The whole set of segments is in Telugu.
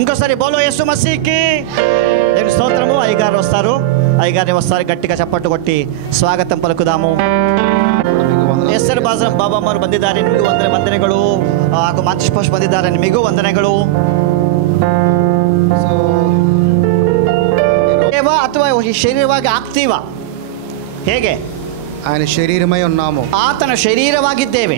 ఇంకోసారి బోలో యేసు మసీకి. దేవుని స్తోత్రము. అయ్యగారు వస్తారు. అయ్యగారిని వస్తారు. గట్టిగా చప్పట్లు కొట్టి స్వాగతం పలుకుదాము. ಹೆಸರು ಬಾಬಮ್ಮರು ಬಂದಿದ್ದಾರೆ. ನಿಮಗೂ ವಂದನೆಗಳು. ಹಾಗೂ ಮಂತ್ರಿಪುಷ್ ಬಂದಿದ್ದಾರೆ. ನಿಮಗೂ ವಂದನೆಗಳು. ಅಥವಾ ಶರೀರವಾಗಿ ಆಗ್ತೀವಾ? ಹೇಗೆ? ఆయన శరీరమై ఉన్నాము. ಆತನ ಶರೀರವಾಗಿದ್ದೇವೆ.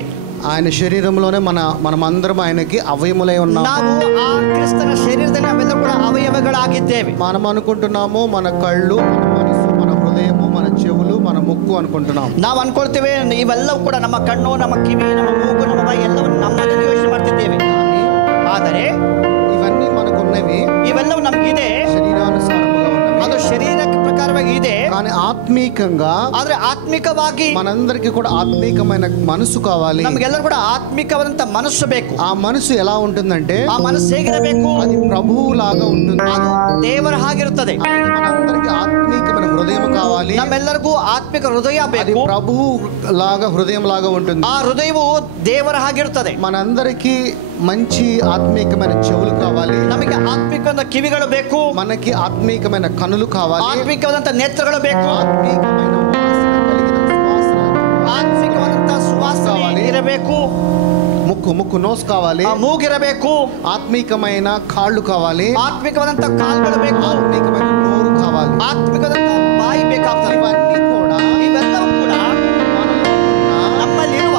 ఆయన శరీరంలోనే మనమందరం ఆయనకి అవయములై ఉన్నాము. ನಾವು ಆ ಕ್ರಿಸ್ತನ ಶರೀರದಲ್ಲಿ ನಾವೆಲ್ಲರೂ ಕೂಡ ಅವಯವಗಳಾಗಿದ್ದೇವೆ. మనం అనుకుంటున్నాము మన కళ్ళు, మన మనసు, మన హృదయము, మన చెవులు, మన ముక్కు అనుకుంటున్నాము. ನಾವು ಅನ್ಕೊಳ್ತೇವೆ ಇವೆಲ್ಲವೂ ಕೂಡ ನಮ್ಮ ಕಣ್ಣು, ನಮ್ಮ ಕಿವಿ, ನಮ್ಮ ಮೂಗು, ನಮ್ಮ ಬಾಯಿ ಎಲ್ಲವನ್ನು ನಮ್ಮಲ್ಲಿ ಯೋಚನೆ ಮಾಡ್ತಿದ್ದೇವೆ. ಆದರೆ ఇవన్నీ మనకున్నవి, ಇವೆಲ್ಲವೂ ನಮಗಿದೆ, శరీరానుసారముగా ఉన్నవి. ಅದು ಶರೀರಕ್ಕೆ ಪ್ರಕಾರವಾಗಿ ಇದೆ. కానీ ఆత్మీకంగా, ಆದ್ರೆ ಆತ್ಮಿಕವಾಗಿ మనందరికీ కూడా ఆత్మీకమైన మనసు కావాలి. ನಮಗೆಲ್ಲರೂ ಕೂಡ ಆತ್ಮಿಕವಾದಂತ ಮನಸ್ಸು ಬೇಕು. ఆ మనసు ఎలా ఉంటుందంటే ಆ ಮನಸ್ಸು ಹೇಗಿರಬೇಕು? అది ప్రభువు లాగా ఉంటుంది. ಅದು ದೇವರ ಹಾಗಿರುತ್ತದೆ. మనందరికీ ఆత్మీకమైన హృదయం కావాలి. ನಮ್ಮೆಲ್ಲರಿಗೂ ಆತ್ಮಿಕ ಹೃದಯ అది ಬೇಕು. ప్రభువు లాగా హృదయం లాగా ఉంటుంది. ಆ ಹೃದಯವು ದೇವರ ಹಾಗಿರುತ್ತದೆ. మనందరికీ మంచి ఆత్మీకమైన చెవులు కావాలి. ನಮಗೆ ಆತ್ಮಿಕವಾದ ಕಿವಿಗಳು ಬೇಕು. మనకి ఆత్మీకమైన కనులు కావాలి. ಆತ್ಮಿಕವಾದಂತ ನೇತ್ರಗಳು ಬೇಕು. ఆత్మీకమైన వాసన కలిగిన సువాసన, ಆತ್ಮಿಕವಾದಂತ ಸುವಾಸನೆ ಇರಬೇಕು. ముక్కు నోస్ కావాలి. ಮೂಗಿರಬೇಕು. ఆత్మీకమైన కాళ్ళు కావాలి. ಆತ್ಮಿಕವಾದಂತ ಕಾಲುಗಳು ಬೇಕು. ఆత్మీకమైన నోరు కావాలి. ಆತ್ಮಿಕವಾದಂತ ಬಾಯಿ ಬೇಕಾಗ್ತದೆ. ఇవన్నీ కూడా ಇವೆಲ್ಲವೂ ಕೂಡ ನಮ್ಮಲ್ಲಿರುವ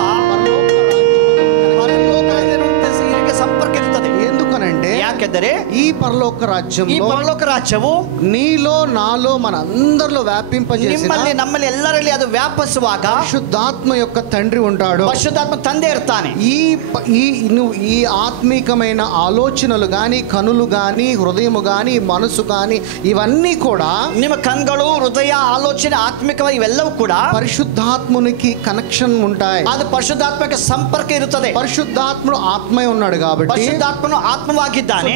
ಪರಲೋಕಕ್ಕೆ ಸಂಪರ್ಕ ಇರುತ್ತದೆ. ఎందుకనంటే ಯಾಕೆಂದರೆ ఈ పరలోక ಈ రాజ్యంలో ಪರಲೋಕ ರಾಜ್ಯವು నీలో నాలో మన అందరిలో వ్యాపింపజేసిన ನಿಮ್ಮಲ್ಲಿ ನಮ್ಮಲ್ಲಿ ಎಲ್ಲರಲ್ಲಿ ಅದು ವ್ಯಾಪಿಸುವಾಗ పరిశుద్ధాత్మ యొక్క తండ్రి ఉంటాడు. ಪರಿಶುದ್ಧಾತ್ಮ ತಂದೆ ಇರ್ತಾನೆ. నువ్వు ఈ ఆత్మీకమైన ఆలోచనలు గాని, కనులు గాని, హృదయము గాని, మనసు గాని, ఇవన్నీ కూడా ನಿಮ್ಮ ಕಣ್ಗಳು, ಹೃದಯ, ಆಲೋಚನೆ, ಆತ್ಮಿಕವಾಗಿ ಇವೆಲ್ಲವೂ ಕೂಡ పరిశుద్ధాత్మునికి కనెక్షన్ ఉంటాయి. ಅದು ಪರಿಶುದ್ಧಾತ್ಮಕ್ಕೆ ಸಂಪರ್ಕ ಇರುತ್ತದೆ. పరిశుద్ధాత్ముడు ఆత్మే ఉన్నాడు కాబట్టి ಪರಿಶುದ್ಧಾತ್ಮನು ಆತ್ಮವಾಗಿದ್ದಾನೆ.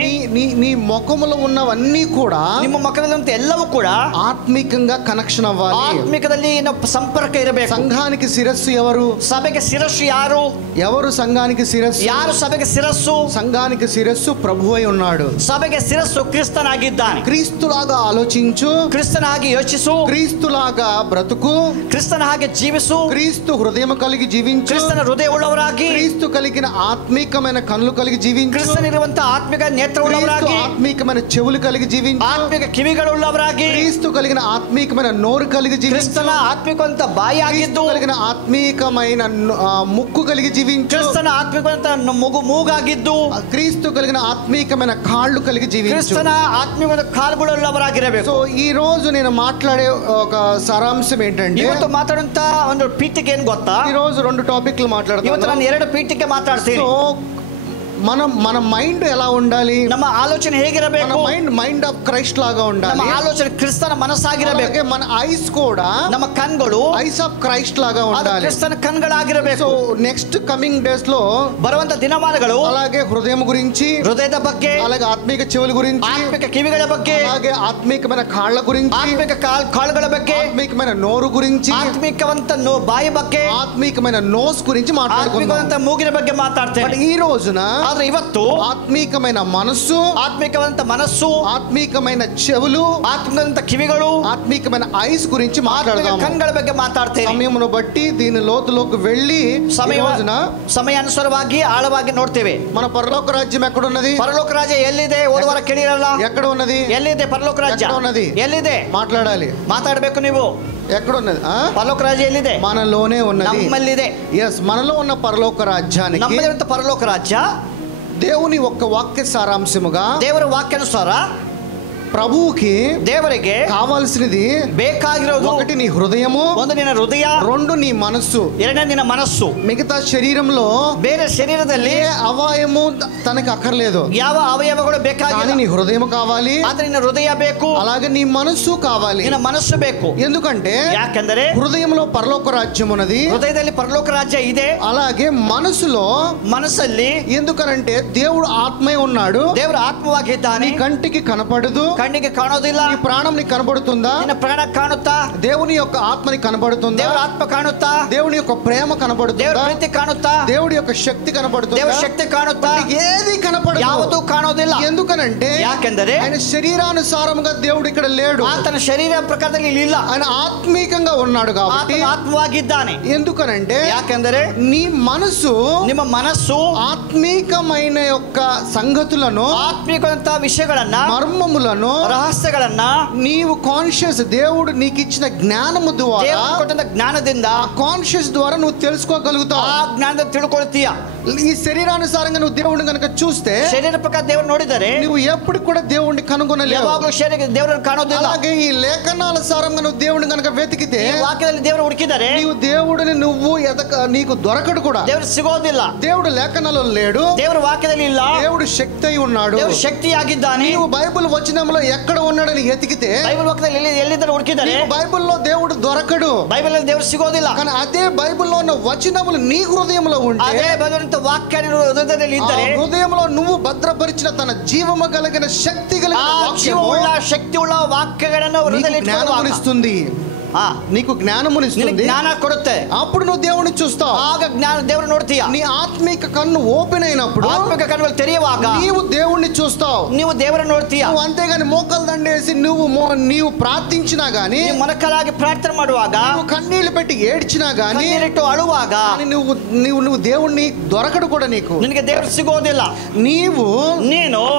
నీ ముఖములో ఉన్నవన్నీ కూడా ನಿಮ್ಮ ಮುಖದಲ್ಲಿರುವಂತ ಎಲ್ಲವೂ ಕೂಡ ఆత్మీకంగా కనెక్షన్ అవ్వాలి. ಆತ್ಮಿಕದಲ್ಲಿ ಸಂಪರ್ಕ ಇರಬೇಕು. సంఘానికి శిరస్సు ఎవరు? ಸಭೆಗೆ ಶಿರಸ್ಸು ಯಾರು? ఎవరు సంఘానికి శిరస్సు? ಯಾರು ಸಭೆಗೆ ಶಿರಸ್ಸು? సంఘానికి శిరస్సు ప్రభువై ఉన్నాడు. ಸಭೆಗೆ ಶಿರಸ್ಸು ಕ್ರಿಸ್ತನಾಗಿದ್ದಾನೆ. క్రీస్తులాగా ఆలోచించు, ಕ್ರಿಸ್ತನ ಹಾಗೆ ಯೋಚಿಸು, క్రీస్తులాగా బ్రతుకు, ಕ್ರಿಸ್ತನ ಹಾಗೆ ಜೀವಿಸು, క్రీస్తు హృదయం కలిగి జీవించు, ಕ್ರಿಸ್ತನ ಹೃದಯವುಳ್ಳವರಾಗಿ, క్రీస్తు కలిగిన ఆత్మీకమైన కళ్ళు కలిగి జీవించు, ಕ್ರಿಸ್ತನಿರುವಂತ ಆತ್ಮಿಕ ನೇತ್ರವುಳ್ಳವರಾಗಿ, ఆత్మీకమైన చెవులు కలిగి జీవించు, ಆತ್ಮಿಕ ಕಿವಿಗಳುಳ್ಳವರಾಗಿ, క్రీస్తు కలిగిన ఆత్మీకమైన నోరు కలిగి జీవించు, ಕ್ರಿಸ್ತನ ಆತ್ಮಿಕವಂತ ಬಾಯಿ ಆಗಿದ್ದು, కలిగిన ఆత్మీకమైన ముక్కు కలిగి జీవించు, ಕ್ರಿಸ್ತನ ಆತ್ಮಿಕವಂತ ಮೂಗಾಗಿದ್ದು, క్రీస్తు కలిగిన ఆత్మీకమైన కాళ్ళు కలిగి జీవించు. ಕ್ರಿಸ್ತನ ಆತ್ಮಿಕ ಕಾಲುಗಳುಳ್ಳವರಾಗಿರಬೇಕು. సో ఈ రోజు నేను మాట్లాడే ఒక సారాంశం ఏంటంటే, ಇವತ್ತು ಮಾತಾಡುವಂತ ಒಂದು ಪೀಠಿಕೆ ಏನ್ ಗೊತ್ತಾ? ఈ రోజు 2 టాపిక్లు మాట్లాడుతాను. ಇವತ್ತು ನಾನು 2 ಪೀಠಿಕೆ ಮಾತಾಡ್ತೀನಿ. మన మైండ్ ఎలా ఉండాలి? ನಮ್ಮ ಆಲೋಚನೆ ಹೇಗಿರಬೇಕು? మైండ్ ఆఫ్ క్రైస్ట్ లాగా ఉండాలి. ನಮ್ಮ ಆಲೋಚನೆ ಕ್ರಿಸ್ತನ ಮನಸ್ಸಾಗಿರಬೇಕು. మన ఐస్ కూడా ನಮ್ಮ ಕಣ್ಗಳು ఐస్ ఆఫ్ క్రైస్ట్ లాగా ఉండాలి. ಕ್ರಿಸ್ತನ ಕಣ್ಗಳಾಗಿರಬೇಕು. సో నెక్స్ట్ కమింగ్ డేస్ లో ಬರುವಂತ ದಿನಮಾನಗಳು అలాగే హృదయం గురించి, ಹೃದಯದ ಬಗ್ಗೆ, అలాగే ఆత్మీక చెవుల గురించి, ಆತ್ಮಿಕ ಕಿವಿಗಳ ಬಗ್ಗೆ, అలాగే ఆత్మీకమైన కాళ్ళ గురించి, ಆತ್ಮಿಕ ಕಾಲುಗಳ ಬಗ್ಗೆ, ఆత్మీకమైన నోరు గురించి, ಆತ್ಮಿಕವಂತ ಬಾಯಿ ಬಗ್ಗೆ, ఆత్మీకమైన నోస్ గురించి మాట్లాడుకుందాం. ಆತ್ಮಿಕವಂತ ಮೂಗಿನ ಬಗ್ಗೆ ಮಾತಾಡ್ತೇವೆ. ఈ రోజున ಆದ್ರೆ ಇವತ್ತು ఆత్మీకమైన మనస్సు, ಆತ್ಮಿಕವಂತ ಮನಸ್ಸು, ఆత్మీకమైన చెవులు, ಆತ್ಮಿಕವಂತ ಕಿವಿಗಳು, ఆత్మీకమైన ఐస్ గురించి మాట్లాడదాం. ಕಣ್ಗಳ ಬಗ್ಗೆ ಮಾತಾಡ್ತೇವೆ. సమయమును బట్టి దీని లోతులోకి వెళ్ళి ಸಮಯ ಅನುಸಾರವಾಗಿ ಆಳವಾಗಿ ನೋಡ್ತೇವೆ. మన పరలోక రాజ్యం ఎక్కడ ఉన్నది? పరలోక రాజ్య ಎಲ್ಲಿದೆ? ಹೋದ ವಾರ ಕೇಳಿರಲ್ಲ. ఎక్కడ ఉన్నది? ಎಲ್ಲಿದೆ ಪರಲೋಕ ರಾಜ್ಯ? ఉన్నది ಎಲ್ಲಿದೆ? మాట్లాడాలి. మాట్లాడಬೇಕು ನೀವು. ఎక్కడ ఉన్నది? పరలోక రాజ్య ఎಲ್ಲಿದೆ? మనలోనే ఉన్నది. నమ్మల్లిదే. ఎస్, మనలో ఉన్న పరలోక రాజ్యానికి, నమ్మలిರುವಂತ పరలోక రాజ్ಯ దేవుని ఒక్క వాక్య సారాంశముగా, ದೇವರ ವಾಕ್ಯಾನುಸಾರ ప్రభువుకి ದೇವರಿಗೆ కావాల్సినది ಬೇಕಾಗಿರೋದು, 1 నీ హృదయము, 1 ನಿನ್ನ ಹೃದಯ, 2 నీ మనస్సు, 2 ನಿನ್ನ ಮನಸ್ಸು. మిగతా శరీరంలో ಬೇರೆ ಶರೀರದಲ್ಲಿ ఏ అవయము తనకు అక్కర్లేదు. ಯಾವ ಅವಯವಗಳು కానీ ಬೇಕಾಗಿಲ್ಲ. నీ హృదయం కావాలి, ಆದ್ರೆ ನಿನ್ನ ಹೃದಯ ಬೇಕು, అలాగే నీ మనస్సు కావాలి. ನಿನ್ನ ಮನಸ್ಸು ಬೇಕು. ఎందుకంటే ಯಾಕೆಂದರೆ హృదయంలో పరలోక రాజ్యం ఉన్నది, ಹೃದಯದಲ್ಲಿ ಪರಲೋಕ ರಾಜ್ಯ ಇದೆ. అలాగే మనసులో, ಮನಸ್ಸಲ್ಲಿ ఎందుకనంటే దేవుడు ఆత్మే ఉన్నాడు. ದೇವರ ಆತ್ಮವಾಗಿದ್ದಾನೆ. నీ కంటికి కనపడదు, ಕಣ್ಣಿಗೆ ಕಾಣೋದಿಲ್ಲ. నీ ప్రాణం నీకు కనబడుతుందా? ನಿನ್ನ ಪ್ರಾಣ ಕಾಣುತ್ತಾ? దేవుని యొక్క ఆత్మని కనబడుతుందా? ದೇವರ ಆತ್ಮ ಕಾಣುತ್ತಾ? దేవుని యొక్క ప్రేమ ದೇವರ కనబడుతుందా? ಪ್ರೀತಿ ಕಾಣುತ್ತಾ? దేవుడి యొక్క శక్తి కనబడుతుందా? ದೇವರ ಶಕ್ತಿ ಕಾಣುತ್ತಾ? ఏది కనబడదు. ಯಾವುದು ಕಾಣೋದಿಲ್ಲ. ఎందుకనంటే ಯಾಕೆಂದರೆ ఆయన శరీరానుసారంగా దేవుడు ఇక్కడ లేడు. ಆತನ ಶರೀರ ಪ್ರಕಾರದಲ್ಲಿ ಇಲ್ಲಿ ಇಲ್ಲ. ఆయన ఆత్మీకంగా ఉన్నాడు కాబట్టి. ಆತನು ಆತ್ಮವಾಗಿದ್ದಾನೆ. ఎందుకనంటే ಯಾಕೆಂದರೆ నీ మనసు, ನಿಮ್ಮ ಮನಸ್ಸು ఆత్మీకమైన యొక్క సంగతులను, ಆತ್ಮಿಕವಂತ ವಿಷಯಗಳನ್ನ, మర్మములను, ರಹಸ್ಯಗಳನ್ನ నీవు కాన్షియస్, దేవుడు నీకు ఇచ్చిన జ్ఞానము ద్వారా, ದೇವರು ಕೊಟ್ಟಂತ ಜ್ಞಾನದಿಂದ, కాన్షియస్ ద్వారా నువ్వు తెలుసుకోగలుగుతావు. ಆ ಜ್ಞಾನದ ತಿಳ್ಕೊಳ್ತೀಯ. ఈ శరీరానుసారంగా నువ్వు దేవుడిని కనుక చూస్తే, ಶರೀರ ಪ್ರಕಾರ ದೇವರು ನೋಡಿದರೆ నువ్వు ఎప్పుడు కూడా దేవుడిని కనుగొనలేవు. ಯಾವಾಗಲೂ ಶರೀರ ದೇವರನ್ನು ಕಾಣೋದಿಲ್ಲ. అలాగే ఈ లేఖనాల సారంగా నువ్వు దేవుడిని కనుక వెతికితే, ಈ ವಾಕ್ಯದಲ್ಲಿ ದೇವರು ಹುಡುಕಿದರೆ నీవు దేవుడిని నువ్వు నీకు దొరకడు కూడా. ದೇವರು ಸಿಗೋದಿಲ್ಲ. దేవుడు లేఖనాలలో లేడు. ದೇವರ ವಾಕ್ಯದಲ್ಲಿ ಇಲ್ಲ. దేవుడు శక్తి అయి ఉన్నాడు. ದೇವರು ಶಕ್ತಿಯಾಗಿದ್ದಾನೆ. నీవు బైబిల్ వచనంలో ఎక్కడ ఉన్నాడని ఎతికితే, ಬೈಬಲ್ ವಾಕ್ಯದಲ್ಲಿ ಎಲ್ಲಿದ್ದರೂ ಹುಡುಕಿದರೆ బైబిల్లో దేవుడు దొరకడు. ಬೈಬಲ್ ಅಲ್ಲಿ ದೇವರು ಸಿಗೋದಿಲ್ಲ. కానీ అదే బైబిల్లో ఉన్న వచనములు నీ హృదయంలో ఉంటే, ಅದೇ ಬೈಬಲ್ ವಾಕ್ಯ ಹೃದಯದಲ್ಲಿ ಇದ್ದರೆ, హృదయంలో నువ్వు భద్రపరిచిన తన జీవము కలిగిన శక్తి కలిగిన వాక్యము, ಶಕ್ತಿ ಉಳ್ಳ ವಾಕ್ಯಗಳನ್ನು ಹೃದಯದಲ್ಲಿ జ్ఞానమునిస్తుంది. నీకు జ్ఞానమునిస్తుంది. ಜ್ಞಾನ ಕೊಡುತ್ತೆ. అప్పుడు నువ్వు దేవుని చూస్తావు. ಆಗ ಜ್ಞಾನ ದೇವರು ನೋಡ್ತೀಯ. నీ ఆత్మిక కన్ను ఓపెన్ అయినప్పుడు, ಆತ್ಮಿಕ ಕಣ್ಣುಗಳು ತೆರೆಯುವಾಗ నీవు దేవుణ్ణి చూస్తావు. ನೀವು ದೇವರನ್ನು ನೋಡ್ತೀಯ. నువ్వు అంతేగాని మోకాలు దండేసి నీవు ప్రార్థించినా గానీ, ಮೊಣಕಾಲಾಗಿ ಪ್ರಾರ್ಥನೆ ಮಾಡುವಾಗ, నువ్వు కన్నీళ్లు పెట్టి ఏడ్చినా గానీ, ಕಣ್ಣೀರಿಟ್ಟು ಅಳುವಾಗ నువ్వు దేవుణ్ణి దొరకడు కూడా. నీకు ನಿನಗೆ ದೇವರು ಸಿಗೋದಿಲ್ಲ.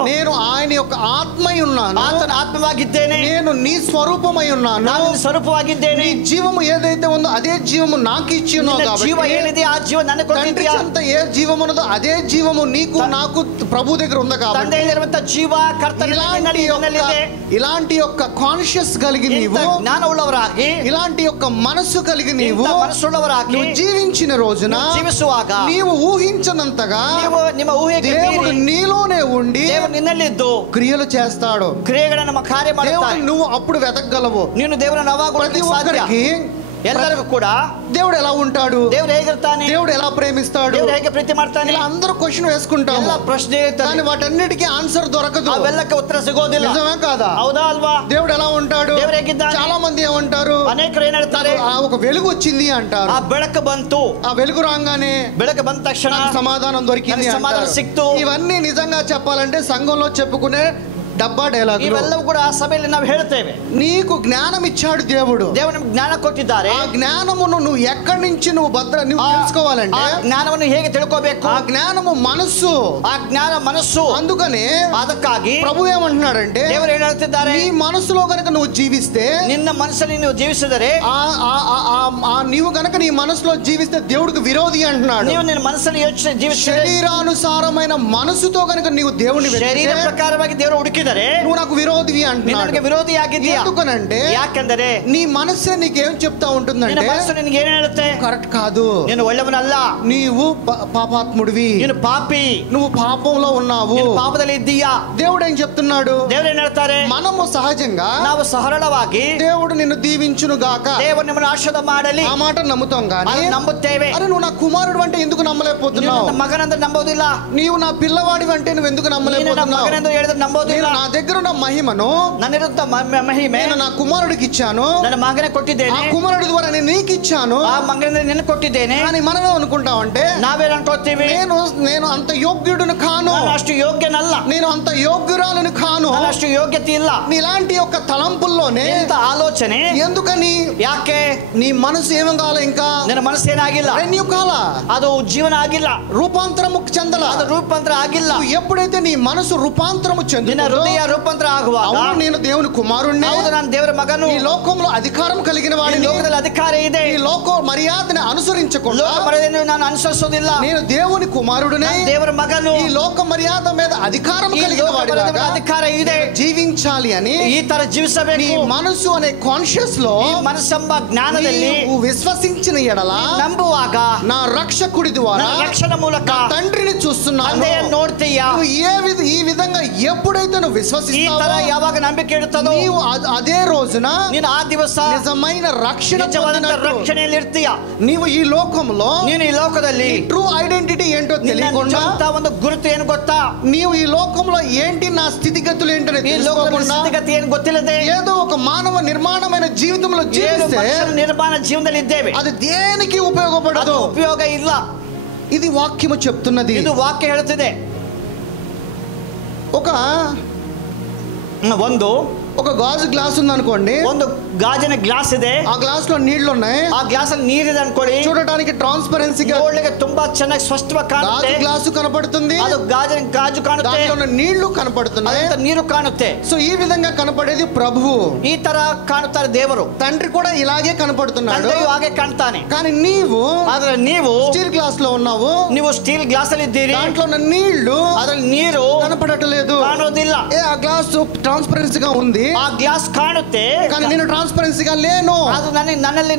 నేను ఆయన యొక్క ఆత్మై ఉన్నాను. ಆತನ ಆತ್ಮವಾಗಿದ್ದೇನೆ. నేను నీ స్వరూపమై ఉన్నాను. ನಾನು ಸ್ವರೂಪವಾಗಿದ್ದೇನೆ. నీ జీవము ఏదైతే ఉందో అదే జీవము నాకు ఇచ్చి ఉన్నావు కాబట్టి, ಜೀವ ಏನಿದೆ ಆ ಜೀವ ನನಗೆ ಕೊಟ್ಟಿದ್ದೀಯಾ. తండ్రి చెంత ఏ జీవము ఉన్నదో అదే జీవము నీకు నాకు ప్రభు దగ్గర ఉంది కాబట్టి, ತಂದೆಯಲ್ಲಿರುವಂತ ಜೀವ ఇలాంటి యొక్క కాన్షియస్ కలిగి నీవు, ಜ್ಞಾನ ಉಳ್ಳವರಾಗಿ, ఇలాంటి యొక్క మనసు కలిగి నీవు ಮನಸ್ಸುಳ್ಳವರಾಗಿ జీవించిన రోజున, ಜೀವಿಸುವಾಗ నీవు ఊహించనంతగా ನಿಮ್ಮ ಊಹೆಗೆ దేవుడు నీలోనే ఉండి ದೇವರು ನಿನ್ನಲ್ಲಿದ್ದು క్రియలు చేస్తాడు. ಕ್ರಿಯೆಗಳನ್ನು ನಮ್ಮ ಕಾರ್ಯ ಮಾಡುತ್ತಾರೆ. నువ్వు అప్పుడు వెతకగలవు. ನೀನು ದೇವರನ್ನು ಅವಾಗ ప్రతి ఒక్కరికి ಎಲ್ಲರಿಗೂ ಕೂಡ దేవుడు ఎలా ఉంటాడు, దేవుడు ಹೇಗಿರ್ತಾನೆ, దేవుడు ఎలా ప్రేమిస్తాడు, దేవుడు ಹೇಗೆ ಪ್ರೀತಿ ಮಾಡ್ತಾನೆ, ఇలా అందరూ క్వశ్చన్ వేసుకుంటాము. ಎಲ್ಲ ಪ್ರಶ್ನೆ ಇರ್ತದೆ. కానీ వాటన్నిటికీ ఆన్సర్ దొరకదు. ಅವೆಲ್ಲಕ್ಕೆ ಉತ್ತರ ಸಿಗೋದಿಲ್ಲ. నిజమే కాదా? ಹೌದಾ ಅಲ್ವಾ? దేవుడు ఎలా ఉంటాడు? దేవుడు ಹೇಗಿದ್ದಾನೆ? చాలా మంది ఏమంటారు, ಅನೇಕರು ಏನ್ ಹೇಳ್ತಾರೆ, ఒక వెలుగు వచ్చింది అంటారు. ಆ ಬೆಳಕು ಬಂತು, ఆ వెలుగు రాగానే ಬೆಳಕು ಬಂದ ತಕ್ಷಣ సమాధానం దొరికింది సమాధానం అంటారు. సిక్తు. ఇవన్నీ నిజంగా చెప్పాలంటే సంఘంలో చెప్పుకునే డబ్బా డైలాగ్. ಇವೆಲ್ಲವೂ ಕೂಡ ಆ ಸಭೆಯಲ್ಲಿ ನಾವು ಹೇಳ್ತೇವೆ. నీకు జ్ఞానం ఇచ్చాడు దేవుడు. దేవుడు ನಮಗೆ ಜ್ಞಾನ ಕೊಟ್ಟಿದ್ದಾರೆ. ఆ జ్ఞానమును నువ్వు ఎక్కడి నుంచి నువ్వు తెలుసుకోవాలంటే, ಆ ಜ್ಞಾನವನ್ನು ಹೇಗೆ ತಿಳ್ಕೋಬೇಕು? ఆ జ్ఞానము మనస్సు. ಆ ಜ್ಞಾನ ಮನಸ್ಸು. అందుకనే ಅದಕ್ಕಾಗಿ ప్రభు ఏమంటున్నాడంటే, ದೇವರು ಏನ್ ಹೇಳ್ತಿದ್ದಾರೆ, నీ మనసులో గనక నువ్వు జీవిస్తే, ನಿನ್ನ ಮನಸ್ಸಲ್ಲಿ ನೀವು ಜೀವಿಸಿದರೆ, నీవు గనక నీ మనసులో జీవిస్తే దేవుడికి విరోధి అంటున్నాడు. ನೀವು ನಿನ್ನ ಮನಸ್ಸಲ್ಲಿ ಯೋಚನೆ ಜೀವಿಸಿದರೆ, శరీరానుసారమైన మనసుతో గనక నీవు దేవుని ಶರೀರ ಪ್ರಕಾರವಾಗಿ ದೇವರು ಹುಡುಕಿದರೆ, నువ్వు నాకు విరోధివి అంటున్నాడు. ನನಗೆ ವಿರೋಧಿಯಾಗಿದ್ದೀಯಾ. ఎందుకనంటే, ಯಾಕೆಂದರೆ నీ మనస్సే నీకేం చెప్తా ఉంటుందంటే, ನಿನ್ನ ಮನಸ್ಸು ನಿನಗೆ ಏನು ಹೇಳುತ್ತೆ, కరెక్ట్ కాదు, ನೀನು ಒಳ್ಳೆಯವನಲ್ಲ, నీవు పాపాత్ముడివి, ನೀನು ಪಾಪಿ, నువ్వు పాపంలో ఉన్నావు, ನೀನು ಪಾಪದಲ್ಲಿ ಇದ್ದೀಯಾ. దేవుడు ఏం చెప్తున్నాడు? ದೇವರು ಏನ್ ಹೇಳ್ತಾರೆ, మనము సహజంగా ನಾವು ಸರಳವಾಗಿ దేవుడు నిన్ను దీవించును గాక, ದೇವರು ನಿಮ್ಮನ್ನು ಆಶೀರ್ವಾದ ಮಾಡಲಿ, ఆ మాట నమ్ముతాం కానీ, ಅದನ್ನು ನಂಬುತ್ತೇವೆ. అరే నువ్వు నా కుమారుడు అంటే ఎందుకు నమ్మలేకపోతున్నావు? ನಿನ್ನ ಮಗನಂದ್ರೆ ನಂಬೋದಿಲ್ಲ. నీవు నా పిల్లవాడివి అంటే నువ్వు ఎందుకు ನೀನು ನಮ್ಮ నమ్మలేకపోతున్నావు? ಮಗನೆಂದು ಹೇಳಿದ್ರೆ ನಂಬೋದಿಲ್ಲ. నా దగ్గర ఉన్న మహిమను ನನ್ನಿರುತ್ತ ಮಹಿಮೆ నేను నా కుమారుడికి ఇచ్చాను, ನನ್ನ మగనే ఆ ಕೊಟ್ಟಿದ್ದೇನೆ, కుమారుడి ద్వారా నేను నీకు ఇచ్చాను. ಆ ಮಗನಿಂದ ನಿನಗೆ ಕೊಟ್ಟಿದ್ದೇನೆ. కానీ మనమే అనుకుంటామంటే, ನಾವೇನು ಅನ್ಕೋತೀವಿ, నేను అంత యోగ్యుడును కాను, ನಾನು ಅಷ್ಟು ಯೋಗ್ಯನಲ್ಲ, నేను అంత యోగ్యురాలను కాను. ನಾನು ಅಷ್ಟು ಯೋಗ್ಯತೆ ಇಲ್ಲ. నీలాంటి యొక్క తలంపుల్లోనే ಇಂಥ ಆಲೋಚನೆ ఎందుకని, ಯಾಕೆ? నీ మనసు ఏమం కాల, ఇంకా ನಿನ್ನ ಮನಸ್ಸೇನಾಗಿಲ್ಲ, రెన్యూ కాల, ಅದು ಜೀವನ ಆಗಿಲ್ಲ, రూపాంతరము చెందల. ಅದು ರೂಪಾಂತರ ಆಗಿಲ್ಲ. ఎప్పుడైతే నీ మనసు రూపాంతరము ನಿನ್ನ చెందుతుందో, ಹೃದಯ ರೂಪಾಂತರ ಆಗುವಾಗ, అవును నేను దేవుని కుమారుణ్ణి, ಹೌದು ನಾನು ದೇವರ ಮಗನು, ఈ లోకంలో అధికారం కలిగిన ಈ వాడిని, ಲೋಕದಲ್ಲಿ ಅಧಿಕಾರ ಇದೆ, ఈ లోక మర్యాదను అనుసరించకుండా ಲೋಕ ಮರ್ಯಾದೆಯನ್ನು ನಾನು ಅನುಸರಿಸೋದಿಲ್ಲ, నేను దేవుని కుమారుడిని, ನಾನು ದೇವರ ಮಗನು, ఈ లోక మర్యాద మీద అధికారం ಈ కలిగిన ಲೋಕ ಮರ್ಯಾದೆ వాడిలాగా ಮೇಲೆ ಅಧಿಕಾರ ಇದೆ, జీవించాలి అని ಈ ತರ నీ ಜೀವಿಸಬೇಕು. మనసు అనే కాన్షియస్ లో ಈ ಮನಸ್ಸೆಂಬ ಜ್ಞಾನದಲ್ಲಿ నీవు విశ్వసించిన ఎడల, ನಂಬುವಾಗ, నా రక్షకుడి ద్వారా ನನ್ನ ರಕ್ಷಣ ಮೂಲಕ తండ్రిని చూస్తున్నాను. ತಂದೆಯನ್ನು ನೋಡ್ತೀಯಾ. నువ్వు ఈ విధంగా ఎప్పుడైతే నువ్వు ಈ ತರ విశ్వసిస్తావో, ಯಾವಾಗ ನಂಬಿಕೆ ಇಡುತ್ತದೋ, నీవు అదే రోజున ನೀನು ಆ ದಿವಸ నిజమైన రక్షణ ನಿಜವಾದಂತ పొందినట్టు. ರಕ್ಷಣೆಯಲ್ಲಿ ಇರ್ತೀಯ. నీవు ఈ లోకంలో ನೀನು ಈ ಲೋಕದಲ್ಲಿ ట్రూ ఐడెంటిటీ ఏంటో తెలియకుండా ನಿನ್ನ ಒಂದು ಗುರುತು ಕುರಿತು ಏನು ಗೊತ್ತಾ? నీవు ఈ లోకంలో ఏంటి నా స్థితిగతులు ఏంటని ఈ లోಕದ తెలుసుకోకుండా ಸ್ಥಿತಿಗತಿ ಏನು ಗೊತ್ತಿಲ್ಲದೆ ఏదో ఒక మానవ నిర్మాణమైన జీవితంలో జీవిస్తే ಮನುಷ್ಯನ ನಿರ್ಮಾಣ ಜೀವನದಲ್ಲಿ ಇದ್ದೇವೆ. అది దేనికి ಅದು ఉపయోగపడదు. ಉಪಯೋಗ ಇಲ್ಲ. ఇది వాక్యము చెప్తున్నది. ಇದು ವಾಕ್ಯ ಹೇಳುತ್ತಿದೆ. ఒక గాజు గ్లాస్ ఉంది అనుకోండి. ಒಂದು ಗಾಜಿನ ಗ್ಲಾಸ್ ಇದೆ. ఆ గ్లాస్ లో నీళ్లు ఉన్నాయి. ಆ ಗ್ಲಾಸ್ ಅಲ್ಲಿ ನೀರಿದೆ ಅನ್ಕೊಳ್ಳಿ. చూడడానికి ట్రాన్స్పరెన్సీగా ನೋಡ್ಲಿಕ್ಕೆ ತುಂಬಾ ಚೆನ್ನಾಗಿ ಸ್ಪಷ್ಟವಾಗಿ ಕಾಣುತ್ತೆ. గాజు గ్లాసు కనపడుతుంది. ಅದು ಗಾಜು ಕಾಣುತ್ತೆ. దాంట్లో ఉన్న నీళ్లు కనపడుతున్నాయి. ಅದಂತ ನೀರು ಕಾಣುತ್ತೆ. సో ఈ విధంగా కనపడేది ప్రభువు. ಈ ತರ ಕಾಣುತ್ತಾರೆ ದೇವರು. తండ్రి కూడా ఇలాగే కనపడుతున్నాడు. ತಂದೆಯು ಹಾಗೆ ಕಾಣ್ತಾನೆ. కానీ ಆದ್ರೆ ನೀವು స్టీల్ గ్లాస్ లో ఉన్నావు. ನೀವು ಸ್ಟೀಲ್ ಗ್ಲಾಸ್ ಅಲ್ಲಿ ಇದ್ದೀರಿ. దాంట్లో ఉన్న నీళ్లు ಅದ್ರಲ್ಲಿ ನೀರು కనపడట్లేదు. ಕಾಣೋದಿಲ್ಲ. ఆ గ్లాస్ ట్రాన్స్పరెన్సీగా ఉంది. ಆ ಗ್ಲಾಸ್ ಕಾಣುತ್ತೆ. కానీ నేను ట్రాన్స్పరెన్సీగా లేను. ಅದು ನನ್ನಲ್ಲಿ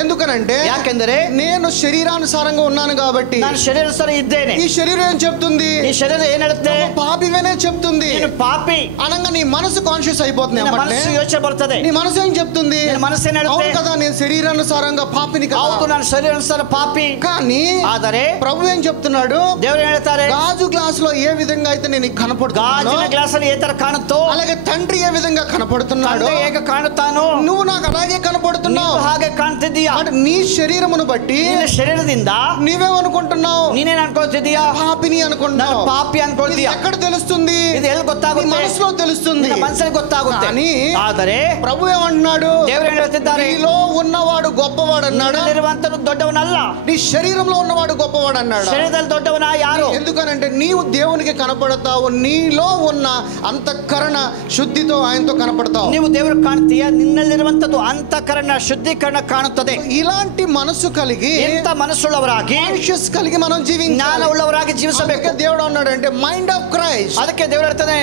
ఎందుకనంటే ಯಾಕೆಂದರೆ నేను శరీరానుసారంగా ఉన్నాను కాబట్టి. ನಾನು ಶರೀರಾನುಸಾರ ಇದ್ದೇನೆ. ఈ శరీరం ఏం చెప్తుంది? ఈ శరీరం ఏం ಹೇಳುತ್ತೆ? పాపివేనే చెప్తుంది. నేను పాపి అనగా నీ మనసు కాన్షియస్ అయిపోతుంది. మనసు ಯೋಚನೆ ಬರ್ತದೆ. నీ మనసు ఏం చెప్తుంది? మనసు ఏం ಹೇಳುತ್ತೆ? అవును కదా, నేను శరీరానుసారంగా పాపిని కదా. ಹೌದು, ನಾನು ಶರೀರಾನುಸಾರ ಪಾಪಿ. కానీ ಆದರೆ ప్రభు ఏం చెప్తున్నాడు? ದೇವರು ಹೇಳ್ತಾರೆ, గాజు గ్లాస్ లో ఏ విధంగా అయితే నేను కనపడుతున్నానో, ಗಾಜಿನ ಗ್ಲಾಸ್ ಅಲ್ಲಿ ఏ ತರ ಕಾಣುತ್ತೋ అలాగే తండ్రి ఏ విధంగా కనపడుతున్నాడో, ತಂದೆ ಹೇಗೆ ಕಾಣುತ್ತಾನೋ నువ్వు నాకు అలాగే కనపడుతున్నావు. ಹಾಗೆ ಕಾಣ್ತಿದ್ದೀಯಾ. అంటే నీ శరీరమును బట్టి ನಿನ್ನ ಶರೀರದಿಂದ నీవేమనుకుంటున్నావు? ನೀನೇನ್ ಅನ್ಕೊಳ್ತಿದ್ದೀಯಾ? పాపిని అనుకుంటున్నావు. ಪಾಪಿ ಅನ್ಕೊಳ್ತೀಯಾ. ఎక్కడ తెలుస్తుంది? ಇದು ಎಲ್ಲಿ ಗೊತ್ತಾಗುತ್ತೆ? మనసులో తెలుస్తుంది. ಮನಸ್ಸಿಗೆ ಗೊತ್ತಾಗುತ್ತೆ. కానీ ಆದರೆ ప్రభు ఏమంటున్నాడు? ದೇವರು ಹೇಳುತ್ತಿದ್ದಾರೆ, నీలో ఉన్నవాడు గొప్పవాడు అన్నాడు. ನಿನ್ನಲ್ಲಿರುವಂತನು ದೊಡ್ಡವನಲ್ಲ. నీ శరీరంలో ఉన్నవాడు గొప్పవాడు అన్నాడు. ಶರೀರದಲ್ಲಿ ದೊಡ್ಡವನ ಯಾರು? ఎందుకనంటే నీవు దేవునికి కనపడతావు. నీలో ఉన్న అంతఃకరణ శుద్ధితో ఆయనతో కనపడతావు. ನೀವು ದೇವರು ಕಾಣ್ತೀಯ. ನಿನ್ನಲ್ಲಿರುವಂತದ್ದು ಅಂತಃಕರಣ ಶುದ್ಧೀಕರಣ ಕಾಣುತ್ತದೆ. ఇలాంటి మనసు కలిగి, ಇಂಥ ಮನಸ್ಸುಳ್ಳವರಾಗಿ, కాన్షియస్ కలిగి మనం జీవించాలి. ಜ್ಞಾನ ಉಳ್ಳವರಾಗಿ ಜೀವಿಸಬೇಕು. దేవుడు అన్నాడు అంటే మైండ్ ఆఫ్ క్రైస్ట్. ಅದಕ್ಕೆ ದೇವರು ಹೇಳ್ತಾನೆ,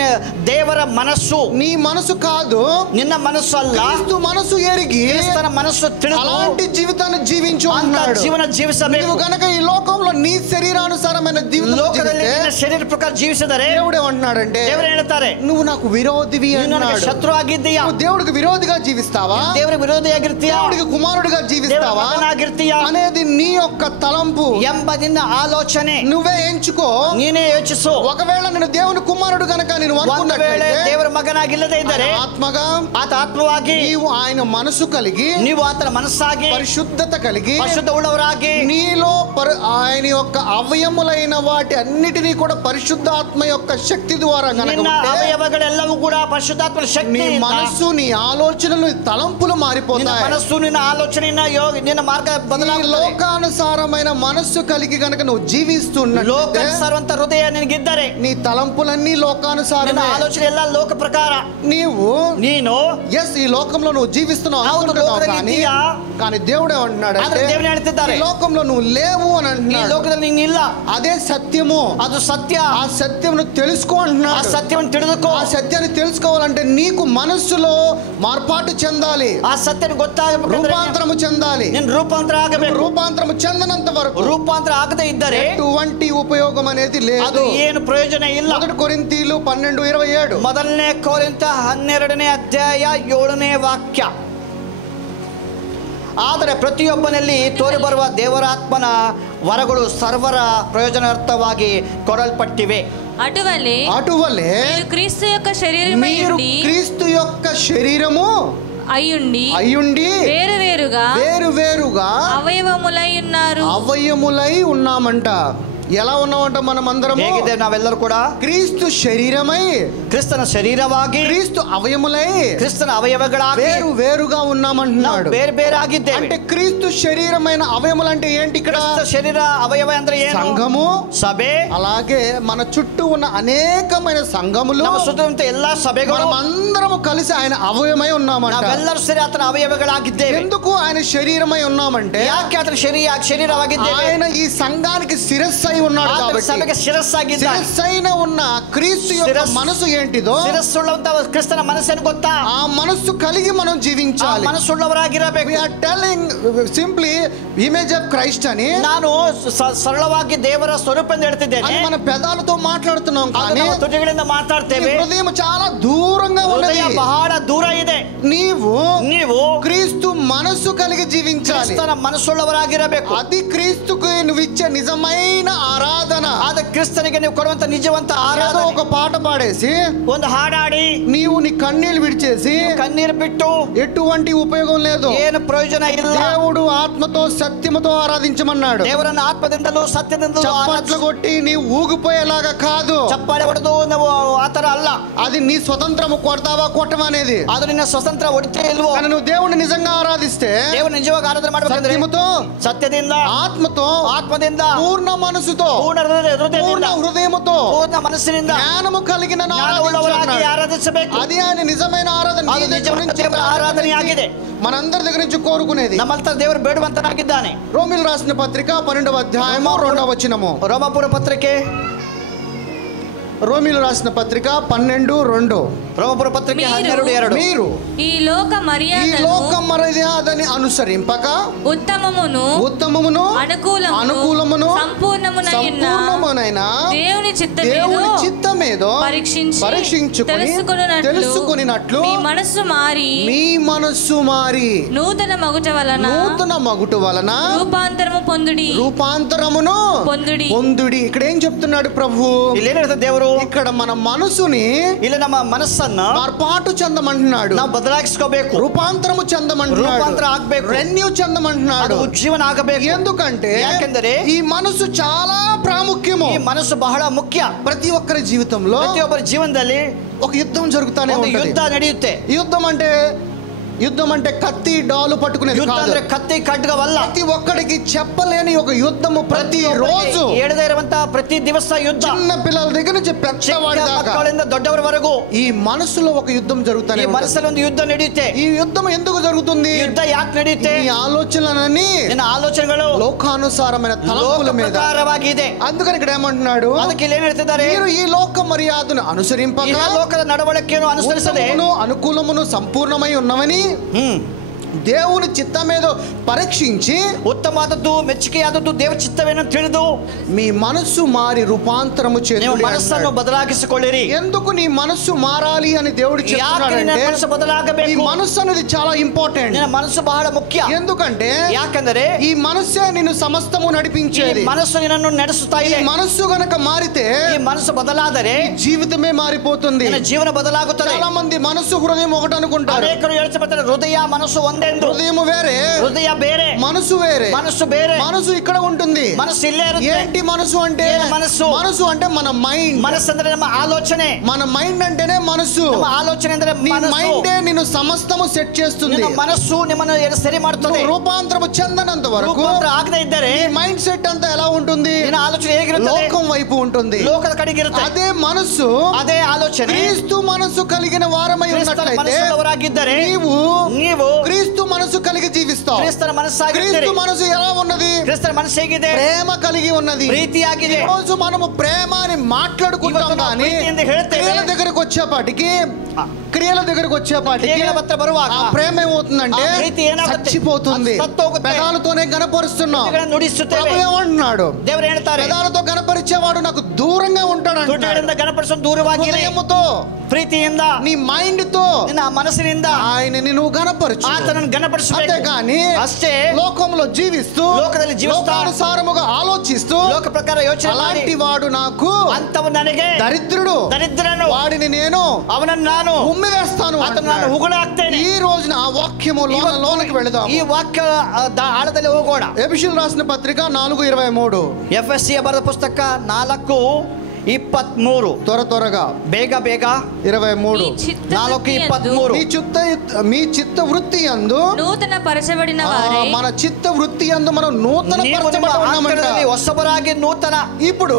ದೇವರ ಮನಸ್ಸು. నీ మనసు కాదు, ನಿನ್ನ ಮನಸ್ಸು ಅಲ್ಲ. క్రీస్తు మనసు ఎరిగి ಕ್ರಿಸ್ತನ ಮನಸ್ಸು ತಿಳಿದು అలాంటి జీవితాన్ని జీవించు అన్నాడు. ಜೀವನ ಜೀವಿಸಬೇಕು. నీవు గనక ఈ లోకంలో నీ శరీరానుసారమైన ಲೋಕದಲ್ಲಿ ನಿನ್ನ ಶರೀರ ಪ್ರಕಾರ ಜೀವಿಸಿದರೆ దేవుడు ఏమంటున్నాడంటే, ದೇವರು ಹೇಳ್ತಾರೆ, నువ్వు నాకు విరోధివి అన్నాడు. ಶತ್ರು ಆಗಿದ್ದೀಯಾ. నువ్వు దేవుడికి విరోధిగా జీవిస్తావా? ದೇವರ ವಿರೋಧಿಯಾಗಿರ್ತೀಯಾ? దేవుడికి కుమారుడిగా జీవిస్తావా ಆಗಿರ್ತೀಯಾ అనేది నీ యొక్క తలంపు, ಎಂಬ ನಿನ್ನ ಆಲೋಚನೆ నువ్వే ఎంచుకో. ನೀನೇ ಯೋಚಿಸು. ఒకవేళ నేను దేవుని కుమారుడు గనక నేను ಒಂದು ವೇಳೆ అనుకున్నట్లయితే, ದೇವರ ಮಗನಾಗಿಲ್ಲದೆ ಇದ್ದರೆ, ఆత్మగా ಆತ ಆತ್ಮವಾಗಿ, నీవు ఆయన మనసు కలిగి, ನೀವು ಆತನ ಮನಸ್ಸಾಗಿ, పరిశుద్ధత కలిగి, ಪರಿಶುದ್ಧ ಉಳ್ಳವರಾಗಿ, నీలో ఆయన యొక్క అవయములైన వాటి అన్నిటినీ కూడా పరిశుద్ధాత్మ యొక్క శక్తి ద్వారా గనక ನಿನ್ನ ఉంటే, ಅವಯವಗಳೆಲ್ಲವೂ ಕೂಡ ಪರಿಶುದ್ಧಾತ್ಮನ నీ ಶಕ್ತಿ, మనసు, నీ ఆలోచనలు, నీ తలంపులు ನಿನ್ನ మారిపోతాయి. ಮನಸ್ಸು, ನಿನ್ನ ಆಲೋಚನೆ, ನಿನ್ನ ಮಾರ್ಗ ఈ ಬದಲಾಗುತ್ತದೆ. లోకానుసారమైన మనస్సు కలిగి గనక నువ్వు జీవిస్తున్నట్లయితే, ಲೋಕಾನುಸಾರವಂತ ಹೃದಯ ನಿನಗಿದ್ದರೆ, నీ తలంపులన్నీ ನಿನ್ನ లోకానుసారమే. ಆಲೋಚನೆ ಎಲ್ಲ ಲೋಕ ಪ್ರಕಾರ. నీవు ఈ లోకంలో నువ్వు జీవిస్తున్నావు అనుకుంటున్నావు, కానీ దేవుడు ఏమంటున్నాడు ಆದ್ರೆ అంటే, ದೇವರು ಹೇಳ್ತಿದ್ದಾರೆ, ఈ లోకంలో నువ్వు లేవు అని ಈ అంటున్నాడు. ಲೋಕದಲ್ಲಿ ನೀನಿಲ್ಲ. అదే సత్యము. ಅದು ಸತ್ಯ. ఆ సత్యమును తెలుసుకో ಆ అంటున్నాడు. ಸತ್ಯವನ್ನು ತಿಳಿದುಕೋ. ఆ సత్యాన్ని తెలుసుకోవాలంటే నీకు మనస్సులో మార్పాటు చెందాలి, ಆ ಸತ್ಯನ ಗೊತ್ತಾಗಬೇಕು, రూపాంతరము చెందాలి. ನೀನು ರೂಪಾಂತರ ಆಗಬೇಕು. రూపాంతరము చెందనంత వరకు ರೂಪಾಂತರ ಆಗದೆ ಇದ್ದರೆ ఎటువంటి ఉపయోగం అనేది ಅದು లేదు. ಏನು ಪ್ರಯೋಜನ ಇಲ್ಲ. 1 కొరింథీయులు 12:27. ಮೊದಲನೇ ಕೊರಿಂಥ 12ನೇ ಅಧ್ಯಾಯ 7ನೇ ವಾಕ್ಯ. ಆದರೆ ಪ್ರತಿಯೊಬ್ಬನಲ್ಲಿ ತೋರಿಬರುವ ದೇವರಾತ್ಮನ ವರಗಳು ಸರ್ವರ ಪ್ರಯೋಜನಾರ್ಥವಾಗಿ ಕೊಡಲ್ಪಟ್ಟಿವೆ. అటువలే మీరు క్రీస్తు యొక్క శరీరమై ఉండి క్రీస్తు యొక్క శరీరము అయ్యుండి వేరువేరుగా అవయములై ఉన్నామంట. ఎలా ఉన్నామంట మనం అందరం? ಹೇಗಿದ್ದೇವೆ ನಾವೆಲ್ಲರೂ ಕೂಡ? క్రీస్తు శరీరమై, ಕ್ರಿಸ್ತನ ಶರೀರವಾಗಿ, క్రీస్తు అవయములై, ಕ್ರಿಸ್ತನ ಅವಯವಗಳಾಗಿ వేరుగా ఉన్నామంటున్నాడు. ಬೇರೆ ಬೇರೆ ಆಗಿದ್ದೇವೆ. అంటే క్రీస్తు శరీరమైన అవయములు అంటే ఏంటి? ఇక్కడ శరీర అవయవ ಅಂದ್ರೆ ಏನು? సంఘము, సభೆ. అలాగే మన చుట్టూ ఉన్న అనేకమైన సంఘములు, ನಮ್ಮ ಸುತ್ತಮುತ್ತ ಎಲ್ಲಾ ಸಭೆಗಳು, మనమందరము కలిసి ఆయన అవయవమై ఉన్నామంట. ನಾವೆಲ್ಲರೂ ಸೇರಿ ಆತನ ಅವಯವಗಳಾಗಿದ್ದೇವೆ. ఎందుకు ఆయన శరీరమై ఉన్నామంటే, ಯಾಕೆ ಆತನ ಶರೀರವಾಗಿದ್ದೇವೆ? ఆయన ఈ సంఘానికి శిరస్సు ఉన్నాడు కాబట్టి. ಸಭೆಗೆ ಶಿರಸ್ಸಾಗಿದ್ದಾನೆ. శిరస్సైన ఉన్న క్రీస్తు యొక్క మనసు ఏంటిదో, ಶಿರಸ್ಸುಳ್ಳಂತ ಕ್ರಿಸ್ತನ ಮನಸ್ಸನ್ನು ಗೊತ್ತಾ? ఆ మనస్సు కలిగి మనం జీవించాలి. ಮನಸ್ಸುಳ್ಳವರಾಗಿರಬೇಕು. we are telling simply image of Christ అని ನಾನು ಸರಳವಾಗಿ ದೇವರ ಸ್ವರೂಪ ಎಂದು ಹೇಳ್ತಿದ್ದೇನೆ. అది మన పెదాలతో మాట్లాడుతున్నాం, కానీ ತುಟಿಗಳಿಂದ ಮಾತಾಡ್ತೇವೆ. హృదయం చాలా దూరంగా ఉన్నది, ಬಹಳ ದೂರ ಇದೆ. నీవు ಕ್ರಿಸ್ತು మనసు మనస్సు కలిగి జీవించాలి. ಕ್ರಿಸ್ತನ ಮನಸ್ಸುಳ್ಳವರಾಗಿರಬೇಕು. అది క్రీస్తుకు నువ్వు ఇచ్చే నిజమైన ఆరాధన. ಆದ ಕ್ರಿಸ್ತನಿಗೆ ನೀವು ಕೊಡುವಂತ ನಿಜವಂತ ಆರಾಧನೆ. ఒక పాట పాడేసి ಒಂದು ಹಾಡಾಡಿ నీవు నీ కన్నీళ్లు విడిచేసి కన్నీరు బిట్టు ఎటువంటి ఉపయోగం లేదు. ಏನು ಪ್ರಯೋಜನ ಇಲ್ಲ. దేవుడు ఆత్మతో సత్యముతో ఆరాధించమన్నాడు. ದೇವರನ್ನ ಆತ್ಮದಿಂದಲೂ ಸತ್ಯದಿಂದಲೂ చప్పట్లు కొట్టి నీవు ఊగిపోయేలాగా కాదు. ಚಪ್ಪಾಳೆ ಹೊಡೆದು ನಾವು ಆತರ ಅಲ್ಲ. అది నీ స్వతంత్రము కొడతావా కొట్టమా అనేది. ಅದು ನಿನ್ನ ಸ್ವತಂತ್ರ ಹೊಡಿತೇ ಇಲ್ವೋ. కానీ నువ్వు దేవుడిని నిజంగా ఆరాధిస్తే ದೇವರು నిజವಾಗಿ ಆರಾಧನೆ ಮಾಡಬೇಕಂದ್ರೆ సత్యముతో సత్ಯದಿಂದ ఆత్మతో ಆತ್ಮದಿಂದ పూర్ణ మనసుతో ಪೂರ್ಣ పూర్ణ హృదయముతో ಪೂರ್ಣ ಮನಸ್ಸಿನಿಂದ జ్ఞానము కలిగిన ಆರಾಧಿಸಬೇಕು. అది ఆయన నిజమైన ఆరాధన. ಅದು ನಿಜವಾದ ದೇವರ ಆರಾಧನೆಯಾಗಿದೆ. మనందరి దగ్గర నుంచి కోరుకునేది. ನಮ್ಮಂತ ದೇವರು ಬೇಡುವಂತನಾಗಿದ್ದಾನೆ. రోమిలు రాసిన పత్రిక 12వ అధ్యాయము 2వ వచనము. ರೋಮಾಪುರ ಪತ್ರಿಕೆ రోమిలు రాసిన పత్రిక 12:2. ರೋಮಾಪುರ ಪತ್ರಿಕೆ 12:2. మీరు ఈ లోక మర్యాదని అనుసరింపక ఉత్తమమును అనుకూలమును సంపూర్ణమునైన దేవుని చిత్తమేదో పరీక్షించుకొని తెలుసుకొనినట్లు మీ మనస్సు మారి నూతన మగుట వలన రూపాంతరమును పొందుడి. ఇక్కడ ఏం చెప్తున్నాడు ప్రభు? ದೇವರು ఇక్కడ మన మనసుని ಇಲ್ಲಿ ನಮ್ಮ ಮನಸ್ಸನ್ನ మార్పాటు చెందమంటున్నాడు. ನಾವು ಬದಲಾಯಿಸ್ಕೋಬೇಕು. రూపాంతరము చెందమంటున్నాడు. ರೂಪಾಂತರ ಆಗಬೇಕು. రెన్యూ చెందమంటున్నాడు. ಜೀವನ ಆಗಬೇಕು. ఎందుకంటే ಯಾಕೆಂದರೆ ఈ మనసు చాలా ప్రాముఖ్యము. ಈ ಮನಸ್ಸು ಬಹಳ ಮುಖ್ಯ. ప్రతి ఒక్కరి జీవితంలో ಪ್ರತಿಯೊಬ್ಬರ ಜೀವನದಲ್ಲಿ ఒక యుద్ధం జరుగుతానే ఉంటుంది. ಯುದ್ಧ ನಡೆಯುತ್ತೆ. యుద్ధం అంటే కత్తి డాలు పట్టుకునేది కాదు. ಅಂದ್ರೆ కత్తి ఖడ్గవల్ల. ప్రతి ఒక్కడికి చెప్పలేని ఒక యుద్ధము ప్రతి రోజు. ఏడదే ఇರುವಂತ ಪ್ರತಿ ದಿವಸ ಯುದ್ಧ. చిన్న పిల్లల దగ్గర నుంచి పెద్దవాడి దాకా ಮಕ್ಕಳಿಂದ ದೊಡ್ಡವರವರೆಗೂ ఈ మనసులో ఒక యుద్ధం జరుగుతానే ఉంటుంది. ఈ మనసులో ಒಂದು ಯುದ್ಧ ನಡೆಯುತ್ತೆ. ఈ యుద్ధం ఎందుకు జరుగుతుంది? యుద్ధ ಯಾಕೆ ನಡೆಯುತ್ತೆ? ఈ ఆలోచనలన్నీ నిన్న ఆలోచనಗಳು లోకానుసారమైన తలంపుల మీద ప్రకారವಾಗಿದೆ. అందుకని ఇక్కడ ఏమంటున్నాడు? ಅದಕ್ಕೆ ಇಲ್ಲಿ ಏನು ಹೇಳ್ತಿದ್ದಾರೆ? మీరు ఈ లోక మర్యాదను అనుసరింపక ಈ ಲೋಕದ ನಡವಳಿಕೆಯನ್ನು ಅನುಸರಿಸದೆ అనుకూలమును సంపూర్ణమై ఉన్నవని దేవుని చిత్తమేదో పరీక్షించి ఉత్తమವಾದದ್ದು ಮೆಚ್ಚುಗೆಯಾದದ್ದು ದೇವರ ಚಿತ್ತವೇನು ತಿಳಿದು మీ మనస్సు మారి రూపాంతరము చేయండి. మనస్సును బదలాగిಸಿಕೊಳ್ಳిರಿ. ఎందుకు నీ మనస్సు మారాలి అని దేవుడు చెప్తున్నాడంటే మనస్సు బదలాగಬೇಕು. ఈ మనస్సు అనేది చాలా ఇంపార్టెంట్. నిన్న మనస్సు బహಳ ముఖ్య. ఎందుకంటే ಯಾಕಂದರೆ ఈ మనస్సే నిన్ను సమస్తము నడిపించేది. ఈ మనస్సు నిన్ను ನಡೆಸುತ್ತಾ ಇದೆ. ఈ మనస్సు గనుక మారితే ఈ మనస్సు బదలాದರೆ జీవితమే మారిపోతుంది. నిన్న జీవన బదలాಗುತ್ತದೆ. చాలా మంది మనస్సు హృదయం ఒకటి అనుకుంటారు. అనేకರು ಹೇಳ್ತಾರೆ హృదయ మనస్సు ಒಂದೇ. హృదయం వేరే, హృదయ ಬೇರೆ, మనసు వేరే. మనస్సు ಬೇರೆ. మనసు ఇక్కడ ఉంటుంది. మనస్సు ఇల్లే ఇರುತ್ತೆ. ఏంటి మనసు అంటే? మనసు అంటే మన మైండ్. మనస్సు ಅಂದ್ರೆ ನಮ್ಮ ಆಲೋಚನೆ. మన మైండ్ అంటేనే మనసు. ನಮ್ಮ ಆಲೋಚನೆ ಅಂದ್ರೆ మైండ్ నిన్ను సమస్తము సెట్ చేస్తుంది. ನಿನ್ನ మనస్సు ನಿಮ್ಮನ್ನು ಸರಿ ಮಾಡುತ್ತದೆ. రూపాంతరము చెందనంత వరకు, రూపాంతర ಆಗದೆ ఇದ್ದರೆ నీ మైండ్ సెట్ అంతా ఎలా ఉంటుంది? ನಿನ್ನ ಆಲೋಚನೆ ಹೇಗಿರುತ್ತದೆ? లోకం వైపు ఉంటుంది. లోకದ ಕಡೆಗೆ ಇರುತ್ತೆ. అదే మనసు, అదే ఆలోచನೆ క్రీస్తు మనసు కలిగిన వారమై ఉన్నట్లయితే నీవు క్రీస్తు మనసు కలిగి జీవిస్తావు. క్రీస్తు మనసు ఎలా ఉన్నది? క్రీస్తు మనసు ಹೇಗಿದೆ? ప్రేమ కలిగి ఉన్నది, ప్రీతిಯಾಗಿದೆ. ఈ రోజు మనము ప్రేమ అని మాట్లాడుకుంటాం కానీ క్రియల దగ్గరకు వచ్చేపాటికి ఆ ప్రేమ ఏమవుతుందంటే చచ్చిపోతుంది. పెదాలతోనే గణపరుస్తున్నాం. ప్రభు ఏమంటున్నాడు? పెదాలతో గణపరిచేవాడు నాకు దూరంగా ఉంటాడు. హృదయముతో, ప్రీతిಯಿಂದ, నీ మైండ్ తో, నిన్న మనసునింದ ఆయనని నువ్వు గణపరచు. ఆతనను గణపరచు. కానీ అಷ್ಟೇ లోకంలో జీవిస్తూ, లోకದಲ್ಲಿ జీవిస్తా, లోకానుసారముగా ఆలోచిస్తూ, లోక ప్రకార యోచన అలాంటి వాడు నాకు, అంతవు ನನಗೆ దరిద్రుడు, దరిద్రను, వాడిని నేను, అవనನ್ನು ನಾನು ఉమ్మివేస్తాను. అతను ನಾನು ಉಗುಳಾಗ್ತೇನೆ. ఈ రోజున ఆ వాక్యము లోనికి వెళదాం. ఈ వాక్య ఆಳದಲ್ಲಿ ಹೋಗೋಣ. ఎఫెసీయులకు రాసిన పత్రిక 4:23. ఎఫెసీయ బರೆದ పుస్తక 4:23. త్వరగా ಬೇಗ 23. 4:23. మీ చిత్త వృత్తి యందు నూతన పరచబడిన వారే, మన చిత్త వృత్తి యందు మనం నూతన పరచబడ్డామంట. ಹೊಸಬರಾಗಿ ನೂತನ. ఇప్పుడు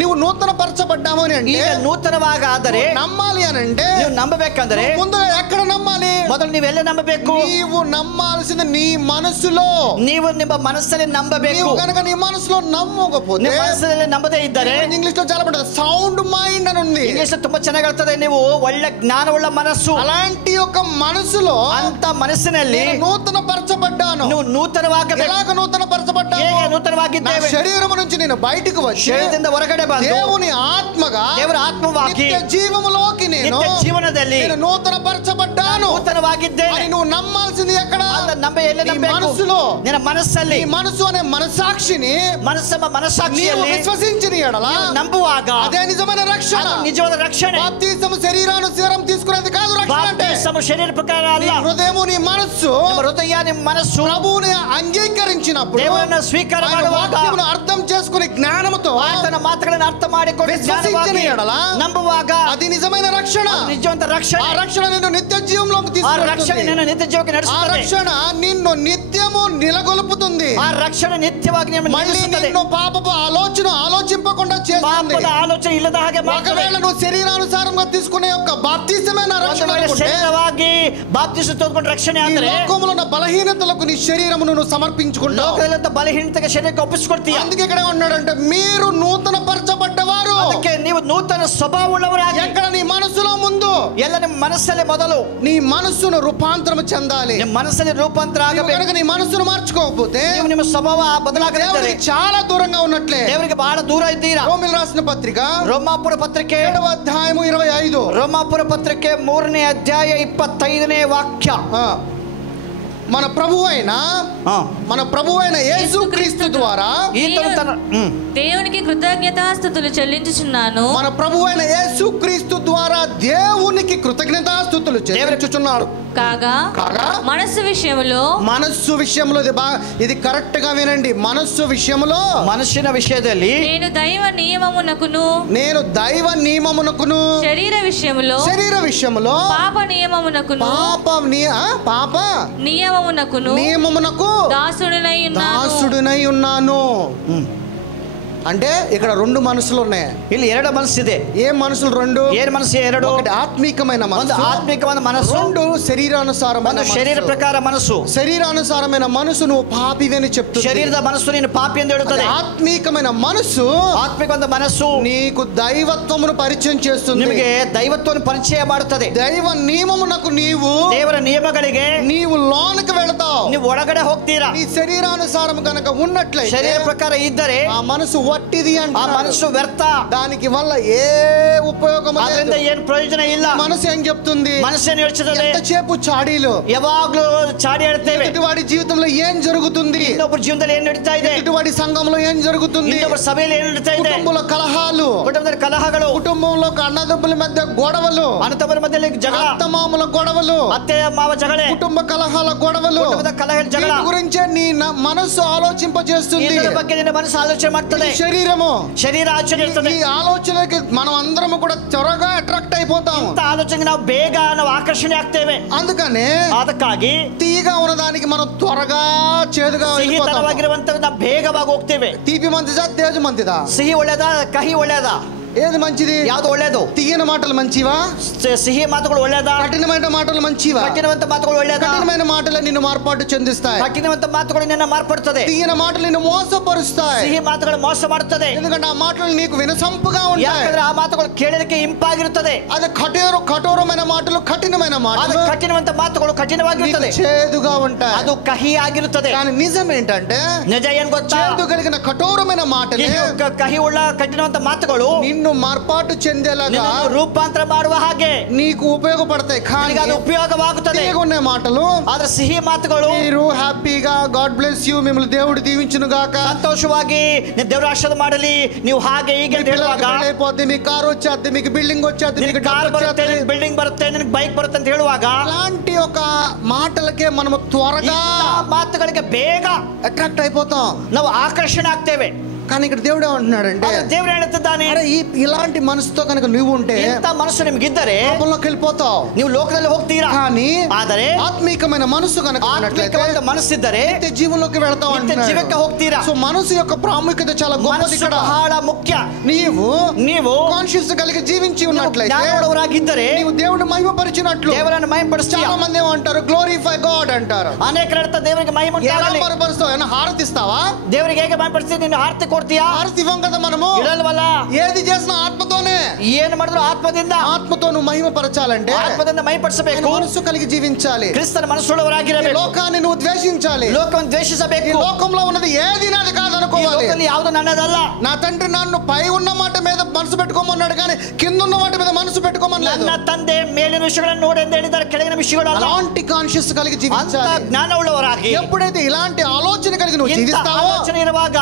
నీవు నూతన పరచబడ్డాము అని అంటే, నూతనవాగాದರೆ నమ్మాలి అని అంటే, ನೀವು ನಂಬಬೇಕಂದ್ರೆ ముందుగా ఎక్కడ నమ్మాలి? ಮೊದಲು ನೀವೆಲ್ಲ ನಂಬಬೇಕು. నీవు నమ్మాల్సింది నీ మనసులో. ನೀವು ನಿಮ್ಮ ಮನಸ್ಸಲ್ಲಿ ನಂಬಬೇಕು. నీవు గనుక నీ మనసులో నమ్మకపోతే, ನಿಮ್ಮ ಮನಸ್ಸಲ್ಲಿ ನಂಬದೇ ಇದ್ದರೆ, ఇంగ్లీష్ లో చాలా బాగుంటుంది, సౌండ్ మైండ్ అని ఉంది. ఇంగ్లీష్ ತುಂಬಾ ಚೆನ್ನಾಗಿ ಹೇಳ್ತದೆ. ನೀವು ಒಳ್ಳೆ ಜ್ಞಾನವುಳ್ಳ ಮನಸ್ಸು. అలాంటి ఒక మనసు మనసులో ಅಂತ ಮನಸ್ಸಿನಲ್ಲಿ నూతన పరచబడ్డాను. నువ్వు నూతనವಾಗಬೇಕು. ఎలాగ నూతన పరచబడ్డాను? ಹೇಗೆ ನೂತನವಾಗಿದ್ದೇವೆ? శరీరం నుంచి నేను బయటకు వచ్చి ಶರೀರದಿಂದ ಹೊರಗಡೆ ಬಂದು దేవుని ఆత్మగా ದೇವರ ಆತ್ಮವಾಗಿ నిత్య జీవములోకి నేను ನಿತ್ಯ ಜೀವನದಲ್ಲಿ నూతన పరచబడ్డాను. నూతనವಾಗಿದ್ದೇನೆ. అని నువ్వు నమ్మాల్సింది ఎక్కడ? ఎಲ್ಲಿ ನಂಬಬೇಕು? మనసులో, ನಿನ್ನ ಮನಸ್ಸಲ್ಲಿ. ఈ మనసు అనే మనసాక్షిని ಮನಸ್ಸಾಕ್ಷಿಯಲ್ಲಿ విశ్వసించిన ఎడల ನಂಬುವಾಗ అదే నిజమైన రక్షణ. నిజವಾದ రక్షಣೆ. బాప్తిసము శరీరానుసారం తీసుకునేది కాదు రక్షణ అంటే. బాప్తిసము శరీర ప్రకారం అಲ್ಲ. హృదయము నీ మనస్సు, హృదయ నీ మనస్సు ప్రభువుని అంగీకరించినప్పుడు, దేవుని స్వీకార ಮಾಡುವಾಗ, వాక్యమును అర్థం చేసుకుని జ్ఞానముతో ಆತನ ಮಾತುಗಳನ್ನು ಅರ್ಥ ಮಾಡಿಕೊಂಡು విశ్వసించిన ఎడల ನಂಬುವಾಗ అది నిజమైన రక్షణ. నిజవంತ రక్షಣೆ. ఆ రక్షణ నిన్ను నిత్య జీవంలోకి ఆ రక్షణ తీసుకెళ్తుంది. నిన్ను నిత్య జీవಕ್ಕೆ ఆ ನಡೆಸುತ್ತದೆ. రక్షణ నిన్ను నిత్యము నిలగొల్పుతుంది. ఆ రక్షణ నిత్యವಾಗಿ ನಿಮ್ಮನ್ನು మళ్ళీ ನಿಲ್ಲಿಸುತ್ತದೆ. నిన్ను పాపపు ఆలోచన ఆలోచింపకుండా చేస్తుంది. ಪಾಪದ ಆಲೋಚನೆ ಇಲ್ಲದ ಹಾಗೆ ಮಾಡುತ್ತದೆ. ఒకవేళ నువ్వు శరీరానుసారంగా తీసుకునే యొక్క బాప్తిసమైన రక్షణ అనుకుంటే, ಶರೀರವಾಗಿ ಬಾಪ್ತಿಸ್ಮ ತೆಗೆದುಕೊಂಡು ರಕ್ಷಣೆ ఈ ಆದರೆ లోకంలో ఉన్న బలహీనతలకు నీ శరీరమును నువ్వు సమర్పించుకుంటావు. ಲೋಕದಲ್ಲಿದ್ದ ಬಲಹೀನತೆಗೆ ಶರೀರಕ್ಕೆ ಒಪ್ಪಿಸಿಕೊಡ್ತೀಯ. అందుకే ఇక్కడ ఉన్నాడంటే మీరు నూతన పరచబడ్డవారు. ಅದಕ್ಕೆ ನೀವು ನೂತನ ಸ್ವಭಾವವುಳ್ಳವರಾಗಿ. ఎక్కడ నీ మనసులో ముందు ಎಲ್ಲ ನಿಮ್ಮ ಮನಸ್ಸಲ್ಲಿ ಮೊದಲು నీ మనస్సును రూపాంతరం చెందాలి. ನಿಮ್ಮ మನస్ಸಲ್ಲಿ ರೂಪಾಂತರ నువ్వు ಆಗಬೇಕು. కనుక నీ మనసును మార్చుకోకపోతే ನೀವು ನಿಮ್ಮ ಸ್ವಭಾವ ಬದಲಾಗದಿದ್ದರೆ దేవునికి చాలా దూరంగా ఉన్నట్లే. ದೇವರಿಗೆ ಬಹಳ ದೂರ ಇದ್ದೀರಾ. రోమిలు రాసిన పత్రిక ರೋಮಾಪುರ ಪತ್ರಿಕೆ 7వ అధ్యాయము 25. ರೋಮಾಪುರ ಪತ್ರಿಕೆ 3ನೇ ಅಧ್ಯಾಯ 25ನೇ ವಾಕ್ಯ. మన ప్రభు అయిన యేసుక్రీస్తు ద్వారా దేవునికి కృతజ్ఞతాస్తుతులు చెల్లించుచున్నాను. మన ప్రభు అయిన యేసుక్రీస్తు ద్వారా దేవునికి కృతజ్ఞతాస్తుతులు చెల్లించుచున్నాడు. కాగా మనస్సు విషయంలో ఇది కరెక్ట్ గా వినండి. మనస్సు విషయంలో, మనుషుల విషయದಲ್ಲಿ నేను దైవ నియమమునకును శరీర విషయములో పాప నియమమునకును దాసుడునై ఉన్నాను. అంటే ఇక్కడ రెండు మనసులు ఉన్నాయి. ಇಲ್ಲಿ ಎರಡು ಮನಸ್ಸಿದೆ. ఏ మనసులు రెండు? ಏನು ಮನಸ್ಸು ಎರಡು? ఒకటి ఆత్మీకమైన మనసు, ఆత్మికమైన మనసు. రెండు శరీరానుసారమైన మనసు. శరీర ప్రಕಾರ మనసు. శరీరానుసారమైన మనసు నువ్వు పాపివని చెప్తుంది. శరీರದ మనసు నేను పాపి ಎಂದು ಹೇಳುತ್ತದೆ. ఆత్మీకమైన మనసు, ಆತ್ಮಿಕವಾದ మనసు నీకు దైవత్వమును పరిచయం చేస్తుంది. ನಿಮಗೆ ದೈವತ್ವವನ್ನು ಪರಿಚಯ ಮಾಡುತ್ತದೆ. దైవ నియమమునకు నీవు, ದೇವರ ನಿಯಮಗಳಿಗೆ నీవు లోనికి వెళతావు. ನೀವು ಒಳಗಡೆ ಹೋಗ್ತೀರಾ. నీ శరీరానుసారం కనుక ఉన్నట్లయితే, శరీర ప్రಕಾರ ఇದ್ದರೆ ఆ మనసు వట్టిది అంటే, ఆ మనసు వ్యర్థ. దానికి వల్ల ఏ ఉపయోగం లేదు. ಅದರಿಂದ ಏನು ಪ್ರಯೋಜನ ಇಲ್ಲ. మనసు ఏం చెప్తుంది? మనసు ಏನು ಹೇಳುತ್ತದೆ? ఎంతసేపు చాడీలు, ಯಾವಾಗಲೂ ಚಾಡಿ ಆಡ್ತೇವೆ. ఎదుటివాడి జీవితంలో ఏం జరుగుతుంది, ಇನ್ನೊಬ್ಬರ ಜೀವನದಲ್ಲಿ ಏನು ನಡೀತಾ ಇದೆ, ఎదుటివాడి సంఘంలో ఏం జరుగుతుంది, ಇನ್ನೊಬ್ಬರ ಸಭೆಯಲ್ಲಿ ಏನು ನಡೀತಾ ಇದೆ, కుటుంబంలో కలహాలు, కుటుంబದಲ್ಲಿ కలహಗಳು, కుటుంబంలో అన్నదమ్ముల మధ్య గొడవలు, అన్నదమ్ముల మధ్య జಗಳ, అత్తమామల గొడవలు, అత్తే మావ జగಳೆ, కుటుంబ కలహాల గొడవలు, కుటుంబದ కలహల జಗಳ గురించే నీ మనసు ఆలోచింపజేస్తుంది. ಇದರ ಬಗ್ಗೆ ನಿನ್ನ మనసు ఆలోచన ಮಾಡುತ್ತದೆ. శరీరము, శరీర ఆచరిస్తుంది. ఈ ఆలోచనకి మనం అందరం కూడా త్వరగా అట్రాక్ట్ అయిపోతాం. ఇంత ఆలోచనకి ನಾವು ಬೇಗ ఆకర్షణ ಆಗ್ತೇವೆ. అందుకనే ಅದಕ್ಕಾಗಿ తీగా ఉన్నదానికి మనం త్వరగా చేదుగా ಸಿಹಿತನವಾಗಿರುವಂತ ನಾವು ಬೇಗವಾಗಿ ಹೋಗ್ತೇವೆ. తీపి మంచిదా, తేజు మంచిదా? ಸಿಹಿ ಒಳ್ಳೆದಾ, ಕಹಿ ಒಳ್ಳೆದಾ? ఏది మంచిది? ಯಾವುದು ಒಳ್ಳೆಯದು? తీయన మాటలు మంచివా? సిహి మాటలు ಒಳ್ಳೆಯదా? కఠినమైన మాటలు మంచివా? కఠినవంత మాటలు ಒಳ್ಳೆಯదా? కఠినమైన మాటలు నిన్ను మార్పాటు చెందిస్తాయి. కఠినవంత మాటలు నిన్ను మార్పడుತ್ತದೆ. తీయన మాటలు నిన్ను మోసపరుస్తాయి. సిహి మాటలు మోಸ ಮಾಡುತ್ತದೆ. ఎందుకంటే ఆ మాటలు నీకు వినసంపుగా ఉంటాయి. ಯಾಕಂದ್ರೆ ಆ ಮಾತುಗಳು ಕೇಳಲಿಕ್ಕೆ ಇಂಪಾಗಿರುತ್ತದೆ. అది కఠోరమైన మాటలు, కఠినమైన మాటలు, కఠినవంత ಮಾತುಗಳು ಕಠಿಣವಾಗಿರುತ್ತದೆ, చేదుగా ఉంటాయి. ಅದು ಕಹಿ ಆಗಿರುತ್ತದೆ. కానీ నిజం ఏంటంటే, ನಿಜ ಏನ್ ಗೊತ್ತಾ? చేదు కలిగిన కఠోరమైన మాటలు, ಕಹಿ ಉಳ್ಳ ಕಠಿಣವಂತ ಮಾತುಗಳು నిన్ను మార్పాటు చెందేలాగా, ರೂಪಾಂತರ ಮಾಡುವ ಹಾಗೆ నీకు ఉపయోగపడతాయి. కానీ ಅದು ಉಪಯೋಗವಾಗುತ್ತದೆ. ఉన్న మాటలు, ಆದ್ರೆ ಸಿಹಿ ಮಾತುಗಳು, మీరు హ్యాపీగా గాడ్ బ్లెస్ యూ, మిమ్మల్ని దేవుడు దీవించును గాక, సంతోషವಾಗಿ ದೇವರ ಆಶೀರ್ವಾದ ಮಾಡಲಿ, ನೀವು ಹಾಗೆ ಹೀಗೆ ಅಂತ ಹೇಳುವಾಗ, అయిపోద్ది, మీకు కారు వచ్చేద్ది, మీకు బిల్డింగ్ వచ్చేద్ది, మీకు కార్ బರುತ್ತೆ, బిల్డింగ్ బರುತ್ತೆ, ನಿನಗೆ బైక్ బರುತ್ತೆ ಅಂತ ಹೇಳುವಾಗ, అలాంటి ఒక మాటలకే మనము త్వరగా ಮಾತುಗಳಿಗೆ ಬೇಗ అట్రాక్ట్ అయిపోతాం, ನಾವು ಆಕರ್ಷಣೆ ಆಗ್ತೇವೆ. కానీ ఇక్కడ దేవుడు ఏమంటున్నాడంటే, దేవుడు ಹೇಳುತ್ತಿದ್ದಾನೆ, ఇలాంటి మనసుతో కనుక నువ్వు ఉంటే, ఇంత మనసు నిಮಗಿದ್ದರೆ పాపంలోకి వెళ్ళిపోతావు, ನೀವು ಲೋಕದಲ್ಲಿ ಹೋಗ್ತೀರಾ. కానీ ಆದರೆ ఆత్మీకమైన మనసు కనుక ಆತ್ಮಿಕವಾದ ಮನಸ್ಸಿದ್ದರೆ నిత్య జీవంలోకి వెళ్తావు, నిత్య జీవಕ್ಕೆ ಹೋಗ್ತೀರಾ. సో మనసు యొక్క ప్రాముఖ్యత చాలా గొప్పది. ఇక్కడ బహಳ ముఖ్య. ನೀವು కాన్షియస్ కలిగి జీవించి ఉన్నట్లయితే, జ్ఞానముಳ್ಳವರಾಗಿದ್ದರೆ నీవు దేవుడిని మహిమపరిచినట్లు, ದೇವರನ್ನು ಮಹಿಮಪಡಿಸ್ತೀಯ. చాలా మంది ఏమంటారు, గ్లోరిఫై గాడ్ అంటారు. ಅನೇಕರು ಹೇಳ್ತಾರೆ ದೇವರಿಗೆ ಮಹಿಮೆ ಉಂಟಾಗಲಿ. ఎలా మహిమపరుస్తావు? హారతిస్తావా? ದೇವರಿಗೆ ಹೇಗೆ ಮಹಿಮಪಡಿಸ್ತೀವಿ? ನೀನು ಆರತಿ ಕೊಡ್ತೀಯ. ಕೊಡ್ತೀಯಾ? ಭಾರತೀಯಂ కదా మనము. ಇರಲ್ವಲ್ಲ. ఏది చేసినా ఆత్మతోనే. ಏನು ಮಾಡಿದ್ರು ಆತ್ಮದಿಂದ. ఆత్మతో నువ్వు మహిమ పరచాలంటే ఆత్మದಿಂದ మహిమపరచಬೇಕು. మనసు కలిగి జీవించాలి. క్రీస్తుని మనసుಳ್ಳವರಾಗಿರಬೇಕು. లోకాన్ని నువ్వు ద్వేషించాలి. లోకం ద్వేషిಸಬೇಕು. ఈ లోకంలో ఉన్నది ఏది నాది కాదు అనుకోవాలి. లోకంలో యాವುದು నన్నదಲ್ಲ. నా తండ్రి నన్ను పై ఉన్న మాట మీద మనసు పెట్టుకోమన్నాడు కానీ కింద ఉన్న వాటి మీద మనసు పెట్టుకోమన్నాడు. ನನ್ನ ತಂದೆ ಮೇಲಿನ ವಿಷಯಗಳನ್ನು ನೋಡಿ ಎಂದು ಹೇಳಿದ್ದಾರೆ, ಕೆಳಗಿನ ವಿಷಯಗಳು ಅಲ್ಲ. అలాంటి కాన్షియస్ కలిగి జీవించాలి. ಅಂತ జ్ఞానವುಳ್ಳವರಾಗಿ ఎప్పుడైతే ఇలాంటి ఆలోచన కలిగి నువ్వు జీవిస్తావో, ఆలోచన ఇರುವಾಗ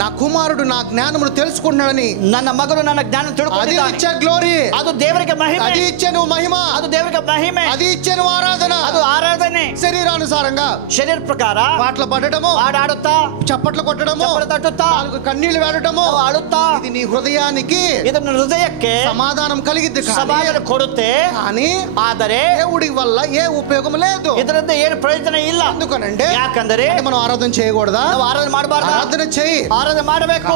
నా కుమారుడు నా జ్ఞానమును తెలుసుకుంటున్నాడని, ನನ್ನ ಮಗನು ನನ್ನ ಜ್ಞಾನ ತಿಳ್ಕೊಂಡಿದ್ದಾನೆ, అది ఇచ్చే గ్లోరీ, ಅದು ದೇವರಿಗೆ ಮಹಿಮೆ, అది ఇచ్చే నువ్వు మహిమ, ಅದು ದೇವರಿಗೆ ಮಹಿಮೆ, అది ఇచ్చే నువ్వు ఆరాధన, ಅದು ಆರಾಧನೆ. శరీరానుసారంగా శరీర ప్రಕಾರ పాటలు పాడటము, ఆడుతా చప్పట్లు కొట్టడము, తట్టుతా, నాలుగు కన్నీళ్లు వేడటము, అడుతా, ఇది నీ హృదయానికి, ಇದನ್ನ ಹೃದಯಕ್ಕೆ సమాధానం కలిగిద్ది. సమాధాన కొಡುತ್ತೆ, కానీ ಆದರೆ దేవుడి వల్ల ఏ ఉపయోగం లేదు. ಇದರಿಂದ ಏನು ಪ್ರಯೋಜನ ಇಲ್ಲ. ఎందుకనంటే ಯಾಕಂದರೆ మనం ఆరాధన చేయకూడదా? ನಾವು ಆರಾಧನೆ ಮಾಡಬಾರದು. ఆరాధన చేయి, ఆరాధನೆ ಮಾಡಬೇಕು.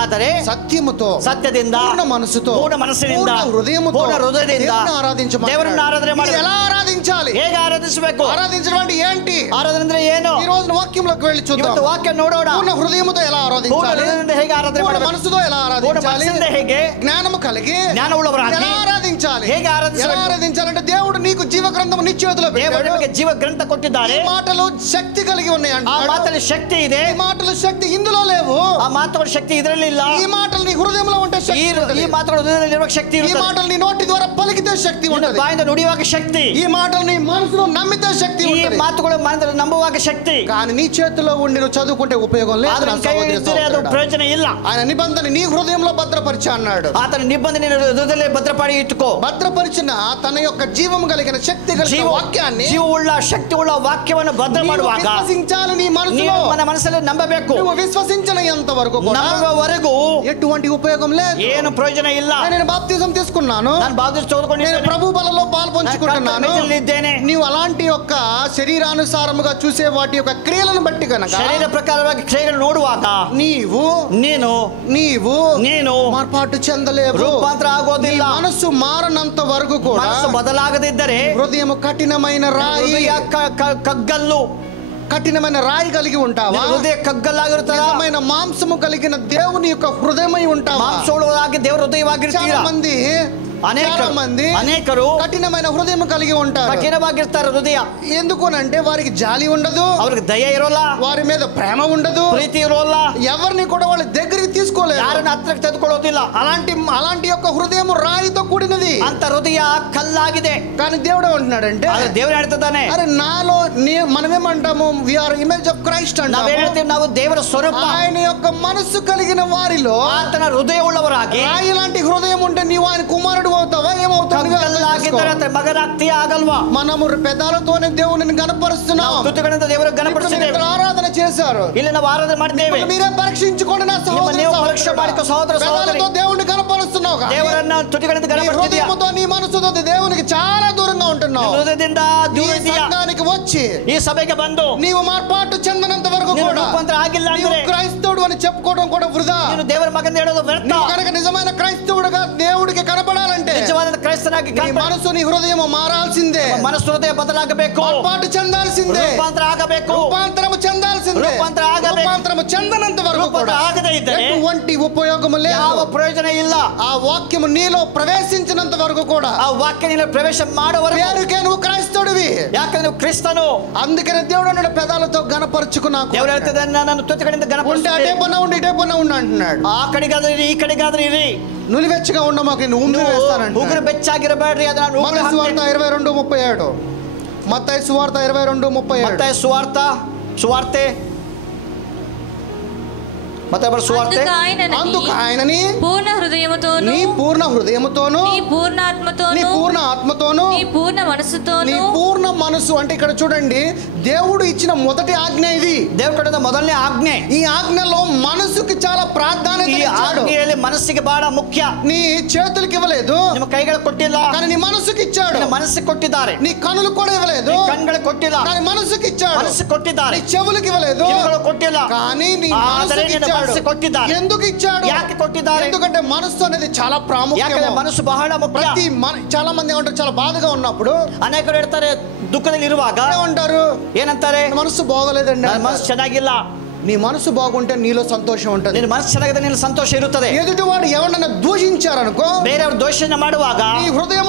ಆದರೆ సత్యముతో, సత్యದಿಂದ, పూర్ణ మనసుతో, పూర్ణ మనస్ಸಿನಿಂದ, పూర్ణ హృదయముతో, పూర్ణ హృదయದಿಂದ దేవుని ఆరాధించమన్నాడు. దేవుని ఆరాధನೆ ಮಾಡಿ. ఎలా ఆరాధించాలి? ಹೇಗೆ ಆರಾಧಿಸಬೇಕು? ఆరాధించడం అంటే ఏంటి? ಆರಾಧನೆ ಅಂದ್ರೆ ಏನು? ఈ రోజు వాక్యంలోకి వెళ్ళి చూద్దాం. ಇವತ್ತು ವಾಕ್ಯ ನೋಡೋಣ. పూర్ణ హృదయముతో ఎలా పూర్ణ ఆరాధించాలి? ಹೃದಯದಿಂದ ಹೇಗೆ ಆರಾಧನೆ పూర్ణ ಮಾಡಬೇಕು? మనసుతో ఎలా పూర్ణ ఆరాధించాలి? మనಸ್ಸಿಂದ ಹೇಗೆ? జ్ఞానము కలిగి జ్ఞానವುಳ್ಳವರಾಗಿ ఎలా ఆరాధించాలి? ಹೇಗೆ ಆರಾಧಿಸಬೇಕು? ఎలా ఆరాధించాలంటే దేవుడు నీకు జీవ గ్రంథము నీ చేతిలో ದೇವರು పెట్టాడు. ನಿಮಗೆ ಜೀವ ಗ್ರಂಥ ಕೊಟ್ಟಿದ್ದಾರೆ. ఈ మాటలు శక్తి కలిగి ఉన్నాయి ಆ అంటాడు. ಮಾತಲ್ಲಿ ಶಕ್ತಿ ಇದೆ. ఈ మాటలు శక్తి ఇందులో లేవు. ಆ ಮಾತುಗಳ ಶಕ್ತಿ ಇದರಲ್ಲಿ ಇಲ್ಲ. ఈ మాటలు నీ హృదయంలో ఉంటే శక్తి ఉంటుంది. ಈ ಮಾತುಗಳ ಹೃದಯದಲ್ಲಿರುವ ಶಕ್ತಿ ఈ ಇರುತ್ತದೆ. మాటలు నీ నోటి ద్వారా పలికితే శక్తి ನಿನ್ನ ఉంటుంది. ಬಾಯಿಂದ ನುಡಿಯುವಾಗ ಶಕ್ತಿ. ఈ మాటలు నీ మనసులో నమ్మితే శక్తి ಈ ఉంటుంది. ಮಾತುಗಳು ಮನದಲ್ಲಿ ನಂಬುವಾಗ ಶಕ್ತಿ. కానీ నీ చేతిలో ఉండి నువ్వు చదువుకుంటే ఉపయోగం లేదు. ಆದ್ರೆ నా ನಿನ್ನ ಕೈಯಲ್ಲಿ సహోదరి ಇದ್ದರೆ ಅದು సహోదరుడా. ಪ್ರಯೋಜನ ಇಲ್ಲ. ఆయన నిబంధన నీ హృదయంలో భద్రపరిచి అన్నాడు. ಆತನ ನಿಬಂಧನೆ ಹೃದಯದಲ್ಲಿ ಭದ್ರಪಡಿ ಇಟ್ಟುಕೋ. భద్రపరిచిన తన యొక్క జీవం కలిగిన శక్తి కలిగిన వాక్యాన్ని, ಜೀವವುಳ್ಳ ಶಕ್ತಿಯುಳ್ಳ ವಾಕ್ಯವನ್ನು ಭದ್ರ ಮಾಡುವಾಗ విశ్వసించాలి. నీ మనసులో మన మనಸಲ್ಲಿ ನಂಬಬೇಕು. నువ్వు విశ్వసించిన ఎంత వరకు ನಂಬುವವರೆಗೂ ఎటువంటి ఉపయోగం లేదు. ಏನು ಪ್ರಯೋಜನ ಇಲ್ಲ. నేను బాప్తిజం తీసుకున్నాను, ನಾನು బాప్తిజం నేను చదువుಕೊಂಡಿದ್ದೇನೆ, ప్రభు బలలో పాల్పంచుకుంటున్నాను. ಇದ್ದೇನೆ. నీవు అలాంటి యొక్క శరీరానుసారముగా చూసే వాటి యొక్క క్రియలను బట్టి కనుక ಶರೀರ ಪ್ರಕಾರವಾಗಿ ಕ್ರಿಯೆಗಳು ನೋಡುವಾಗ ನೀನು మార్పాటు చెందలేవు. ರೂಪಾಂತರ ಆಗೋದಿಲ್ಲ. మనసు మారనంత వరకు కూడా, ಮನಸ್ಸು ಬದಲಾಗದಿದ್ದರೆ హృదయం కఠినమైన రాయి, ಕಗ್ಗಲ್ಲು, కఠినమైన రాయి కలిగి ఉంటావా? ಹೃದಯ ಕಗ್ಗಲ್ಲಾಗಿರುತ್ತದೆ. నిజమైన మాంసము కలిగిన దేవుని యొక్క హృదయమై ఉంటావా? ಮಾಂಸವುಳ್ಳವಾಗಿ ದೇವರ ಹೃದಯವಾಗಿರ್ತೀರ. ಅನೇಕರು కఠినమైన హృదయం కలిగి ఉంటారు. ಕಠಿಣವಾಗಿರ್ತಾರೆ ಹೃದಯ. ఎందుకునంటే వారికి జాలి ఉండదు, ಅವ್ರಿಗೆ ದಯ ಇರೋಲ್ಲ, వారి మీద ప్రేమ ఉండదు, ಪ್ರೀತಿ ಇರೋಲ್ಲ, ఎవరిని కూడా వాళ్ళ దగ్గరికి తీసుకోలేరు, ಯಾರನ್ನ ಹತ್ರಕ್ಕೆ ತೆಗೆದುಕೊಳ್ಳೋದಿಲ್ಲ. అలాంటి యొక్క హృదయం రాయితో కూడినది. ಅಂತ హృదಯ కల్లాಗಿದೆ. కానీ దేవుడు అంటున్నాడంటే, దేవుడు ಹೇಳ್ತಿದ್ದಾನೆ, అరే నాలో మనమేమంటాము, we are image of Christ అంటాము. ನಾವು ದೇವರ ಸ್ವರೂಪ. ఆయన యొక్క మనస్సు కలిగిన వారిలో ಆತನ ಹೃದಯ ಉಳ್ಳವರಾಗಿ రాయి లాంటి హృదయం ఉంటే నీవు ఆయన కుమారుడు అవుతావా? ఏమవుతావు? ಮಗನಾಗ್ತೀಯ ಆಗಲ್ವಾ? మనము పెదాలతోనే దేవుని గణపరుస్తున్నాం, ತುಟಿಗಳಿಂದ ದೇವರ ಗಣಪಡಿಸಿದ್ದೇವೆ, ఆరాధన చేశారు. ಇಲ್ಲಿ ನಾವು ಆರಾಧನೆ ಮಾಡಿದ್ದೇವೆ. మీరే పరీక్షించుకోండి నా సహోదరి, పరీక్ష ಮಾಡಿಕೊ సహోదర సహోదరి. దేవుని గణపరుస్తున్నావు, ದೇವರನ್ನ ತುಟಿಗಳಿಂದ ಗಣಪಡಿಸಿದ್ದೀಯ. హృదయముతో నీ మనసుతో దేవునికి చాలా దూరంగా ఉంటున్నావు. ಹೃದಯದಿಂದ ದೂರ ಇದೆಯಾ? సంఘానికి వచ్చి ಈ సభೆಗೆ ಬಂದು నీవు మార్పాటు చెందనంత వరకు కూడా, ರೂಪಾಂತರ ಆಗಿಲ್ಲ నీవు ಅಂದ್ರೆ క్రైస్తవుడు అని చెప్పుకోవడం కూడా వృధా. ನೀನು ದೇವರ ಮಗನ ಹೇಳೋದು ವ್ಯರ್ಥ. నీవు కనుక నిజమైన క్రైస్తవుడుగా దేవుడికి కనపడాలంటే ನಿಜವಾದ ಕ್ರೈಸ್ತನಾಗಿ నీ మనసు నీ హృదయం మారాల్సిందే. ಮನಸ್ಸು ಹೃದಯ ಬದಲಾಗಬೇಕು, మార్పాటు చెందాల్సిందే, ರೂಪಾಂತರ ಆಗಬೇಕು, రూపాంతరము చెందాల్సిందే. రూపాంతర ಆಗಬೇಕು. రూపాంతరము చెందనంత వరకు ರೂಪಾಂತರ కూడా ಆಗದೇ ಇದ್ದರೆ ఎటువంటి ఉపయోగము లేదు. ಯಾವ ಪ್ರಯೋಜನ ಇಲ್ಲ. ఆ వాక్యము నీలో ప్రవేశించినంత వరకు కూడా, ಆ ವಾಕ್ಯ ನೀನು ಪ್ರವೇಶ ಮಾಡುವವರೆಗೂ, పేరుకే నువ్వు క్రైస్తవుడివి. ಯಾಕಂದ್ರೆ ನೀವು ಕ್ರಿಸ್ತನು. అందుకనే దేవుడు అన్నాడు, పెదాలతో గణపరచుకున్నాకు. ದೇವರು ಹೇಳ್ತದೆ, ನಾನು ತುಟಿಗಳಿಂದ ఉంటే ಗಣಪಡಿಸಿ, అటే పన్న ఉండి ఇటే పన్న ఉండి అంటున్నాడు. ಆ ಕಡೆಗಾದ್ರೆ ಇರಿ, ಈ ಕಡೆಗಾದ್ರೆ ಇರಿ. నులివెచ్చగా ఉండ మాకు నేను ఉమ్మి వేస్తానంటున్నాడు. ಉಗುರು ಬೆಚ್ಚಾಗಿರಬೇಡ್ರಿ, ಅದನ್ನ మత్తయి సువార్త 22:37. మత్తయి సువార్త 22:37. ಮತ್ತಾಯ ಸುವಾರ್ತೆ అందుకు ఆయనని పూర్ణ హృదయముతోను, నీ పూర్ణ హృదయముతోను, నీ పూర్ణ ఆత్మతోను, నీ పూర్ణ ఆత్మతోను, నీ పూర్ణ మనసుతోను, నీ పూర్ణ మనసు. అంటే ఇక్కడ చూడండి, దేవుడు ఇచ్చిన మొదటి ఆజ్ఞ ఇది. ದೇವ್ರ ಕಡೆಯಿಂದ ಮೊದಲನೇ ಆಜ್ಞೆ. ఈ ఆజ్ఞలో మనసుకి చాలా ప్రాధాన్యత ಈ ఇచ్చాడు. ಆಜ್ಞೆಯಲ್ಲಿ ಮನಸ್ಸಿಗೆ ಬಹಳ ಮುಖ್ಯ. నీ చేతులకి ఇవ్వలేదు, ನಿಮ್ಮ ಕೈಗಳು ಕೊಟ್ಟಿಲ್ಲ, కానీ నీ మనసుకి ఇచ్చాడు. ನಿಮ್ಮ ಮನಸ್ಸಿಗೆ ಕೊಟ್ಟಿದ್ದಾರೆ. నీ కనులు కూడా ఇవ్వలేదు, ಕಣ್ಗಳಿಗೆ ಕೊಟ್ಟಿಲ್ಲ, కానీ మనసుకి ఇచ్చాడు. ಮನಸ್ಸಿಗೆ ಕೊಟ್ಟಿದ್ದಾರೆ. నీ చెవులకి ఇవ్వలేదు, ಕಿವಿಗಳು ಕೊಟ್ಟಿಲ್ಲ, కానీ నీ ಆದರೆ మనసుకి ನಿನ್ನ ఇచ్చాడు. ಮನಸ್ಸಿಗೆ ಕೊಟ್ಟಿದ್ದಾರೆ. ఎందుకు ఇచ్చాడు? ಯಾಕೆ ಕೊಟ್ಟಿದ್ದಾರೆ? ఎందుకంటే మనస్సు అనేది చాలా ప్రాముఖ్యం. ಯಾಕಂದ್ರೆ ಮನಸ್ಸು ಬಹಳ ಮುಖ್ಯ. చాలా మంది ఏమంటారు, చాలా బాధగా ఉన్నప్పుడు ಅನೇಕರು ಹೇಳ್ತಾರೆ, ದುಃಖದಲ್ಲಿ ಇರುವಾಗ ఏమంటారు, ಏನಂತಾರೆ, మనసు బాగోలేదండి, ನನ್ನ ಮನಸ್ಸು ಚೆನ್ನಾಗಿಲ್ಲ, నీ మనసు బాగుంటే నీలో సంతోషం ఉంటుంది. ನಿನ್ನ ಮನಸ್ಸು ಚೆನ್ನಾಗಿದೆ, ನಿನ್ನ ಸಂತೋಷ ಇರುತ್ತದೆ. ఎదుటివాడు ఎవరన్నా దూషించారనుకో, ಬೇರೆಯವರು ದೋಷಣೆ ಮಾಡುವಾಗ నీ హృదయం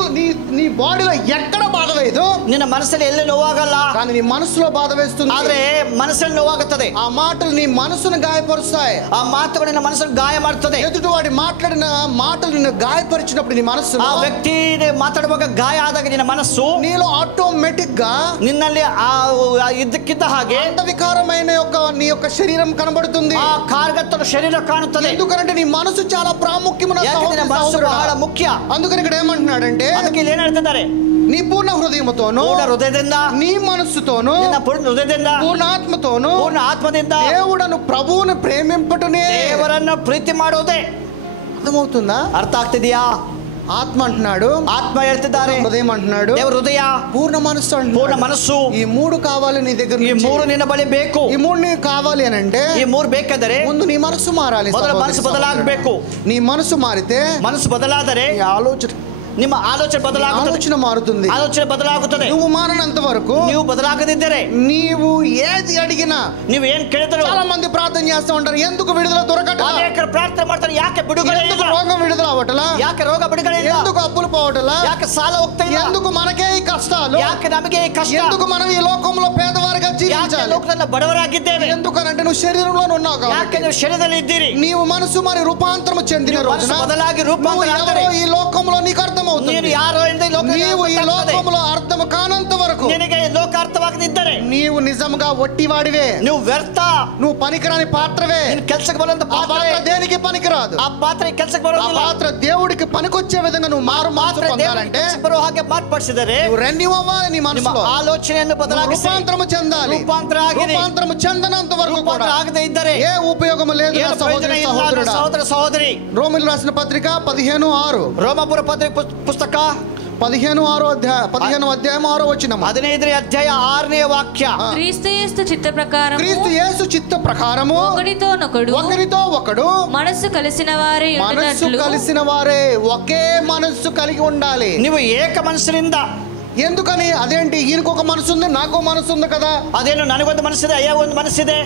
నీ బాడీలో ఎక్కడ బాధ వేయదు, ನಿನ್ನ ಮನಸ್ಸಲ್ಲಿ ಎಲ್ಲಿ ನೋವಾಗಲ್ಲ, కానీ నీ మనసులో బాధ వేస్తుంది. ಆದ್ರೆ ಮನಸ್ಸಲ್ಲಿ ನೋವಾಗುತ್ತದೆ. ఆ మాటలు నీ మనసును గాయపరుస్తాయి. ಆ ಮಾತುಗಳು ನಿನ್ನ ಮನಸ್ಸನ್ನು ಗಾಯ ಮಾಡುತ್ತದೆ. ఎదుటివాడి మాట్లాడిన మాటలు నిన్ను గాయపరిచినప్పుడు నీ మనస్సు, ಆ ವ್ಯಕ್ತಿ ಮಾತಾಡುವಾಗ ಗಾಯ ಆದಾಗ ನಿನ್ನ ಮನಸ್ಸು నీలో ఆటోమేటిక్ గా ನಿನ್ನಲ್ಲಿ ಇದ್ದಕ್ಕಿದ್ದ ಹಾಗೆ వికారమైన నీ యొక్క శరీరం కనబడుతుంది. ಆ ಕಾರ್ಗತ್ತದ ಶರೀರ ಕಾಣುತ್ತದೆ. ఎందుకంటే నీ మనసు చాలా ప్రాముఖ్యమైన ಬಹಳ ಮುಖ್ಯ. అందుకని ఇక్కడ ఏమంటున్నాడంటే, ಅದಕ್ಕೆ ಇಲ್ಲಿ ಏನ್ ಹೇಳ್ತಿದ್ದಾರೆ, నీ పూర్ణ హృదయముతోను, ಪೂರ್ಣ ಹೃದಯದಿಂದ, నీ మనస్సుతోను, ನಿನ್ನ ಪೂರ್ಣ ಹೃದಯದಿಂದ, పూర్ణ ఆత్మతోను, ಪೂರ್ಣ ಆತ್ಮದಿಂದ దేవుడను ప్రభువును ప్రేమింపటనే, ದೇವರನ್ನು ಪ್ರೀತಿ ಮಾಡೋದೇ. అర్థమవుతుందా? ಅರ್ಥ ಆಗ್ತಿದೆಯಾ? ఆత్మ అంటున్నాడు, ಆತ್ಮ ಹೇಳ್ತಿದ್ದಾರೆ, హృదయం అంటున్నాడు, ದೇವರ ಹೃದಯ, పూర్ణ మనస్సు అంటున్నాడు. ಪೂರ್ಣ ಮನಸ್ಸು. ఈ మూడు కావాలి నీ దగ్గర. ಈ ಮೂರು ನಿನ್ನ ಬಳಿ ಬೇಕು. ఈ మూడు నీకు కావాలి అని అంటే, ಈ ಮೂರು ಬೇಕಾದರೆ ముందు నీ మనసు మారాలి. ಮೊದಲ ಮನಸ್ಸು ಬದಲಾಗಬೇಕು. నీ మనసు మారితే, ಮನಸ್ಸು ಬದಲಾದರೆ నీ ఆలోచన, ನಿಮ್ಮ ಆಲೋಚನೆ ಬದಲಾಗುತ್ತದೆ. ఆలోచన మారుతుంది. ಆಲೋಚನೆ ಬದಲಾಗುತ್ತದೆ. నువ్వు మారనంత వరకు, ನೀವು ಬದಲಾಗದಿದ್ದರೆ, నీవు ఏది అడిగినా, ನೀವು ಏನ್ ಕೇಳಿದ್ರು, చాలా మంది ప్రార్థన చేస్తూ ఉంటారు, ఎందుకు విడుదల దొరకట్లా, ಅನೇಕರು ಪ್ರಾರ್ಥನೆ ಮಾಡ್ತಾರೆ, ಯಾಕೆ ಬಿಡುಗಡೆ ಇಲ್ಲ, ఎందుకు రోగం విడుదల అవ్వటలా, ಯಾಕೆ ರೋಗ ಬಿಡುಗಡೆ ಇಲ್ಲ, ఎందుకు అప్పులు పోవటలా, ಯಾಕೆ ಸಾಲ ಹೋಗ್ತಾ ಇಲ್ಲ, ఎందుకు మనకే ఈ కష్టాలు, ಯಾಕೆ ನಮಗೆ ಈ ಕಷ್ಟ, ఎందుకు మనం ఈ లోకంలో పేదవారిగా ಯಾಕೆ జీవించాలి, ಲೋಕದಲ್ಲಿ ಬಡವರಾಗಿದ್ದೇವೆ, ఎందుకనంటే నువ్వు శరీరంలో ఉన్నావు ಯಾಕೆ కాబట్టి. ನೀವು ಶರೀರದಲ್ಲಿ ಇದ್ದೀರಿ, నీవు మనసు మరి రూపాంతరం చెందిన ನೀವು రోజున ಮನಸ್ಸು ಬದಲಾಗಿ ರೂಪಾಂತರ నువ్వు ಆಗ್ತಾರೆ. ఎవరో ఈ లోకంలో నీకు అర్థమవుతుంది. ನೀನು ಯಾರೋ ಎಂದು ಈ ಲೋಕದಲ್ಲಿ నీవు ఈ ಗೊತ್ತಾಗ್ತದೆ. లోకంలో అర్థం కానంత వరకు ನಿನಗೆ ಈ ಲೋಕ ಅರ್ಥವಾಗದಿದ್ದರೆ నీవు నిజంగా ఒట్టివాడివే, ನೀವು ವ್ಯರ್ಥ, నువ్వు పనికిరాని పాత్రవే. ನಿನ್ನ ಕೆಲಸಕ್ಕೆ ಬರುವಂತ ఆ ಪಾತ್ರ పాత్ర దేనికి పనికిరాదు. ಆ ಪಾತ್ರ ಕೆಲಸಕ್ಕೆ ఆ ಬರೋದಿಲ್ಲ. పాత్ర దేవుడికి పనికొచ్చే విధంగా నువ్వు మారు ಪಾತ್ರ పొందాలంటే ದೇವರಿಗೆ ಬರೋ ಹಾಗೆ ಮಾರ್ಪಡಿಸಿದರೆ నువ్వు రెన్యూ అవ్వాలి. నీ ನಿಮ್ಮ మనసులో ಆಲೋಚನೆಯನ್ನು ಬದಲಾಗಿಸಿ రూపాంతరము చెందాలి. ರೂಪಾಂತರ ಆಗಿರಿ. రూపాంతరము చెందనంత వరకు కూడా ರೂಪಾಂತರ ಆಗದೆ ಇದ್ದರೆ ఏ ఉపయోగము లేదు నా ಏನು ಪ್ರಯೋಜನ సహోదరి ಇಲ್ಲ, సహోదరుడా. ಸಹೋದರ ಸಹೋದರಿ. రోమిలు రాసిన పత్రిక 15:6, ರೋಮಾಪುರ ಪುಸ್ತಕ 15వ అధ్యాయం 6వ వచనం, 15ನೇ ಅಧ್ಯಾಯ 6ನೇ ವಾಕ್ಯ. క్రీస్తు యేసు చిత్త ప్రకారం, క్రీస్తు యేసు చిత్త ప్రకారము ఒకరితో ఒకడు మనస్సు కలిసిన వారే మనస్సు కలిసిన వారే, ఒకే మనస్సు కలిగి ఉండాలి. ನೀವು ಏಕ ಮನಸ್ಸಿನಿಂದ. ఎందుకని? అదేంటి, ఈయనకు ఒక మనసు ఉంది, నాకు మనసు ఉంది కదా. ಅದೇನು ನನಗೊಂದು ಮನಸ್ಸಿದೆ, ಅಯ್ಯ ಒಂದು ಮನಸ್ಸಿದೆ.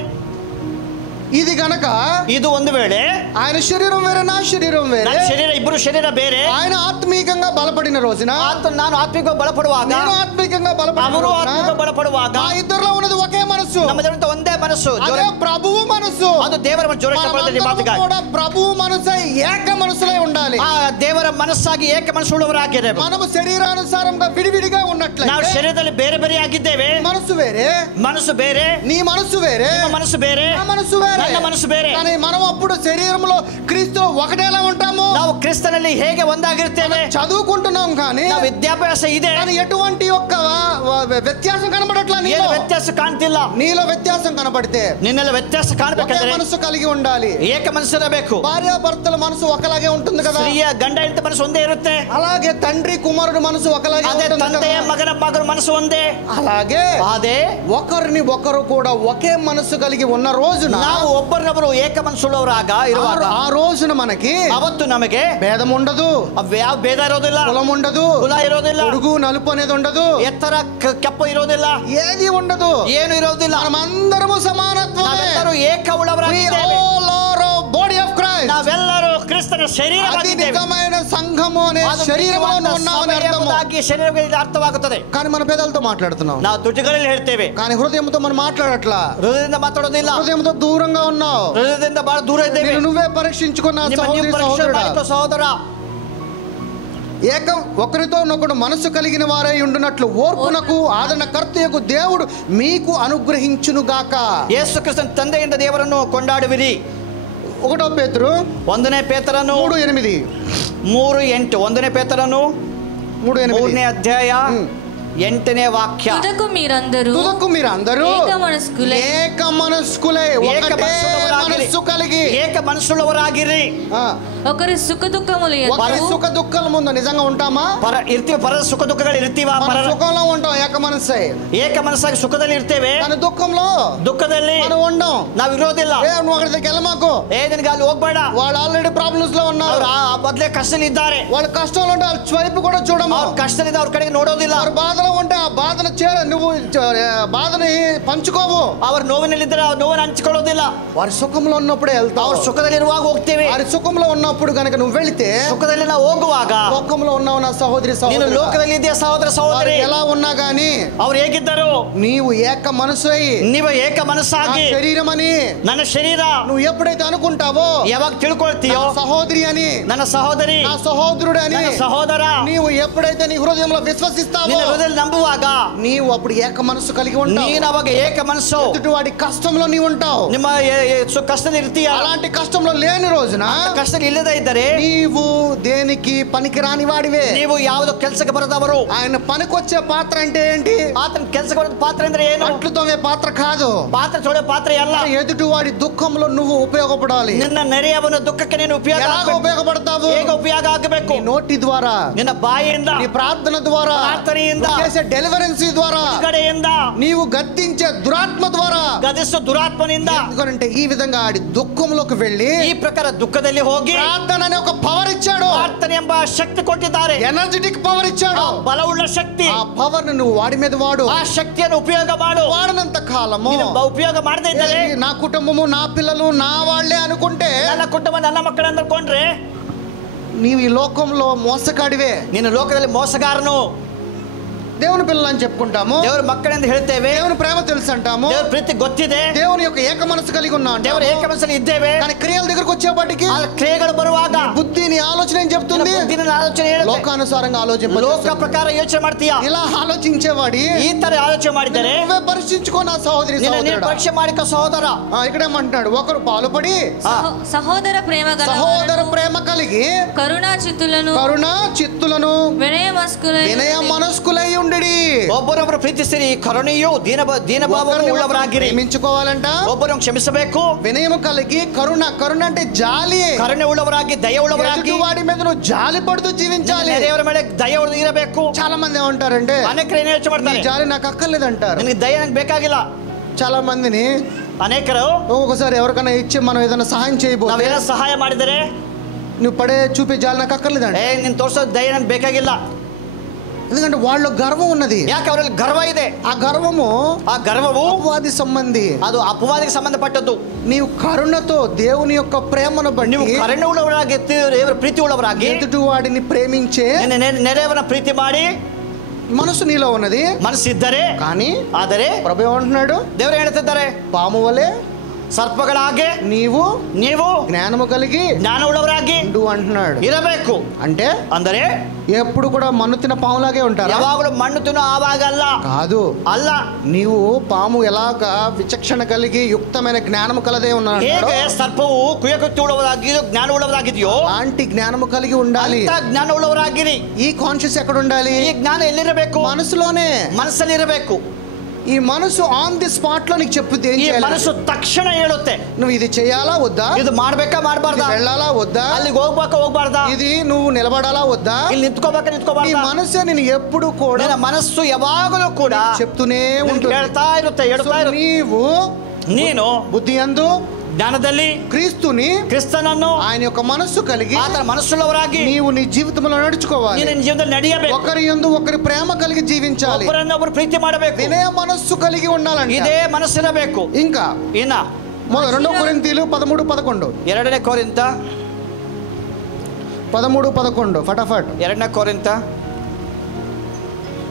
ఇది గనక, ಇದು ಒಂದು ವೇಳೆ ఆయన శరీరం వేరే, నా శరీరం వేరే, ನನ್ನ ಶರೀರ, ಇಬ್ಬರು ಶರೀರ ಬೇರೆ. ఆయన ఆత్మీయంగా బలపడిన రోజున, ನಾನು ಆತ್ಮಿಕ ಬಲಪಡುವಾಗ, నేను ఆత్మీయంగా ಅವರು బలపడిన ಆತ್ಮಿಕ ಬಲಪಡುವಾಗ, మా ఇద్దరిలో ఉన్నది ఒకే మనస్సు, ನಮ್ಮಲ್ಲಿರುವಂತ ಒಂದೇ ಮನಸ್ಸು. అదే ప్రభువు మనస్సు. ಅದು ದೇವರ ಜೋರ ಮಾತುಗಾಗಿ కూడా ప్రభువు మనసై ఏక మనసులై ఉండాలి. ಆ ದೇವರ ಮನಸ್ಸಾಗಿ ಏಕ ಮನಸ್ಸುಳ್ಳವರಾಗಿದ್ದೇವೆ. మనము శరీరానుసారంగా విడివిడిగా ఉన్నట్లయితే, ನಾವು ಶರೀರದಲ್ಲಿ ಬೇರೆ ಬೇರೆ ಆಗಿದ್ದೇವೆ. మనసు వేరే, ಮನಸ್ಸು ಬೇರೆ, నీ మనసు వేరే, ನಿಮ್ಮ ಮನಸ್సు ಬೇರೆ, నా మనసు వేరే, ನನ್ನ ಮನಸ್సు ಬೇರೆ. కానీ మనం అప్పుడు శరీరంలో క్రీస్తులో ఒకటేలా ఉంటాము. ನಾವು ಕ್ರಿಸ್ತನಲ್ಲಿ ಹೇಗೆ ಒಂದಾಗಿರ್ತೇವೆ. చదువుకుంటున్నాం కానీ ನಾವು ವಿದ್ಯಾಭ್ಯಾಸ ಇದೆ, కానీ ఎటువంటి యొక్క వ్యత్యాసం కనబడట్లా. ಏನು ವ್ಯತ್ಯಾಸ ಕಾಣ್ತಿಲ್ಲ. నీలో వ్యత్యాసం కనబడితే ನಿನ್ನೆಲ್ಲ ವ್ಯತ್ಯಾಸ ఒకే ಕಾಣಬೇಕಾದ್ರೆ మనసు కలిగి ఉండాలి. ಏಕ ಮನಸ್ಸಿರಬೇಕು. భార్యాభర్తల మనసు ఒకలాగే ఉంటుంది కదా. ಸ್ತ್ರೀಯ ಗಂಡ ಹೆಂಡತಿ ಮನಸ್ಸು ಒಂದೇ ಇರುತ್ತೆ. అలాగే తండ్రి కుమారుడు మనసు ఒకలాగే ಅದೇ ఉంటుంది ತಂದೆಯ కదా. ಮಗನ ಮನಸ್ಸು ಒಂದೇ. అలాగే ಅದೇ ఒకరిని ఒకరు కూడా ఒకే మనసు కలిగి ఉన్న రోజున, ನಾವು ಒಬ್ಬರನ್ನೊಬ್ಬರು ಏಕ ಮನಸ್ಸುಳ್ಳವರಾಗ ಇರುವಾಗ, ఆ రోజున మనకి ಅವತ್ತು ನಮಗೆ భేదం ఉండదు, ಯಾವ ಭೇದ ಇರೋದಿಲ್ಲ, కులం ఉండదు, ಕುಲ ಇರೋದಿಲ್ಲ, పొడుగు నలుపు అనేది ఉండదు, ಎತ್ತರ ಕೆಪ್ಪ ಇರೋದಿಲ್ಲ, ఏది ఉండదు. ಏನು ಇರೋದಿಲ್ಲ. మనమందరము సమానత్వమే. ನಾವೆಲ್ಲರೂ ಏಕವುಳ್ಳವರಾಗಿದ್ದೇವೆ. Body of Christ. ನಾವೆಲ್ಲರೂ ಕ್ರಿಸ್ತನ అది ಶರೀರವಾಗಿದ್ದೇವೆ. నిజమైన సంఘము అనే శరీరంలో ఉన్నామని అర్థము. ಶರೀರಗಳಿಗೆ ಅರ್ಥವಾಗುತ್ತದೆ. కానీ మన పేదలతో మాట్లాడుతున్నాం, ನಾವು ತುಟಿಗಳಲ್ಲಿ ಹೇಳ್ತೇವೆ, కానీ హృదయంతో మనం మాట్లాడట్లా. ಹೃದಯದಿಂದ ಮಾತಾಡೋದಿಲ್ಲ. హృదయంతో దూరంగా ఉన్నావు. ಹೃದಯದಿಂದ ಬಹಳ ದೂರ ಇದ್ದೇವೆ. నిన్ను నువ్వే పరీక్షించుకున్న ನಿಮ್ಮ ನೀವು ಪರೀಕ್ಷೆ ಮಾಡಿಕೊ ಸಹೋದರ. ఒకరితో ఒకడు మనసు కలిగిన వారై ఉండునట్లు ఓర్పునకు ఆదరణకర్తయకు దేవుడు మీకు అనుగ్రహించునుగాక. ಯೇಸು ಕ್ರಿಸ್ತನ ತಂದೆಯಿಂದ ದೇವರನ್ನು ಕೊಂಡಾಡುವಿರಿ. 1 పేతురు 1ನೇ ಪೇತ್ರನು 3:8, 3:8. 1ನೇ ಪೇತ್ರನು 3ನೇ ಅಧ್ಯಾಯ 8ನೇ ವಾಕ್ಯ. తుదకు మీరందరూ మీరందరూ ఏక మనస్కులై ఒకటే మనస్సు కలిగి ఏక మనసుಳ್ಳవరాగిరి. ఒకరి సుఖ దుఃఖములు యందు ఒకరి సుఖ దుఃఖాల ముందు నిజంగా ఉంటామా? ಪರ ಸುಖ ದುಃಖಗಳು ಇರ್ತೀವ. మన సుఖంలో ఉంటాం ఏక మనస్సే. ಏಕ ಮನಸ್ಸಾಗಿ ಸುಖದಲ್ಲಿ ಇರ್ತೇವೆ, మన దుఃఖంలో ದುಃಖದಲ್ಲಿ మనం ఉండం. ನಾವು ಇರೋದಿಲ್ಲ. నువ్వు అక్కడి దగ్గరికి వెళ్ళమాకు. ನಿನಗೆ ಅಲ್ಲಿ ಹೋಗ್ಬೇಡ. వాళ్ళు ఆల్రెడీ ప్రాబ్లమ్స్ లో ఉన్నారు. ಅವ್ರು ಆ ಮೊದಲೇ ಕಷ್ಟದಲ್ಲಿ ಇದ್ದಾರೆ. వాళ్ళ కష్టంలో ఉంటే వాళ్ళ వైపు కూడా చూడము. ಅವ್ರ ಕಷ್ಟದಿಂದ ಅವ್ರ ಕಡೆಗೆ ನೋಡೋದಿಲ್ಲ. ಅವ್ರ బాధలో ఉంటే ఆ బాధను నువ్వు బాధని పంచుకోవు. ಅವ್ರ ನೋವಿನಲ್ಲಿದ್ದರೆ ಆ ನೋವನ್ನು ಹಂಚಿಕೊಳ್ಳೋದಿಲ್ಲ. వారి సుఖంలో ఉన్నప్పుడే వెళ్తావు. ಅವ್ರ ಸುಖದಲ್ಲಿರುವಾಗ ಹೋಗ್ತೇವೆ. వారి సుఖంలో ఉన్నప్పుడు గనక నువ్వు వెళితే, ಸುಖದಲ್ಲಿ ನಾವು ಹೋಗುವಾಗ లోకంలో ఉన్నావు నా సహోదరి ನೀನು ಲೋಕದಲ್ಲಿ ಇದೆಯಾ ಸಹೋದರ ಸಹೋದರಿ, ఎలా ఉన్నా గానీ ಅವ್ರು ಹೇಗಿದ್ದರು, నీవు ఏక మనసు అయి, ನೀವು ಏಕ ಮನಸ್ಸಾಗಿ శరీరం అని ನನ್ನ ಶರೀರ నువ్వు ఎప్పుడైతే అనుకుంటావో, ಯಾವಾಗ ತಿಳ್ಕೊಳ್ತೀಯೋ సహోదరి అని, ನನ್ನ సహోదరి, నా సహోదరుడు అని, ನನ್ನ సహోదರ, నీవు ఎప్పుడైతే నీ హృదయంలో విశ్వసిస్తావో, ನಿನ್ನ ಹೃದಯದಲ್ಲಿ ನಂಬುವಾಗ నీవు అప్పుడు ఏక మనసు కలిగి ఉంటావు. ನೀನು ಅವಾಗ ಏಕ ಮನಸ್ಸು. ఎదుటివాడి కష్టంలో నీవు ఉంటావు. ನಿಮ್ಮ ಕಷ್ಟದಲ್ಲಿ ಇರ್ತೀಯ. అలాంటి కష్టంలో లేని రోజున, ಕಷ್ಟದಲ್ಲಿ ಇಲ್ಲದೆ ಇದ್ದರೆ నీవు దేనికి పనికిరాని వాడివే. ನೀವು ಯಾವುದೋ ಕೆಲಸಕ್ಕೆ ಬರದವರು. ఆయన పనికొచ్చే పాత్ర అంటే ఏంటి? ಆತನ ಕೆಲಸಕ್ಕೆ ಬರೋದು ಪಾತ್ರ ಅಂದ್ರೆ ಏನು? అంట్లు తోమే పాత్ర కాదు. ಪಾತ್ರ ತೊಳೆ ಪಾತ್ರ ಅಲ್ಲ. ఎదుటివాడి దుఃఖంలో నువ్వు ఉపయోగపడాలి. ನಿನ್ನ ನೆರೆಯವನ ದುಃಖಕ್ಕೆ ನೀನು ఉపయోగపడతావు? ಹೇಗೆ ಉಪಯೋಗ ಆಗಬೇಕು? నీ నోటి ద్వారా, ನಿನ್ನ ಬಾಯಿಯಿಂದ, నీ ప్రార్థన ద్వారా, ಪ್ರಾರ್ಥನೆಯಿಂದ, చేసే డెలివరెన్స్ ద్వారా, ಕಡೆಯಿಂದ, నీవు గద్దించే దురాత్మ ద్వారా, ಗದಿಸು ದುರಾತ್ಮನಿಂದ. ఎందుకంటే ఈ విధంగా ఆడి దుఃఖంలోకి వెళ్ళి ಈ ಪ್ರಕಾರ ದುಃಖದಲ್ಲಿ ಹೋಗಿ ప్రార్థన అనే ఒక పవర్ ఇచ్చాడు. ಪ್ರಾರ್ಥನೆ ಎಂಬ ಶಕ್ತಿ ಕೊಟ್ಟಿದ್ದಾರೆ. ఎనర్జెటిక్ పవర్ ఇచ్చాడు. ಬಲವುಳ್ಳ ಶಕ್ತಿ. ఆ పవర్ నువ్వు వాడి మీద వాడు. ಆ ಶಕ್ತಿಯನ್ನು ಉಪಯೋಗ ಮಾಡು. వాడినంత కాలము ಉಪಯೋಗ ಮಾಡದೇ ಇದ್ದರೆ, నా కుటుంబము, నా పిల్లలు నా వాళ్ళే అనుకుంటే, ನನ್ನ ಕುಟುಂಬ ನನ್ನ ಮಕ್ಕಳು ಅಂದ್ಕೊಂಡ್ರೆ నీవు ఈ లోకంలో మోసగాడివే. ನೀನು ಲೋಕದಲ್ಲಿ ಮೋಸಗಾರನು. దేవుని పిల్లలు అని చెప్పుకుంటాము, ದೇವರ ಮಕ್ಕಳೆಂದು ಹೇಳ್ತೇವೆ, దేవుని ప్రేమ తెలుసు అంటాము, ದೇವರ ಪ್ರೀತಿ ಗೊತ್ತಿದೆ, దేవుని యొక్క ఏక మనసు కలిగి ఉన్నాం, ದೇವರ ಏಕ ಮನಸ್ಸಲ್ಲಿ ಇದ್ದೇವೆ. కానీ క్రియల దగ్గరకు వచ్చేప్పటికి ಆ ಕ್ರಿಯೆಗಳು ಬರುವಾಗ బుద్ధి నీ ఆలోచన ఏం చెప్తుంది? ಬುದ್ಧಿನ ಆಲೋಚನೆ ಹೇಳುತ್ತೆ. లోకానుసారంగా ఆలోచింప, ಲೋಕ ಪ್ರಕಾರ ಯೋಚನೆ ಮಾಡ್ತೀಯಾ? ఇలా ఆలోచించేవాడి ಈ ತರ ఆలోచನೆ ಮಾಡಿದರೆ నువ్వే పరీక్షించుకో నా సహోదరి ನೀನು సహోదరుడా. ಪರೀಕ್ಷೆ ಮಾಡಿಕೋ సహోదರ. ఇక్కడ ఏమంటున్నాడు? ఒకరు పాలుపడి సహోదర ప్రేమ సహోదర ప్రేమ కలిగి కరుణా చిత్తులను చిత్తులను వినయ మనస్కులై ఉండిడి. ಒಬ್ಬರೊಬ್ಬರು ಪ್ರೀತಿಸಿರಿ, ಕರುಣೆಯು ದೀನಭಾವವನ್ನು ಉಳ್ಳವರಾಗಿರಿ. ప్రేమించుకోవాలంట, ಒಬ್ಬರನ್ನು ಕ್ಷಮಿಸಬೇಕು. వినయము కలిగి కరుణ అంటే జాలి, ಕರುಣೆ ಉಳ್ಳವರಾಗಿ, ದಯ ಉಳ್ಳವರಾಗಿ, వాడి మీద నువ్వు జాలి పడుతూ జీవించాలి. ದೇವರ ಮೇಲೆ ದಯ ಇರಬೇಕು. చాలా మంది ఏమంటారంటే, ಅನೇಕರು ಏನು ಯೋಚನೆ ಮಾಡ್ತಾರೆ, జాలి నాకు అక్కర్లేదు అంటారు. ನಿನಗೆ ದಯ ನಂಗೆ ಬೇಕಾಗಿಲ್ಲ. చాలా మందిని ಅನೇಕರು ఒక్కొక్కసారి ఎవరికైనా ఇచ్చి మనం ఏదైనా సహాయం చేయబోతే, ನಾವೇನೋ ಸಹಾಯ ಮಾಡಿದರೆ నువ్వు పడే చూపే జాలి నాకు అక్కర్లేదు అంటే, ನೀನು ತೋರಿಸೋ ದಯ ನಂಗೆ ಬೇಕಾಗಿಲ್ಲ. ఎందుకంటే వాళ్ళలో గర్వం ఉన్నది. ಯಾಕೆ ಅವರಲ್ಲಿ ಗರ್ವ ಇದೆ. ఆ గర్వము అపవాది సంబంధి, ಅದು ಅಪವಾದಿಗೆ ಸಂಬಂಧಪಟ್ಟದ್ದು. నీవు కరుణతో దేవుని యొక్క ప్రేమను ನೀವು బట్టి ಕರುಣೆ ಉಳ್ಳವರಾಗಿ, ದೇವರ ಪ್ರೀತಿ ಉಳ್ಳವರಾಗಿ ఎదుటి వాడిని ప్రేమించే ನೆರೆಯವನ ಪ್ರೀತಿ ಮಾಡಿ మనసు నీలో ఉన్నది. ಮನಸ್ಸಿದ್ದರೆ, కానీ ಆದರೆ ప్రభు ఏమంటున్నాడు? ದೇವರು ಹೇಳ್ತಿದ್ದಾರೆ, పాము వలె ಸರ್ಪಗಳ ಹಾಗೆ ನೀವು జ్ఞానము కలిగి ಜ್ಞಾನವುಳ್ಳವರಾಗಿ అంటున్నాడు. ಇರಬೇಕು. అంటే ಅಂದರೆ ఎప్పుడు కూడా మన్ను తిన్న పాములాగే ఉంటారు. ಯಾವಾಗಲೂ ಮಣ್ಣು ತಿನ್ನೋ ಆವಾಗಲ್ಲ, కాదు, ಅಲ್ಲ. నీవు పాము ఎలాగా విచక్షణ కలిగి యుక్తమైన జ్ఞానము కలదే ఉన్నాడు. ಹೇಗೆ ಸರ್ಪವು ಕುಯಕುತ್ತಿ ಉಳ್ಳವರಾಗಿದೆಯೋ, ಜ್ಞಾನ ಉಳ್ಳವರಾಗಿದೆಯೋ, అలాంటి జ్ఞానము కలిగి ఉండాలి. ಜ್ಞಾನ ಉಳ್ಳವರಾಗಿರಿ. ఈ కాన్షియస్ ఎక్కడ ఉండాలి? ಈ ಜ್ಞಾನ ಎಲ್ಲಿರಬೇಕು? మనసులోనే. ಮನಸ್ಸಲ್ಲಿ ಇರಬೇಕು. ఈ మనసు ఆన్ ది స్పాట్ లో నీకు చెప్పుద్ది ఏం చేయాలి. మనసు తక్షణ ಹೇಳುತ್ತೆ, నువ్వు ఇది చేయాలా వద్దా, ఇది ಮಾಡಬೇಕಾ ಮಾಡಬಾರ್ದಾ, వెళ్ళాలా వద్దా, అಲ್ಲಿಗೆ ಹೋಗ್ಬೇಕಾ ಹೋಗ್ಬಾರ್ದಾ, ఇది నువ్వు నిలబడాలా వద్దా, ಇಲ್ಲಿ నింತ್ಕೋಬೇಕಾ నింತ್ಕೋಬಾರ್ದಾ. ఈ మనసు నేను ఎప్పుడు కూడా, మనస్సు ಯಾವಾಗಲೂ ಕೂಡ చెప్తూనే ఉంటుంది, ಹೇಳ್ತಾ ಇರುತ್ತೆ. ನೀನು బుద్ధి యందు, ಜ್ಞಾನದಲ್ಲಿ క్రీస్తునನ್ನು, ఆయన యొక్క మనస్సు కలిగి, ಆತನ ಮನಸ್ಸುಳ್ಳವರಾಗಿ నీవు నీ జీవితంలో నడుచుకోవాలి. ನಿನ್ನ ಜೀವನದಲ್ಲಿ ನಡೆಯಬೇಕು. ఒకరి యందు ఒకరి ప్రేమ కలిగి జీవించాలి. ಒಬ್ಬರನ್ನೊಬ್ಬರು ಪ್ರೀತಿ ಮಾಡಬೇಕು. వినయ మనస్సు కలిగి ఉండాలంటే ಇದೇ ಮನಸ್ಸಿರಬೇಕು. ఇంకా ಇನ್ನ 2 కొరింథీయులు 13:11, 2ನೇ ಕೊರಿಂಥ 13:11 ఫటాఫట్. 2ನೇ ಕೊರಿಂಥ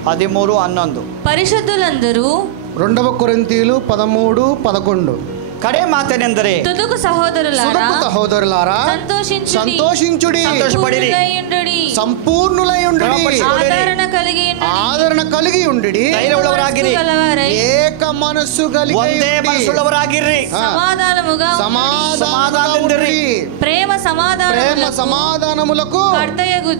13:11. పరిశుద్ధులందరూ 2 కొరింథీయులు 13:11. ಕಡೆ ಮಾತೇನೆಂದರೆ, ತುದುಕು ಸಹೋದరులారా సంతోషించుడి, సంపూర్ణులై ఉండుడి, ఆదరణ కలిగి ఉండుడి, ಧೈರ್ಯವುಳ್ಳವರಾಗಿರಿ, ఏక మనస్సు కలిగి ಒಂದೇ ಮನಸ್ಸುಳ್ಳವರಾಗಿರಿ, సమాధానముండుడి, ప్రేమ సమాధానములకు కర్తయగు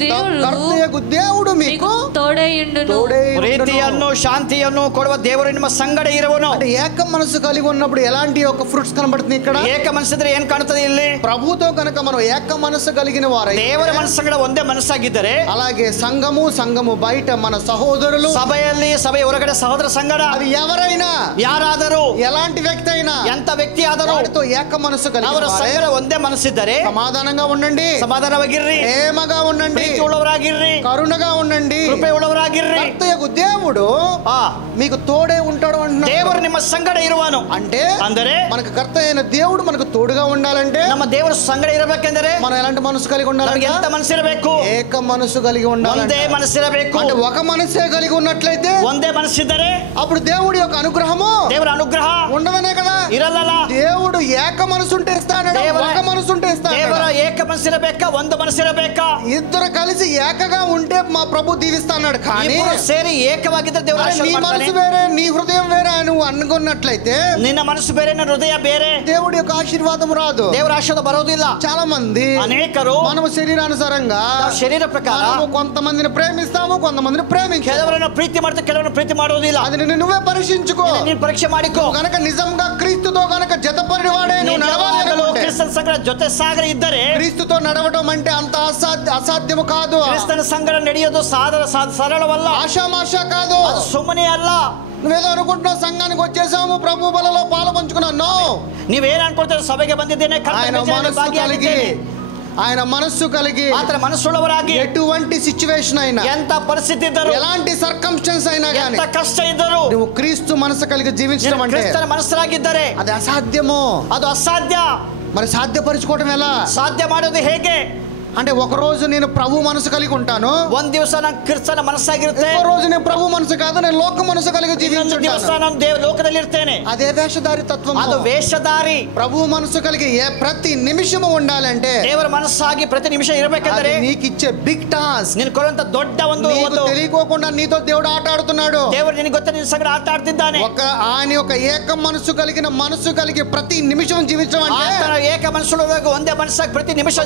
దేవుడు మీకు తోడైయుండును. ಪ್ರೀತಿಯನ್ನು ಶಾಂತಿಯನ್ನು ಕೊಡುವ ದೇವರು ನಿಮ್ಮ ಸಂಗಡ ಇರುವನು. అంటే ఏక మనస్సు కలిగి ఉన్నప్పుడు ఎలాంటి ఒక ఫ్రూట్స్ కనబడుతుంది ఇక్కడ? ಏಕ ಮನಸ್ಸಿದ್ರೆ ಏನ್ ಕಾಣುತ್ತದೆ ಇಲ್ಲಿ? ప్రభుతో కనుక మనం ఏక మనసు కలిగిన వారై ದೇವರ ಮನಸ್ಸುಗಳ ಒಂದೇ ಮನಸ್ಸಾಗಿದ್ದರೆ, అలాగే సంఘము బయట మన సహోదరులు, ಸಭೆಯಲ್ಲಿ ಸಭೆ ಹೊರಗಡೆ ಸಹೋದರ ಸಂಗಡ, అది ఎవరైనా ಯಾರಾದರೂ ఎలాంటి వ్యక్తి అయినా ಎಂತ ವ್ಯಕ್ತಿ ಆದರೂ వారితో ఏక మనసు కలిగిన ಅವರ వారై ಸಂಗಡ ಒಂದೇ ಮನಸ್ಸಿದ್ದರೆ సమాధానంగా ఉండండి, సమాధానವಾಗಿರ್ರಿ, ప్రేమగా ఉండండి, ಪ್ರೀತಿ ಉಳ್ಳವರಾಗಿರ್ರಿ, కరుణగా ఉండండి. ಕೃಪೆ ಉಳ್ಳವರಾಗಿರ್ರಿ. భర్తయగు దేవుడు మీకు తోడే ఉంటాడు అంటున్నాడు. ದೇವರು ನಿಮ್ಮ ಸಂಗಡ ಇರುವನು అంటే ಅಂದರೆ మనకు కర్త అయిన దేవుడు మనకు తోడుగా ఉండాలంటే ನಮ್ಮ ದೇವರು ಸಂಗಡ ಇರಬೇಕೆಂದರೆ మనం ఎలాంటి మనసు కలిగి ఉండాలి? ఎంత ಮನಸ್ಸಿರಬೇಕು? ఏక మనసు కలిగి ఉండాలి. ಒಂದೇ ಮನಸ್ಸಿರಬೇಕು. అంటే ఒక మనసే కలిగి ఉన్నట్లయితే, ಒಂದೇ ಮನಸ್ಸಿದ್ದರೆ అప్పుడు దేవుడి యొక్క అనుగ్రహము ದೇವರ ಅನುಗ್ರಹ ఉండదనే కదా. ಇರಲ್ಲ. దేవుడు ఏక మనసు ఉంటే ఇస్తాడు, ఒక మనసు ఉంటే ఇస్తాడు. ದೇವರ ಏಕ ಮನಸ್ಸಿರಬೇಕಾ, ಒಂದು ಮನಸ್ಸಿರಬೇಕಾ? ఇద్దరు కలిసి ఏకగా ఉంటే మా ప్రభు దీవిస్తాడు. కానీ ಸೇರಿ ಏಕವಾಗಿದ್ದರೆ ದೇವರು నీ మనసు వేరే, నీ హృదయం వేరే నువ్వు అనుకున్నట్లయితే, ನಿನ್ನ ಮನಸ್ಸು ಬೇರೆ, ನಿನ್ನ ಹೃದಯ ಬೇರೆ, దేవుడి యొక్క ఆశీర్వాదం రాదు, ದೇವರ ಆಶೀರ್ವಾದ ಬರೋದಿಲ್ಲ. చాలా మంది ಅನೇಕರು మనము శరీరానుసారంగా ಶರೀರ ಪ್ರಕಾರ కొంతమందిని ప్రేమిస్తాము, కొంతమందిని ప్రేమించము. ಕೆಲವರನ್ನು ಪ್ರೀತಿ ಮಾಡ್ತಾರೆ, ಕೆಲವರನ್ನು ಪ್ರೀತಿ ಮಾಡೋದಿಲ್ಲ. అది నువ్వే పరీక్షించుకో. ನೀನು ಪರೀಕ್ಷೆ ಮಾಡಿಕೋ. గనక నిజంగా క్రీస్తుతో గనక జతపడి వాడే నువ్వు నడవాలి. ಕ್ರಿಸ್ತನ ಸಂಗಡ ಜೊತೆ ಸಾಗರ ಇದ್ದರೆ, క్రీస్తుతో నడవడం అంటే అంత అసాధ్యము కాదు. ಕ್ರಿಸ್ತನ ಸಂಗಡ ನಡೆಯೋದು ಸರಳವಲ್ಲ, ఆషామాషా కాదు, ಸುಮ್ಮನೆ ಅಲ್ಲ. నువ్వేదో అనుకుంటున్నావు, సంఘానికి వచ్చేసాము, ప్రభు బలలో పాలు పంచుకున్నాను. ನೀವೇನ್ ಅನ್ಕೊಳ್ತಾರೆ? ಸಭೆಗೆ ಬಂದಿದ್ದೇನೆ, ఆయన మనస్సు కలిగి ಆತರ ಮನಸ್ಸುಳ್ಳವರಾಗಿ ఎటువంటి సిచ్యువేషన్ అయినా, ఎంత పరిస్థితి ఇದ್ದರು, ఎలాంటి సర్కమ్స్టెన్స్ అయినా గానీ, ఎంత కಷ್ಟ ఇದ್ದರು, నువ్వు క్రీస్తు మనసు కలిగి జీవించడం అంటే ಕ್ರಿಸ್ತನ ಮನಸ್ಸರಾಗಿದ್ದರೆ అది అసాధ్యము. ಅದು ಅಸಾಧ್ಯ. మరి సాధ్యపరచుకోవడం ఎలా? ಸಾಧ್ಯ ಮಾಡೋದು ಹೇಗೆ అంటే ఒక రోజు నేను ప్రభు మనసు కలిగి ఉంటాను, ಒಂದ್ ದಿವಸ ನಾನು ಕ್ರಿಸ್ತನ ಮನಸ್ಸಾಗಿರುತ್ತೆ, ఒక రోజు నేను ప్రభు మనసు కాదు, నేను లోక మనసు కలిగి ದಿವಸ ನಾನು ಲೋಕದಲ್ಲಿ ಇರ್ತೇನೆ. అదే వేషధారి తత్వం, ಅದು ವೇಷಧಾರಿ. ప్రభు మనసు కలిగి ప్రతి నిమిషము ఉండాలంటే, ದೇವರ ಮನಸ್ಸಾಗಿ ಪ್ರತಿ ನಿಮಿಷ ಇರಬೇಕಂದ್ರೆ నీకు ఇచ్చే బిగ్ టాస్క్, ನೀನು ಕೊಡುವಂತ ದೊಡ್ಡ ಒಂದು తెలియకోకుండా నీతో దేవుడు ఆట ఆడుతున్నాడు. ದೇವರು ನಿನಗೆ ಗೊತ್ತ, ನಿನ್ನ ಸಂಗಡ ಆಟ ಆಡ್ತಿದ್ದಾನೆ. ఆయన యొక్క ఏక మనసు కలిగిన మనసు కలిగి ప్రతి నిమిషం జీవించడం అంటే, ಏಕ ಮನಸ್ಸುಳ್ಳವಾಗ ಒಂದೇ ಮನಸ್ಸಾಗಿ ಪ್ರತಿ ನಿಮಿಷ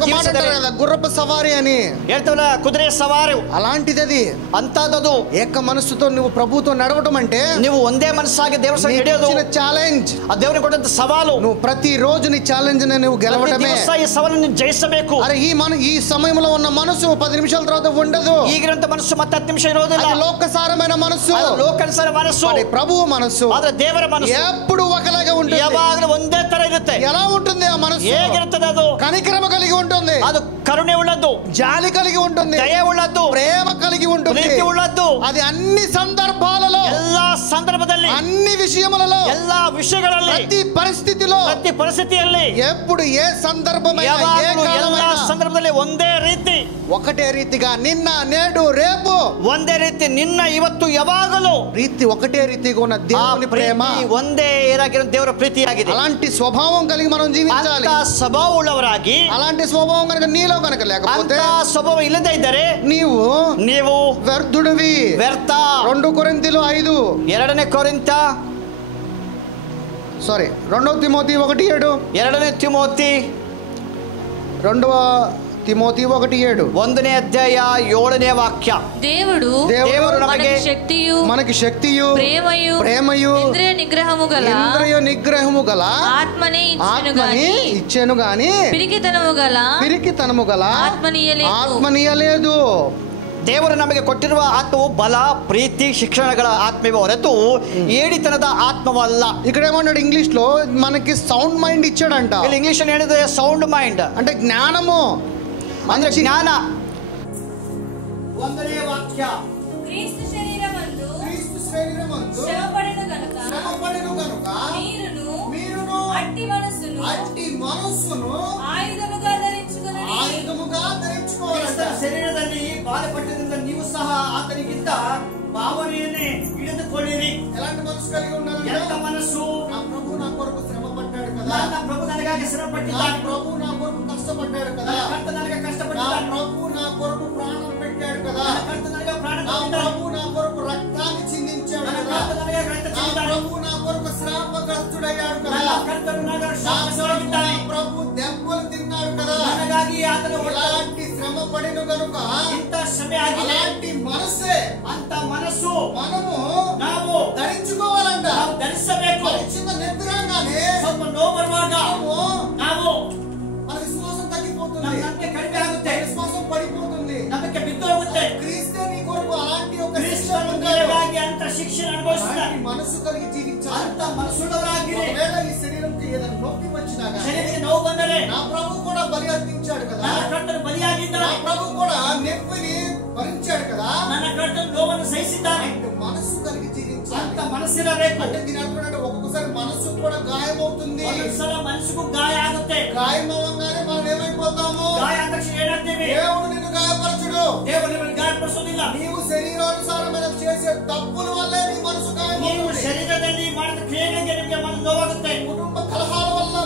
గుర్రపు సవారి అని ಹೇಳ್ತವಲ್ಲ, ಕುದುರೆ ಸವಾರಿ అలాంటిది. అది ಅಂತದದು ఏక మనసుతో నువ్వు ప్రభుతో నడవటం అంటే, ನೀವು ಒಂದೇ ಮನಸ್ಸಾಗಿ ದೇವರ ಸಂಗಡ ನಡೆಯೋದು ఛాలెంజ్. ಆ ದೇವರಿಗೆ ಕೊಟ್ಟಂತ ಸವಾಲು. నువ్వు ప్రతి రోజు నీ ఛాలెంజ్ నువ్వు గెలవడమే. ಈ ಸವಾಲನ್ನು ಜಯಿಸಬೇಕು. అరే ఈ సమయంలో ఉన్న మనసు 10 నిమిషాల తర్వాత ఉండదు. ಈಗಿರಂತ ಮನಸ್సు ಮತ್ತೆ 10 ನಿಮಿಷ ಇರೋದಿಲ್ಲ. లోకసారమైన మనస్సు, ಲೋಕಾನುಸಾರ ಮನಸ್ಸು, ప్రభువు మనస్సు, ಆದ್ರೆ ದೇವರ ಮನಸ್ಸು ఎప్పుడు ఒకలాగా ఉంటుంది. ಯಾವಾಗಲೂ ಒಂದೇ ತರ ಇರುತ್ತೆ. ఎలా ఉంటుంది ఆ మనస్సు? ಹೇಗಿರುತ್ತದೆ ಅದು? కనికరమ కలిగి ఉంటుంది, ಅದು ಕರುಣೆ ಉಳ್ಳದ್ದು, జాలి కలిగి ఉంటుంది, దయ ఉಳ್ಳದ್ದು, ప్రేమ కలిగి ఉంటుంది, ಪ್ರೀತಿ ಉಳ್ಳದ್ದು. అది అన్ని సందర్భాలలో, ಎಲ್ಲಾ ಸಂದರ್ಭದಲ್ಲಿ, అన్ని విషయములలో, ಎಲ್ಲಾ ವಿಷಯಗಳಲ್ಲಿ, ప్రతి పరిస్థితిలో, ಪ್ರತಿ ಪರಿಸ್ಥಿತಿಯಲ್ಲಿ, ఎప్పుడు ఏ సందర్భమైనా, ఏ ಎಲ್ಲಾ కాలమైనా ಸಂದರ್ಭದಲ್ಲಿ ಒಂದೇ ರೀತಿ, ఒకటే రీతిగా నిన్న నేడు రేపు ಒಂದೇ ರೀತಿ, ನಿನ್ನ ಇವತ್ತು ಯಾವಾಗಲೂ ప్రీతి ఒకటే రీతిగా ఉన్న దేవుని ప్రేమ, ಒಂದೇ ಇರಾಗಿರೋ ದೇವರ ಪ್ರೀತಿಯಾಗಿದೆ. అలాంటి స్వభావం కలిగి మనం జీవించాలి. ಅಂತ ಸ್ವಭಾವ ಉಳ್ಳವರಾಗಿ, అలాంటి స్వభావం కనుక నీలో కనుక లేకపోతే, ಅಂತ ಸ್ವಭಾವ ಇಲ್ಲದೆ ಇದ್ದರೆ ನೀವು వ్యర్థుడివి. ವ್ಯರ್ಥ. 2 కొరింథీయులు 5, 2ನೇ ಕೊರಿಂಥ, సారీ 2 తిమోతి 1:7, 2ನೇ ತಿಮೋತಿ, 2 తిమోతి 1:7, 1ನೇ ಅಧ್ಯಾಯ 7ನೇ ವಾಕ್ಯ. దేవుడు ನಮಗೆ మనకి శక్తియు ప్రేమయు ఇంద్రియ నిగ్రహము గల ఆత్మని ఇచ్చెను గాని పిరికితనము గల ఆత్మనియలేదు. ದೇವರು ನಮಗೆ ಕೊಟ್ಟಿರುವ ಆತ್ಮವು ಬಲ, ಪ್ರೀತಿ, ಶಿಕ್ಷಣಗಳ ಆತ್ಮವೇ ಹೊರತು ಏಡಿತನದ ಆತ್ಮವಲ್ಲ. ఇక్కడ ఏమన్నాడు ఇంగ్లీష్ లో? మనకి సౌండ్ మైండ్ ఇచ్చాడంట. ఇంగ్లీష్ లో ಹೇಳಿದ್ರೆ సౌండ్ మైండ్ అంటే జ్ఞానము, ಅಂದ್ರೆ ಜ್ಞಾನ. 1ನೇ ವಾಕ್ಯ, క్రీస్తు శరీరమందు శ్రమపడెను గనుక మీరును అట్టి మనస్సును ఆయుధముగా ధరించుకోవాలంట. ಶರೀರದಲ್ಲಿ ಬಾಧಪಟ್ಟದಿಂದ ನೀವು ಸಹ ಆತನಿಗಿಂತ ಭಾವನೆಯನ್ನೇ ಹಿಡಿದುಕೊಳ್ಳಿರಿ. ఎలాంటి మనసు కలిగి ఉండాలి? ఎంత మనస్సు? నా ప్రభు నా కొరకు శ్రమ పడ్డాడు కదా, ನನ್ನ ಪ್ರಭು ನನಗಾಗಿ ಶ್ರಮ ಪಟ್ಟಿದ್ದಾನೆ, ప్రభు నా కొరకు కష్టపడ్డాడు కదా, ಕರ್ತನು ನನಗೆ ಕಷ್ಟಪಟ್ಟಿದ್ದಾನೆ, ప్రభు నా కొరకు ప్రాణం పెట్టాడు కదా, ಕರ್ತನು ನನಗೆ ಪ್ರಾಣ నా ಕೊಟ್ಟಿದ್ದಾನೆ, ప్రభు నా కొరకు రక్తాన్ని చిందించాడు కదా, ಕರ್ತನು ನನಗೆ ರಕ್ತ నా ಚೆಲ್ಲಿದ್ದಾನೆ, ప్రభు నా కొరకు శ్రాపగ్రస్తుడయ్యాడు కదా, ಕರ್ತನು ನನಗೆ నా ಶ್ರಮಿಸಿದ್ದಾನೆ, ప్రభు దెబ్బలు తిన్నాడు కదా. ನನಗಾಗಿ ಆತನು ఇలాంటి శ్రమ పడిన కనుక ಇಂಥ ಶ್ರಮೆ ಆಗಿದೆ. అలాంటి మనసే ಅಂತ ಮನಸ್ಸು మనము ನಾವು ధరించుకోవాలంట. ಧರಿಸಬೇಕು. చిన్న నిద్రంగానే ಸ್ವಲ್ಪ ನೋವು ಶಿಕ್ಷೆಯನ್ನು ಅನುಭವಿಸುತ್ತಾರೆ. మనసు కలిగి జీవించాలి. ಅಂತ ಮನಸ್ಸುಳ್ಳವರಾಗಿರಿ. ఒకవేళ ఈ శరీరంకి ఏదైనా నొప్పి వచ్చినా గానీ, ಶರೀರಕ್ಕೆ ನೋವು ಬಂದರೆ నా ప్రభు కూడా బలి అర్పించాడు కదా, ನನ್ನ ಕರ್ತನು ಬಲಿಯಾಗಿದ್ದಾನೆ. నా ప్రభు కూడా నొప్పిని భరించాడు కదా, ನನ್ನ ಕರ್ತನು ನೋವನ್ನು ಸಹಿಸಿದ್ದಾನೆ. మనసు కలిగి జీవించాలి. ಅಂತ ಮನಸ್ಸಿರಬೇಕು. అంటే దీని అర్థం ఏంటంటే ఒక్కొక్కసారి మనసు కూడా గాయమవుతుంది. ಒಂದೊಂದ್ಸಲ ಮನಸ್ಸಿಗೂ ಗಾಯ ಆಗುತ್ತೆ. గాయమవగానే మనం ఏమైపోతాము? ಗಾಯ ಆದ ತಕ್ಷಣ ಏನಾಗ್ತೀವಿ? దేవుడు నిన్ను గాయపరచుడు. ದೇವರು ನಿಮ್ಮನ್ನು ಗಾಯಪಡಿಸೋದಿಲ್ಲ. నీవు శరీరానుసారమైన చేసే తప్పుల వల్లే నీ మనసు ನೀವು గాయమవుతుంది. ಶರೀರದಲ್ಲಿ ಮಾಡಿದ ಕ್ರಿಯೆಗಳಿಗೆ ನಿಮಗೆ ಮನಸ್ಸು ನೋವಾಗುತ್ತೆ. కుటుంబ కలహాల వల్ల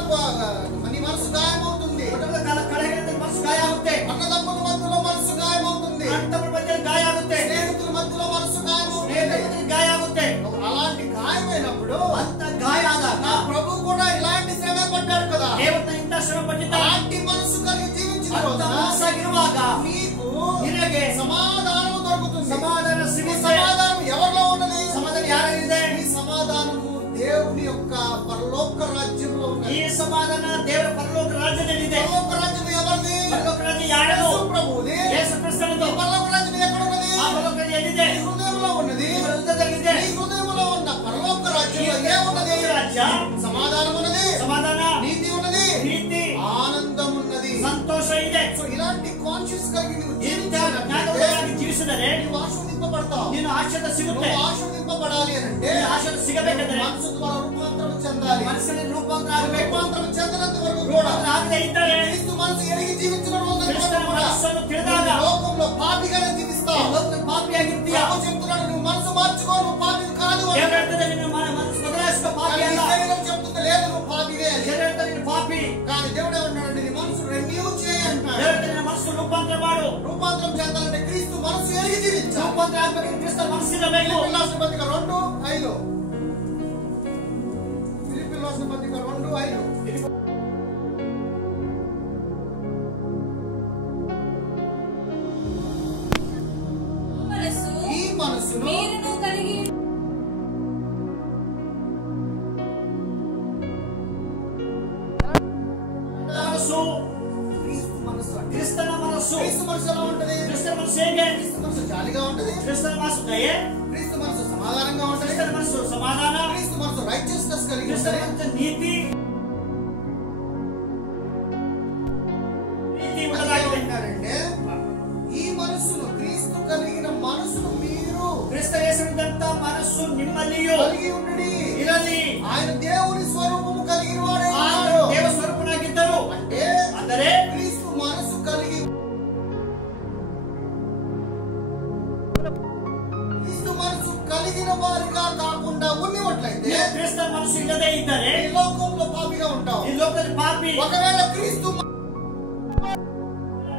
నీ మనసు గాయమవుతుంది. ಕುಟುಂಬದ ಕಲಹಗಳಿಂದ ಮನಸ್ಸು ಗಾಯ ಆಗುತ್ತೆ. అన్నదమ్ముల మధ్యలో మనసు గాయమవుతుంది. ಅಣ್ಣತಮ್ಮರ ಮಧ್ಯೆ ಗಾಯ ಆಗುತ್ತೆ. స్నేహితుల మధ్యలో మనసు గాయమవుతుంది. ಸ್ನೇಹಿತರಿಗೆ ಗಾಯ ಆಗುತ್ತೆ. అలాంటి గాయమైనప్పుడు ಅಂತ ಗಾಯ ಆದಾಗ నా ప్రభు కూడా ఇలాంటి శ్రమ పడ్డాడు కదా, ದೇವರನ್ನ ಇಂಥ ಶ್ರಮ ಪಟ್ಟಿದ್ದಾನೆ. అలాంటి మనసు కలిగి జీవించిన ಅಂತ రోజున ಮನಸ್ಸಾಗಿರುವಾಗ నీకు ನಿನಗೆ సమాధానం దొరుకుతుంది. ಸಮಾಧಾನ ఈ ಸಿಗುತ್ತೆ. సమాధానం ఎవరిలో ఉన్నది? ಸಮಾಧಾನ ಯಾರಿಗಿದೆ? ఈ సమాధానము దేవుని యొక్క పరలోక రాజ్యంలో ಈ ఉన్నది. ಸಮಾಧಾನ ದೇವರ ಪರಲೋಕ ರಾಜ್ಯದಲ್ಲಿದೆ. పరలోక రాజ్యం ఎవరిది? పరలోక ರಾಜ್ಯ ಯಾರದು? యేసు ప్రభువుది. ಯೇಸು ಕ್ರಿಸ್ತನದು. ఈ పరలోక రాజ్యం ఎక్కడ ఉన్నది? ಆ ಪರಲೋಕ ರಾಜ್ಯ ಎಲ್ಲಿದೆ? నీ హృదయంలో ఉన్నది. ನಿಮ್ಮ ಹೃದಯದಲ್ಲಿದೆ. నీ హృదయంలో ఉన్న పరలోక రాజ్యంలో ఏమున్నది? ರಾಜ್ಯ సమాధానం ఉన్నది, ಸಮಾಧಾನ, నీతి ఉన్నది, ನೀತಿ, ఆనందం ఉన్నది. ಸಂತೋಷ ಇದೆ. సో ఇలాంటి కాన్షియస్ కలిగి నువ్వు ಇಂಥ జీవించాలంటే ಜ್ಞಾನವುಳ್ಳವರಾಗಿ ಜೀವಿಸಿದರೆ నువ్వు ఆశీర్వదింపబడతావు. ನೀನು ಆಶೀರ್ವಾದ ಸಿಗುತ್ತೆ. నువ్వు ఆశీర్వదింపబడాలి అంటే ನೀನು ಆಶೀರ್ವಾದ ಸಿಗಬೇಕೆಂದರೆ మనసు ద్వారా రూపాంతరం చెందాలి. ಮನಸ್ಸಿನಲ್ಲಿ ರೂಪಾಂತರ ಆಗಬೇಕು. రూపాంతరం చెందినంత వరకు కూడా ರೂಪಾಂತರ ಆಗದೆ ಇದ್ದರೆ క్రీస్తు మనసు ఎరిగి జీవించిన రోజున ಕ್ರಿಸ್ತನ కూడా ಮನಸ್ಸನ್ನು ತಿಳಿದಾಗ లోకంలో పాపిగానే జీవిస్తావు. ಲೋಕದಲ್ಲಿ ಪಾಪಿಯಾಗಿರ್ತೀಯ. ప్రభు చెప్తున్నాడు, నువ్వు మనసు మార్చుకో, నువ్వు పాపి కాదు అని. ದೇವರು ಹೇಳ್ತದೆ ನಿನ್ನ ಮನಸ್ಸು ಬದಲಾಯಿಸುವ ಪಾಪಿ కానీ ಅಲ್ಲ. శరీరం చెప్తుంది లేదు నువ్వు పాపివే అని. ದೇವರು ಹೇಳ್ತಾನೆ ನೀನು ಪಾಪಿ. కానీ దేవుడు ఏమంటాడు? నీ మనసు రెన్యూ చేయి అంటాడు. ದೇವರು ಹೇಳ್ತಾನೆ ನಿನ್ನ ಮನಸ್ಸು ರೂಪಾಂತರ ಮಾಡು. రూపాంతరం చెందాలంటే క్రీస్తు మనసు ఎరిగి జీవించాలి. ರೂಪಾಂತರ ಆಗ್ಬೇಕು. ಕ್ರಿಸ್ತ ಮನಸ್ಸಿರಬೇಕು. ఫిలిప్పీయులకు రాసిన పత్రిక 2:5. ఫిలిప్పీయులకు రాసిన పత్రిక 2:5. మనసు ఈ మనసును మీరును కలిగి ಮನಸ್ಸು క్రీస్తు మనసు అంటే ಕ್ರಿಸ್ತನ ಮನಸ್ಸು. క్రీస్తు మనసు ఎలా ఉంటది? ಕ್ರಿಸ್ತನ ಮನಸ್ಸು ಹೇಗೆ? క్రీస్తు మనసు జాలిగా ఉంటది. ಕ್ರಿಸ್ತನ ಮನಸ್ಸು ದಯೆ. క్రీస్తు మనసు సమాధానంగా ఉంటది. ಕ್ರಿಸ್ತನ ಮನಸ್ಸು ಸಮಾಧಾನ. క్రీస్తు మనసు రైచియస్నెస్ కలిగి ಕ್ರಿಸ್ತನ ఉంటది. ಮನಸ್ಸು ನೀತಿ ನೀತಿ ಉಳ್ಳದಾಗಿದೆ. ఏంటంటే ఈ మనసును క్రీస్తు కలిగిన మనసును మీరు ಕ್ರಿಸ್ತ ಯೇಸುವಿನಂತ ಮನಸ್ಸು ನಿಮ್ಮಲ್ಲಿಯೂ కలిగి ఉండి ಇರಲಿ. ఆయన దేవుని స్వరూపము కలిగిన వాడే ಆತನು ఉన్నాడు. ದೇವ ಸ್ವರೂಪನಾಗಿದ್ದರು. అంటే ಅಂದರೆ క్రీస్తు మనసు కలిగి క్రీస్తు మనసు కలిగిన వారిగా కాకుండా ఉన్నట్లయితే ನೀವು ಕ್ರಿಸ್ತ ಮನಸ್ಸು ಇಲ್ಲದೆ ಇದ್ದರೆ ఈ లోకంలో పాపిగా ఉంటావు. ಈ ಲೋಕದಲ್ಲಿ ಪಾಪಿ. ఒకవేళ క్రీస్తు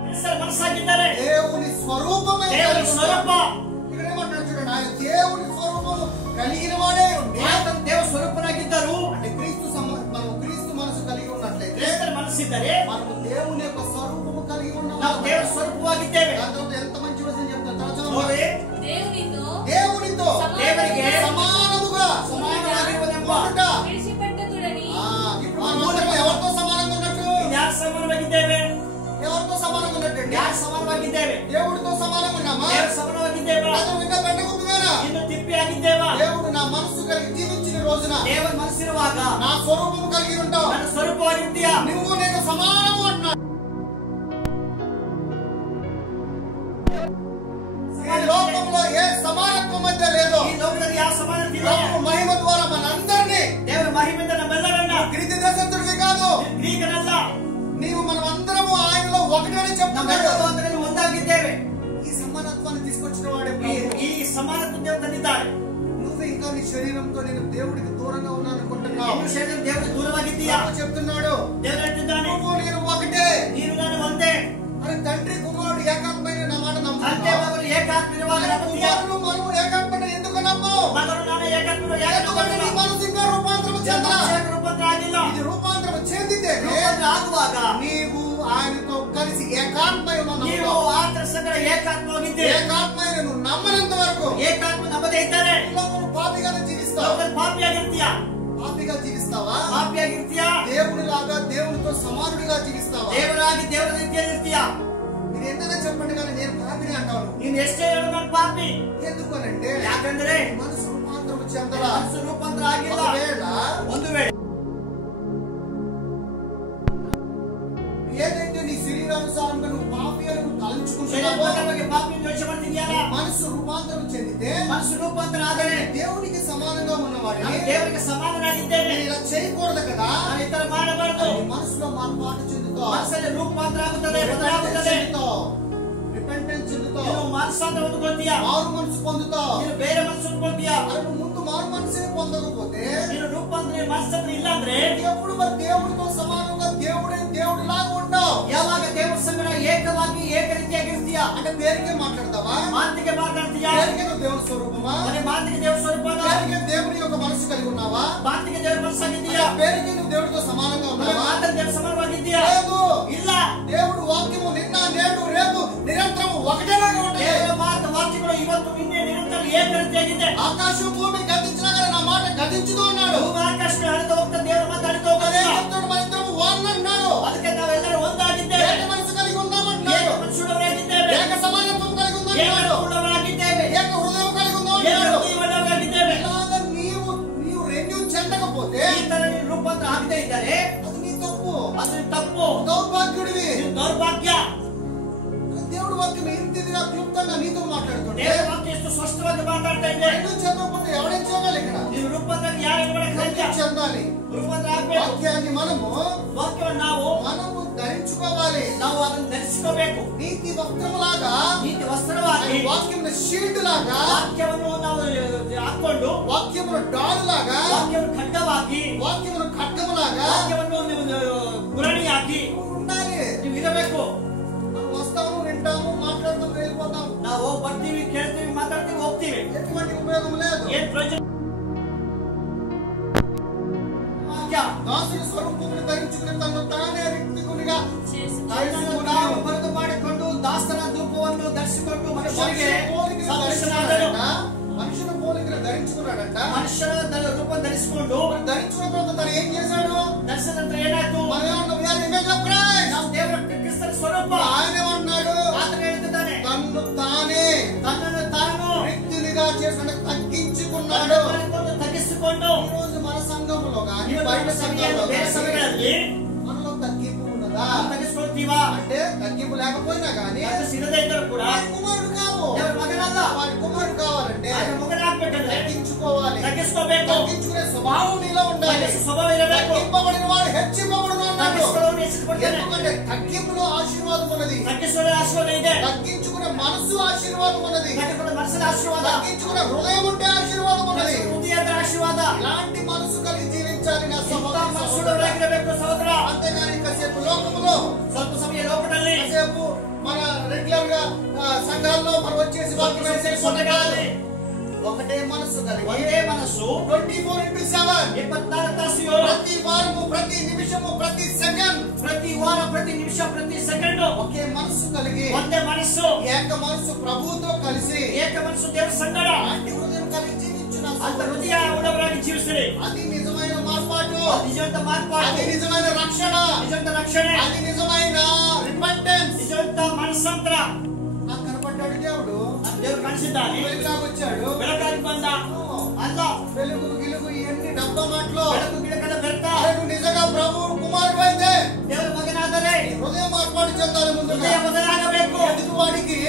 ಕ್ರಿಸ್ತರ ಮನಸ್ಸಾಗಿದ್ದರೆ దేవుని స్వరూపమే ದೇವರ కలిగి ಸ್ವರೂಪ. ఉంటాడు. ఇక్కడ ఏమంటాడు చూడండి, ఆయన దేవుని స్వరూపము కలిగిన వాడే ఉండి ಆತನು ದೇವ ಸ್ವರೂಪನಾಗಿದ್ದರು. అంటే మనం క్రీస్తు మనసు కలిగి ఉన్నట్లయితే ಕ್ರಿಸ್ತರ ಮನಸ್ಸಿದ್ದರೆ మనము దేవుని యొక్క స్వరూపము కలిగి ನಾವು ఉన్నాము. ದೇವರ ಸ್ವರೂಪವಾಗಿದ್ದೇವೆ. దాని తర్వాత ఎంత మంచి వచనం చెప్తారు తర్వాత ನೋಡಿ, దేవునితో దేవునితో ದೇವರಿಗೆ సమానముగా ಸಮಾನವಾಗಿರುವುದೆಂಬ ఉండుట. విడిచిపెట్టదుడని ఇప్పుడు మనం అందరం ఎవరితో సమానంగా ఉన్నట్టు? ಯಾರು ಸಮಾನವಾಗಿದ್ದೇವೆ? ఎవరితో సమానంగా ఉన్నట్టండి? ಯಾರು ಸಮಾನವಾಗಿದ್ದೇವೆ? దేవుడితో సమానంగా ఉన్నామా? ದೇವರು ಸಮಾನವಾಗಿದ್ದೇವಾ? అతను ఇంకా పెట్టగుప్పివేనా? ಇನ್ನು ತಿಪ್ಪಿ ಆಗಿದ್ದೇವಾ? దేవుడు నా మనసు కలిగి జీవించిన రోజున ದೇವರ ಮನಸ್ಸಿರುವಾಗ నా స్వరూపము కలిగి ఉంటావు. ನನ್ನ ಸ್ವರೂಪವಾಗಿರ್ತೀಯಾ? నువ్వు నేను సమానము అంటున్నాడు. ఈ లోకంలో ఏ సమానత్వం మధ్య లేదో ಈ ಲೋಕದಲ್ಲಿ ಯಾವ ಸಮಾನತೆ ಇಲ್ಲ. ప్రభు మహిమ ద్వారా మనందరినీ, ದೇವರ మహిಮೆಯಿಂದ ನಮ್ಮೆಲ್ಲರನ್ನ, గ్రీకు దేశస్తుడికి కాదు, ಗ್ರೀಕರಲ್ಲ, మనం అందరము ఆయనలో ఒకటని చెప్తున్నాడు. ನಮ್ಮೆಲ್ಲರೂ ಅದರಲ್ಲಿ ಒಂದಾಗಿದ್ದೇವೆ. ఈ సమానత్వాన్ని తీసుకొచ్చిన వాడే ಈ ప్రభు. ಈ ಸಮಾನತೆ ದೇವರು ತಂದಿದ್ದಾರೆ. నువ్వు ఇంకా నీ శరీరంతో నేను దేవుడికి దూరంగా ఉన్నాను అనుకుంటున్నావు. ಇನ್ನು ಶರೀರ ದೇವರಿಗೆ ದೂರವಾಗಿದ್ದೀಯಾ? ప్రభు చెప్తున్నాడు, ದೇವರು ಹೇಳ್ತಿದ್ದಾನೆ, నువ్వు నేను ఒకటే. ನೀನು ನಾನು ಒಂದೇ. అరే తండ్రి కుమారుడు ఏకాత్మైన నా మాట ತಂದೆ నమ్ముతున్నావు. ಮಗನು ಏಕಾತ್ಮವಾಗಿ ನಂಬುತ್ತೀಯಾ? కుమారుడు మనము ఏకాత్మైన ఎందుకు నమ్ము? ಮಗನು ನಾನು ಏಕಾತ್ಮರು ಯಾಕೆ ఎందుకంటే నీ మనసు ఇంకా రూపాంతరం చెందలా. ರೂಪಾಂತರ ಆಗಿಲ್ಲ. ఇది రూపాంతరం చెందితే ರೂಪಾಂತರ ಆಗುವಾಗ నీవు ఆయనతో కలిసి ఏకాత్మైన ನೀವು ಆತರ ಸಂಗಡ ಏಕಾತ್ಮವಾಗಿದ್ದೀರಿ. ఏకాత్మైన నువ్వు నమ్మనంత వరకు ಏಕಾತ್ಮ ನಮ್ಮದೇ ಇದ್ದಾರೆ. లోకంలో పాపిగానే జీవిస్తావు. ಲೋಕದಲ್ಲಿ ಪಾಪಿಯಾಗಿರ್ತೀಯಾ? పాపిగా జీవిస్తావా? ಪಾಪಿಯಾಗಿರ್ತೀಯಾ? దేవునిలాగా దేవునితో సమానుడిగా జీవిస్తావా? ದೇವರಾಗಿ ದೇವರ ರೀತಿಯಲ್ಲಿರ್ತೀಯಾ? మీరు ఎంతనే చెప్పండి కానీ నేను పాపిని అంటాను. ನೀನು ಎಷ್ಟೇ ಹೇಳು ನಾನು ಪಾಪಿ. ఎందుకనంటే ಯಾಕಂದ್ರೆ మనసు రూపాంతరం చెందల. రూಪಾಂತರ ಆಗಿಲ್ಲ. ಒಂದು ವೇಳೆ ఏదైతే నీ శరీరానుసారంగా నువ్వు పాపి అని తలంచుకుంటున్నావో, మనసు రూపాంతరం చెందితే, మనసు రూపాంತರ ಆದರೆ దేవునికి సమానంగా ఉన్నవాడిని, దేవునికి సమానನಾಗಿದ್ದೇನೆ, ఇలా చేయకూడదు కదా, ನಾನು ಇತರ ಮಾಡಬಾರದು. మనసులో మార్పు చెందుతావు, మనసులో రూಪಾಂತರ ಆಗುತ್ತದೆ, ಬದಲಾಗುತ್ತದೆ, రిపెంటెన్స్ చెందుతావు, ನೀನು ಮಾನಸಾಂತರ ಹೊಂದುತ್ತೀಯಾ, మారు మనసు పొందుతావు. ನೀನು ಬೇರೆ ಮನಸ್ಸು ಹೊಂದುತ್ತೀಯಾ. నువ్వు ముందు మారు మనసే పొందకపోతే, ನೀನು ರೂಪಾಂತರ ಮನಸ್ಸಂತರ ಇಲ್ಲ ಅಂದ್ರೆ ఎప్పుడు మరి దేవుడితో సమానంగా దేవుడిలాగా ఉంటావు. ಯಾವಾಗ ದೇವರ ಸಂಗಡ ಏಕವಾಗಿ ಏಕರೀತಿಯಾಗಿರ್ತೀಯಾ, అంటే పేరుకే మాట్లాడతావా, ಮಾತಿಗೆ ಮಾತಾಡ್ತೀಯಾ, పేరుకే నువ్వు దేవుని స్వరూపమా, మరి మాతిಗೆ ದೇವರ ಸ್ವರೂಪನ, పేరుకే దేవుని యొక్క మనసు కలిగి ఉన్నావా, ಮಾತಿಗೆ ದೇವರ ಮನಸ್ಸಾಗಿದ್ದೀಯಾ, పేరుకే నువ్వు దేవుడితో సమానంగా ఉన్నావా, ಮಾತಿಗೆ ದೇವರ ಸಮಾನವಾಗಿದ್ದೀಯಾ, లేదు. ಇಲ್ಲ. దేవుడు వాక్యము నిన్న నేడు రేపు నిరంతరం ఒకటేలాగా ఉంటాయి. ದೇವರ ವಾಕ್ಯಗಳು ಇವತ್ತು ನಿನ್ನೆ ನಿರಂತರ ಏಕರೀತಿಯಾಗಿದೆ. ఆకాశం భూమి గతించినా కానీ నా మాట గతించుతూ ఉన్నాడు. ಭೂಮಿ ಆಕಾಶ ಅಳಿದು ಹೋಗ್ತದೆ, ದೇವರ ಮಾತಾಡಿತು అదే ಹೋಗೋದಿಲ್ಲ. చెప్తాడు, మన ఇద్దరం వన్ అన్నాడు. ಅದಕ್ಕೆ ನಾವೆಲ್ಲರೂ ಒಂದಾಗಿದ್ದೇವೆ, ఏక మనసు కలిగి ఉన్నామన్నాడు, ಏಕ ಮನುಷ್ಯರಾಗಿದ್ದೇವೆ, ఏక సమానత్వం కలిగి ಏಕ ఉన్నామన్నాడు, ಹೃದಯರಾಗಿದ್ದೇವೆ, ఏక హృదయం కలిగి ಏಕ ఉన్నామన్నాడు. ಹೃದಯರಾಗಿದ್ದೇವೆ. ఇలాగా నీవు రెన్యూ చెందకపోతే ಈ ತರ ನೀನು ರೂಪಾಂತರ ಆಗದೇ ಇದ್ದರೆ అది నీ తప్పు, ಅದು ತಪ್ಪು, దౌర్భాగ్యుడివి. ಇದು ದೌರ್ಭಾಗ್ಯ. దేవుడు వాక్యం ఇంతిదిగా క్లుప్తంగా నీతో మాట్లాడుతుంటే, ದೇವರ ವಾಕ್ಯ ಎಷ್ಟು ಸ್ಪಷ್ಟವಾಗಿ ಮಾತಾಡ್ತಾ ಇದೆ. రెన్యూ చెందకపోతే ఎవడేం చేయాలి? ఇక్కడ ನೀವು ರೂಪಾಂತರ ಯಾರು రెన్యూ చెందాలి. ರೂಪಾಂತರ ಆಗ್ಬೇಕು. వాక్యాన్ని మనము ವಾಕ್ಯವನ್ನು మనము ధరించుకోవాలి. ನಾವು ಅದನ್ನು ಧರಿಸಿಕೋಬೇಕು. నీతి వస్త్రములాగా, ನೀತಿ ವಸ್ತ್ರವಾಗಿ వాక్యమున షీల్డ్ లాగా, ವಾಕ್ಯವನ್ನು ನಾವು ಹಾಕೊಂಡು, వాక్యమున డాల్ లాగా, ವಾಕ್ಯವನ್ನು ಖಡ್ಗವಾಗಿ, వాక్యమున ఖడ్గములాగా ವಾಕ್ಯವನ್ನು ನೀವು ಗುರಣಿಯಾಗಿ ఉండాలి. ನೀವು ಇರಬೇಕು. మనం వస్తాము, వింటాము, మాట్లాడతాము, వెళ్ళిపోతాము. ನಾವು ಬರ್ತೀವಿ, ಕೇಳ್ತೀವಿ, ಮಾತಾಡ್ತೀವಿ, ಹೋಗ್ತೀವಿ. ఎటువంటి ఉపయోగం లేదు. ಏನ್ ಪ್ರಯೋಜನ? ವಾಕ್ಯ దాసుని స్వరూపమును ధరించుకుని తను తానే రిక్తికునిగా ತನ್ನನ್ನು ತಾನು ಬರೆದು ಮಾಡಿಕೊಂಡು ದಾಸನ ಧೂಪವನ್ನು ಧರಿಸಿಕೊಂಡು ಮನುಷ್ಯನಿಗೆ ಸದೃಶನಾದನು. మనుషుల పోలికను ధరించుకున్నాడంట. ಮನುಷ್ಯನ ರೂಪ ಧರಿಸಿಕೊಂಡು ధరించుకున్న తర్వాత తను ఏం చేశాడు? ಧರಿಸಿದ ನಂತರ ಏನಾಯ್ತು? ನಾವು ದೇವರ ಕ್ರಿಸ್ತನ ಸ್ವರೂಪ. ఆయన ఏమన్నాడు? ಆತನು ಹೇಳ್ತಿದ್ದಾನೆ, తన్ను తానే ತನ್ನನ್ನು ತಾನು రిక్తినిగా చేసుకుంటే తగ్గించుకున్నాడు. ತಗ್ಗಿಸಿಕೊಂಡು ఈ రోజు మన సంఘంలో కానీ బయట ಬೇರೆ సంఘంలో ಸಭೆಗಳಲ್ಲಿ మనలో తగ్గింపు ఉన్నదా? ತಗ್ಗಿಸ್ಕೊಳ್ತೀವಾ? అంటే తగ్గింపు లేకపోయినా కానీ ಸಿಗದೇ ಇದ್ದರೂ ಕೂಡ వాడి కుమారుడు కావు. ದೇವರ ಮಗನಲ್ಲ. వాడి కుమారుడు కావాలంటే ಆತನ ಮಗನಾಗ್ಬೇಕಂದ್ರೆ తగ్గించుకోవాలి. ತಗ್ಗಿಸ್ಕೋಬೇಕು. తగ్గించుకునే స్వభావం నీలో ఉండాలి. ತಗ್ಗಿಸುವ ಸ್ವಭಾವ ಇರಬೇಕು. తగ్గింపబడిన వాడు హెచ్చింపబడును అన్నాడు. ತಗ್ಗಿಸ್ಕೊಳ್ಳೋನು ಹೆಚ್ಚಿಸಿಕೊಡ್ತಾನೆ. ఎందుకంటే తగ్గింపులో ఆశీర్వాదం ఉన్నది. ತಗ್ಗಿಸುವ ಆಶೀರ್ವಾದ ಇದೆ. తగ్గించుకునే మనసు ఆశీర్వాదం ఉన్నది. ತಗ್ಗಿಸುವ ಮನಸ್ಸಿನ ಆಶೀರ್ವಾದ, తగ్గించుకునే హృదయం ఉంటే ఆశీర్వాదం ఉన్నది. ಹೃದಯದ ಆಶೀರ್ವಾದ. ఇలాంటి మనసు కలిగి జీవించాలి నా ಇಂಥ సహోదర ಮನಸ್ಸುಳ್ಳವರಾಗಿರಬೇಕು ಸಹೋದರ. అంతేగాని కాసేపు లోకములో, ಸ್ವಲ್ಪ ಸಮಯ ಲೋಕದಲ್ಲಿ, కాసేపు మన రెగ్యులర్ గా సంఘాల్లో మనం వచ్చేసి వాక్యం వేసేసుకుంటే కాదు. ఒకటే మనసు కలిగి ಒಂದೇ ಮನಸ್సు 24/7 24 ತಾಸು 7 ప్రతి వారము, ప్రతి నిమిషము, ప్రతి సెకండ్, ಪ್ರತಿ ವಾರ, ಪ್ರತಿ ನಿಮಿಷ, ಪ್ರತಿ ಸೆಕೆಂಡ್ ఒకే మనసు కలిగి ಒಂದೇ ಮನಸ್సు, ఏక మనసు ప్రభువుతో కలిసి ಏಕ ಮನಸ್సు ದೇವರ ಸಂಗಡ అలాంటి హృదయం కలిగి జీవించు నా ಅಂತ సహోదరుడు. ಹೃದಯ ಉಳ್ಳವರಾಗಿ ಜೀವಿಸಿರಿ. అది నిజమైన మార్పాటు, ನಿಜವಂತ అది ಮಾರ್ಪಾಡು, నిజమైన రక్షణ, ನಿಜವಂತ ರಕ್ಷಣೆ, అది నిజమైన రిపెంటెన్స్. ನಿಜವಂತ ಮನಸ್ಸಂತರ. నాకు కనపడ్డాడు దేవుడు, ನನ್ನ ದೇವರು ಕಾಣಿಸಿದ್ದಾನೆ, వెలుగులాగా వచ్చాడు. ಬೆಳಕಾಗಿ ಬಂದ ಅಲ್ಲ. వెలుగు గిలుగు ఎన్ని డబ్బా మాటలు. ಬೆಳಕು ಗಿಡಗಳ ವ್ಯರ್ಥ. నువ్వు నిజంగా ప్రభువు కుమారుడు అయితే ದೇವರ ಮಗನಾದರೆ హృదయం మార్పాటు చెందాలి. ముందుగా ಹೃದಯ ಬದಲಾಗಬೇಕು. ఎదుటి వాడికి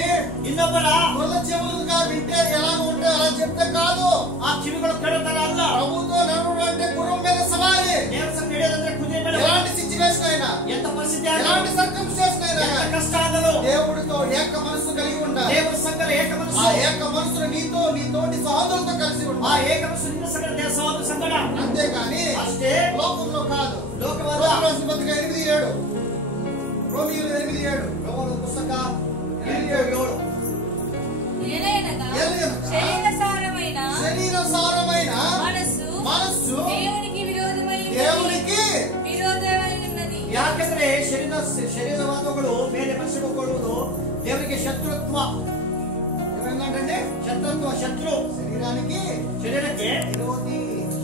ಇನ್ನೊಬ್ಬರ హృదయ చెవులుగా వింటే ఎలా ఉంటే అలా చెప్తే కాదు. ಆ ಕಿವಿಗಳು ಕೇಳುತ್ತಾರೆ ಅಲ್ಲ. ప్రభుతో నడవడం అంటే గుర్రం మీద సవారి. ದೇವರ ಸಂಗಡ ನಡೆಯೋದಂದ್ರೆ ಕುದುರೆ ಮೇಲೆ ఎలాంటి సిచ్యువేషన్ అయినా, ಎಂತ ಪರಿಸ್ಥಿತಿ ಆಗಲಿ, ఎలాంటి సర్కమ్స్టెన్సెస్ అయినా ಎಂತ ಕಷ್ಟ ಆದರೂ దేవుడితో ఏక మనసు కలిగి ఉండాలి. ದೇವರ ಸಂಗಡ ಏಕ ఆ ಮನಸ್ಸು, ఏక మనసును నీ తోటి సహోదరులతో కలిసి ಆ ఉండాలి. ಏಕ ಮನಸ್ಸು ನಿನ್ನ ಸಂಗಡ ದೇವರ ಸಹೋದರ ಸಂಗಡ అంతేగాని ಅಷ್ಟೇ. లోకంలో కాదు. ಲೋಕವಾದ రోమీయుల రాసిన పత్రిక 8:7 రోమీయులు 8:7 ರೋಮನ ಪುಸ್ತಕ 8:7 ఏలయనగా ఏలయనగా శరీరసారమైన శరీరసారమైన మనస్సు దేవునికి విరోధమైనది. ಯಾಕೆಂದ್ರೆ ಶರೀರವಾದಗಳು ಮೇಲೆ ಮನಸ್ಸಿಗೆ ಕೊಡುವುದು ದೇವರಿಗೆ ಶತ್ರುತ್ವ. ఏంటంటే ಶತ್ರುತ್ವ, ಶತ್ರು, ಶರೀರಕ್ಕೆ విరోధి.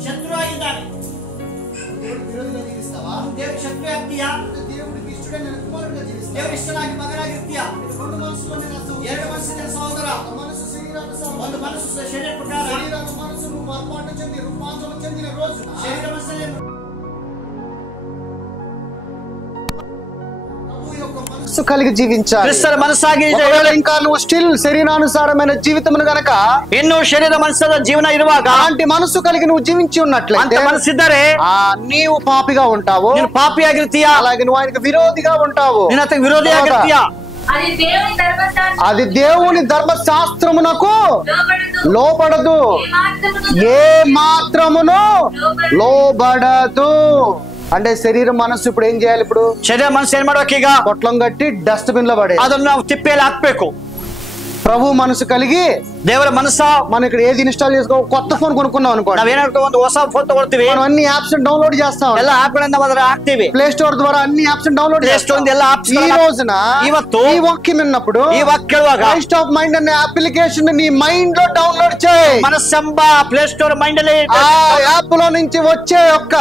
ಶತ್ರು ಆಗಿದ್ದಾನೆ. దేవుడికి విరోధిగా జీవిస్తావా? ದೇವರಿಗೆ ಶತ್ರು ಆಗ್ತೀಯಾ? దేవుడికి ఇష్టడైన కుమారుడిగా జీవిస్తావా? ದೇವರ ಇಷ್ಟನಾಗಿ ಮಗನಾಗಿರ್ತೀಯಾ? రెండు మనసులోనే నష్టం. ಎರಡು ಮನಸ್ಸಿನ ಸಹೋದರ. ఒక మనసు ಒಂದು ಮನಸ್ಸು ಶರೀರ ಪ್ರಕಾರ మనసును మార్పాటు చెంది రూపాంతరం చెందిన రోజున ಶರೀರ ಮನಸ್ಸಲ್ಲಿ మనస్సు కలిగి జీవించాలి. ಕ್ರಿಸ್ತರ ಮನಸ್ಸಾಗಿ ఒకవేళ ఇంకా నువ్వు స్టిల్ శరీరానుసారమైన జీవితమును గనక ಇನ್ನು ಶರೀರ ಮನಸ್ಸದ ಜೀವನ ಇರುವಾಗ అలాంటి మనస్సు కలిగి నువ్వు జీవించి ಅಂತ ఉన్నట్లయితే ಮನಸ್ಸಿದ್ದರೆ నీవు పాపిగా ఉంటావు, ನೀನು ಪಾಪಿಯಾಗಿರ್ತೀಯಾ, అలాగే నువ్వు ఆయనకు విరోధిగా ఉంటావు. ನಿನ್ನ ಹತ್ರ ವಿರೋಧಿಯಾಗಿರ್ತೀಯಾ. అది దేవుని ధర్మశాస్త్రమునకు లోబడదు, ఏ మాత్రమును లోబడదు. అంటే శరీరం మనస్సు ఇప్పుడు ఏం చేయాలి? ఇప్పుడు ಶರೀರ ಮನಸ್ಸು ಏನ್ ಮಾಡ್ಬೇಕು? ಈಗ పొట్లం కట్టి డస్ట్ బిన్ లో పడే. ಅದನ್ನ ನಾವು ತಿಪ್ಪೆಯಲ್ಲಿ ಹಾಕ್ಬೇಕು. ప్రభు మనసు కలిగి ದೇವರ ಮನಸ್ಸ మనం ఇక్కడ ఏది ఇన్స్టాల్ చేసుకో, కొత్త ఫోన్ కొనుక్కున్నాం అనుకోండి, ನಾವೇನಾದ್ರು ಒಂದು ಹೊಸ ಫೋನ್ ತಗೊಳ್ತೀವಿ, మనం అన్ని యాప్స్ డౌన్లోడ్ చేస్తాం, ಎಲ್ಲ ಆಪ್ ಗಳನ್ನ ನಾವು ಅದರ ಹಾಕ್ತಿವಿ, ప్లే స్టోర్ ద్వారా అన్ని యాప్స్ డౌన్లోడ్ చేస్తాం. ಎಲ್ಲ ಆಪ್ಸ್ ఈ రోజున ಇವತ್ತು ఈ వాక్యం విన్నప్పుడు ಈ ವಾಕ್ಯ ಕೇಳುವಾಗ క్రైస్ట్ ఆఫ్ మైండ్ అనే అప్లికేషన్ నీ మైండ్ లో డౌన్లోడ్ చేయి. ಮನಸ್ಸೆಂಬ ಪ್ಲೇ ಸ್ಟೋರ್ ಮೈಂಡ್ ಅಲ್ಲಿ ఆ యాప్ లో నుంచి వచ్చే యొక్క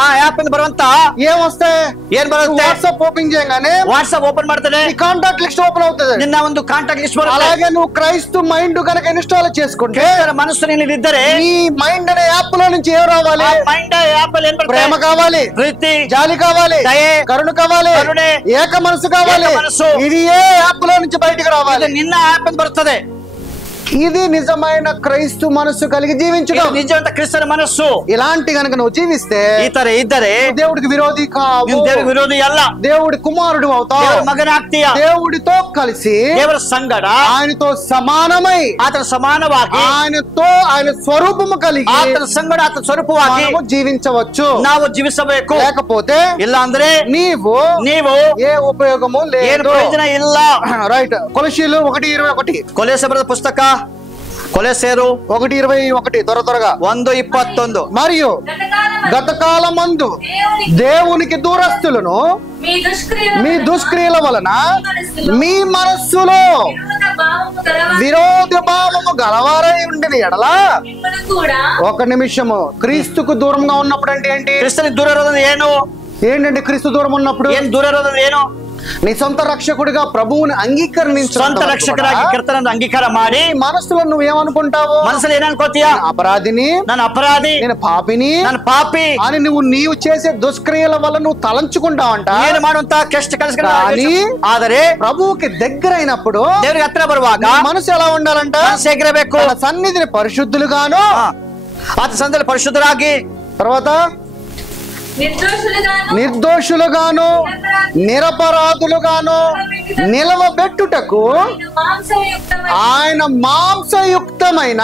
ಆ ಆಪ್ ಇಂದ ಬರುವಂತ ఏమొస్తాయి? ಏನ್ ಬರುತ್ತೆ? వాట్సాప్ ఓపెన్ చేయగానే ವಾಟ್ಸಾಪ್ ಓಪನ್ ಮಾಡ್ತಾನೆ, నీ కాంటాక్ట్ లిస్ట్ ఓపెన్ అవుతుంది. ನಿನ್ನ ಒಂದು ಕಾಂಟ್ಯಾಕ್ಟ್ ಲಿಸ್ಟ್ ಬರುತ್ತೆ. అలాగే నువ్వు క్రైస్తు మైండ్ కనుక ఇన్స్టాల్ చేసుకుంటే ಮನಸ್ಸು ನಿನ್ನಲ್ಲಿದ್ದರೆ ఈ మైండ్ అనే యాప్ లో నుంచి ఏం రావాలి? ಮೈಂಡ್ ಆಪ್ ಅಲ್ಲಿ ಏನ್ ಬರುತ್ತೆ? ప్రేమ కావాలి, ಪ್ರೀತಿ, జాలి కావాలి, దయೆ, కరుణ కావాలి, కరుణೆ, ఏక మనసు కావాలి. ఏక మనసు. ఇది ఏ యాప్ లో నుంచి బయటకు రావాలి? ಇದು ನಿನ್ನ ಆಪ್ ಅಂತ ಬರ್ತದೆ. ఇది నిజమైన క్రైస్తు మనస్సు కలిగి జీవించడం. ನಿಜವಂತ ಕ್ರಿಸ್ತನ ಮನಸ್ಸು. ఇలాంటి గనక నువ్వు జీవిస్తే ಈ ತರ ಇದ್ದರೆ దేవుడికి విరోధి కావు, ದೇವರ ವಿರೋಧಿ ಅಲ್ಲ, దేవుడి కుమారుడు అవుతావు, ದೇವರ ಮಗನಾಗ್ತೀಯ, దేవుడితో కలిసి ದೇವರ ಸಂಗಡ ఆయనతో సమానమై ಆತನ ಸಮಾನವಾಗಿ ఆయన స్వరూపము కలిగి ಆತನ ಸಂಗಡ ಆತನ ಸ್ವರೂಪವಾಗಿ మనము జీవించవచ్చు. ನಾವು ಜೀವಿಸಬೇಕು. లేకపోతే ಇಲ್ಲ ಅಂದ್ರೆ ನೀವು ఏ ఉపయోగము ಏನು లేదు. ಪ್ರಯೋಜನ ಇಲ್ಲ. రైట్. కొలొస్సీలు 1:21, ಕೊಲೆಸೆಬರದ ಪುಸ್ತಕ కొలెసేరు 1:21 త్వరగా 1:21. మరియు గతకాలమందు దేవునికి దూరస్తులను మీ దుష్క్రియల వలన మీ మనస్సులో విరోధ భావము గలవారై ఉండిన ఎడల. ఒక నిమిషము, క్రీస్తుకు దూరంగా ఉన్నప్పుడు అంటే ఏంటి? క్రిస్తునికి దూరం ఏంటంటే క్రీస్తు దూరం ఉన్నప్పుడు ఏం దూరం ಏನು? నీ సొంత రక్షకుడిగా ప్రభువుని అంగీకరించు, ಸ್ವಂತ ರಕ್ಷಕರಾಗಿ ಕರ್ತನನ್ನು ಅಂಗೀಕಾರ ಮಾಡಿ మనసులో నువ్వు ఏమనుకుంటావు? మనసులో ఏమనుకోತೀయా? అపరాధిని, ನಾನು అపరాధి, నేను పాపిని, ನಾನು ಪಾಪಿ అని నీవు చేసే దుష్క్రియల వల్ల నువ్వు తలంచుకుంటావంట. నేను ಮಾಡುವಂತ ಕೆಟ್ಟ ಕೆಲಸಗಳು ಆದರೆ ప్రభువుకి దగ్గరైనప్పుడు దేవునికి ಹತ್ರ ಬರುವಾಗ మనసు ఎలా ఉండాలంట? సేకరಬೇಕು. తన సన్నిధిని పరిశుద్ధులుగాను, ఆత సన్నిధిని పరిశుద్ధురాగి, తర్వాత నిర్దోషులుగాను నిరపరాధులుగాను నిలవబెట్టుటకు ఆయన మాంసయుక్తమైన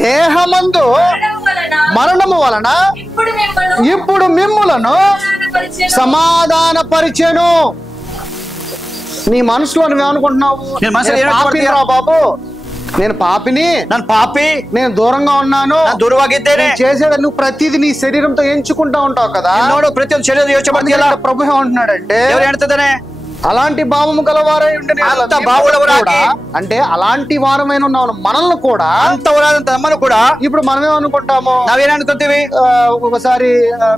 దేహమందు మరణము వలన ఇప్పుడు మిమ్ములను సమాధానపరిచెను. నీ మనసులో నువ్వేమనుకుంటున్నావు? బాబు నేను పాపిని, ನಾನು ಪಾಪಿ, నేను దూరంగా ఉన్నాను, దూరವಾಗಿದ್ದೇನೆ, చేసేది నువ్వు ప్రతిదీ నీ శరీరంతో ఎంచుకుంటా ఉంటావు కదా. ನೋಡು ಪ್ರತಿಯೊಂದು ಶರೀರದ ಯೋಚನೆ ಮಾಡ್ತೀಯಲ್ಲ. ప్రభు ఏమంటున్నాడంటే, ఎవరు ಹೇಳ್ತಿದ್ದಾನೆ? అలాంటి భావము గలవారై ఉండి అంత భావులవరాగి, అంటే అలాంటి వారమైన మనల్ని కూడా, అంతవరాదంత నమ్మను కూడా ఇప్పుడు మనమేమనుకుంటాము? ನಾವೇನನ್ಕೊಂತೀವಿ? ఒకసారి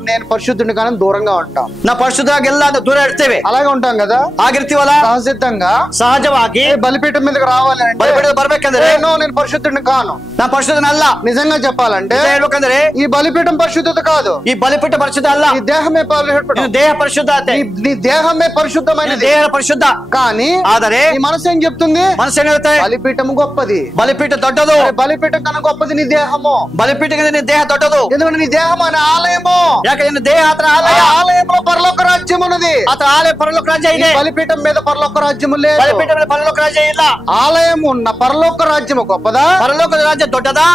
నేను పరిశుద్ధుని కానీ దూరంగా ఉంటాం, ನಾ ಪರಿಶುದ್ಧರಾಗೆಲ್ಲ ದೂರ ಇರ್ತೇವೆ, అలాగే ఉంటాం కదా. ಆಗಿರ್ತೀವಲ್ಲ సహజంగా సహజವಾಗಿ బలిపీఠం మీదకి రావాలి అంటే, బలిపీఠం ಬರ್ಬೇಕಂದ್ರೆ నేను పరిశుద్ధుని కాను, ನಾ ಪರಿಶುದ್ಧನಲ್ಲ. నిజంగా చెప్పాలంటే ಹೇಳ್ಬೇಕಂದ್ರೆ ఈ బలిపీఠం పరిశుద్ధత కాదు, ఈ బలిపీఠ పరిశుద్ధ అಲ್ಲ, ఈ దేహమే పరిశుద్ధం, దేహ పరిశుద్ధతే, నీ దేహమే పరిశుద్ధమైనది, దేహ పరిశుద్ధ. కానీ ಆದರೆ నీ మనసు ఏం చెప్తుంది? మనసు ఏం చెప్తాయి? బలిపీఠం గొప్పది, బలిపీఠ దొడ్డదు, బలిపీఠం కన్నా గొప్పది నీ దేహము. బలిపీఠ నీ దేహ దొడ్డదు, ఎందుకంటే నీ దేహం అనే ఆలయము, ಯಾಕಂದ್ರೆ ದೇಹ ಆತನ ಆಲಯ, ఆలయంలో పరలోక రాజ్యం ఉన్నది. ಆತನ ಆಲಯ ಪರಲೋಕ ರಾಜ್ಯ ಇದೆ, బలిపీఠం మీద పరలోక రాజ్యము లేదు. బలిపీఠ మీద పరలోక రాజ్య ಇಲ್ಲ. ఆలయం ఉన్న పరలోక రాజ్యము గొప్పదా? పరలోక రాజ్య దొడ్డదా?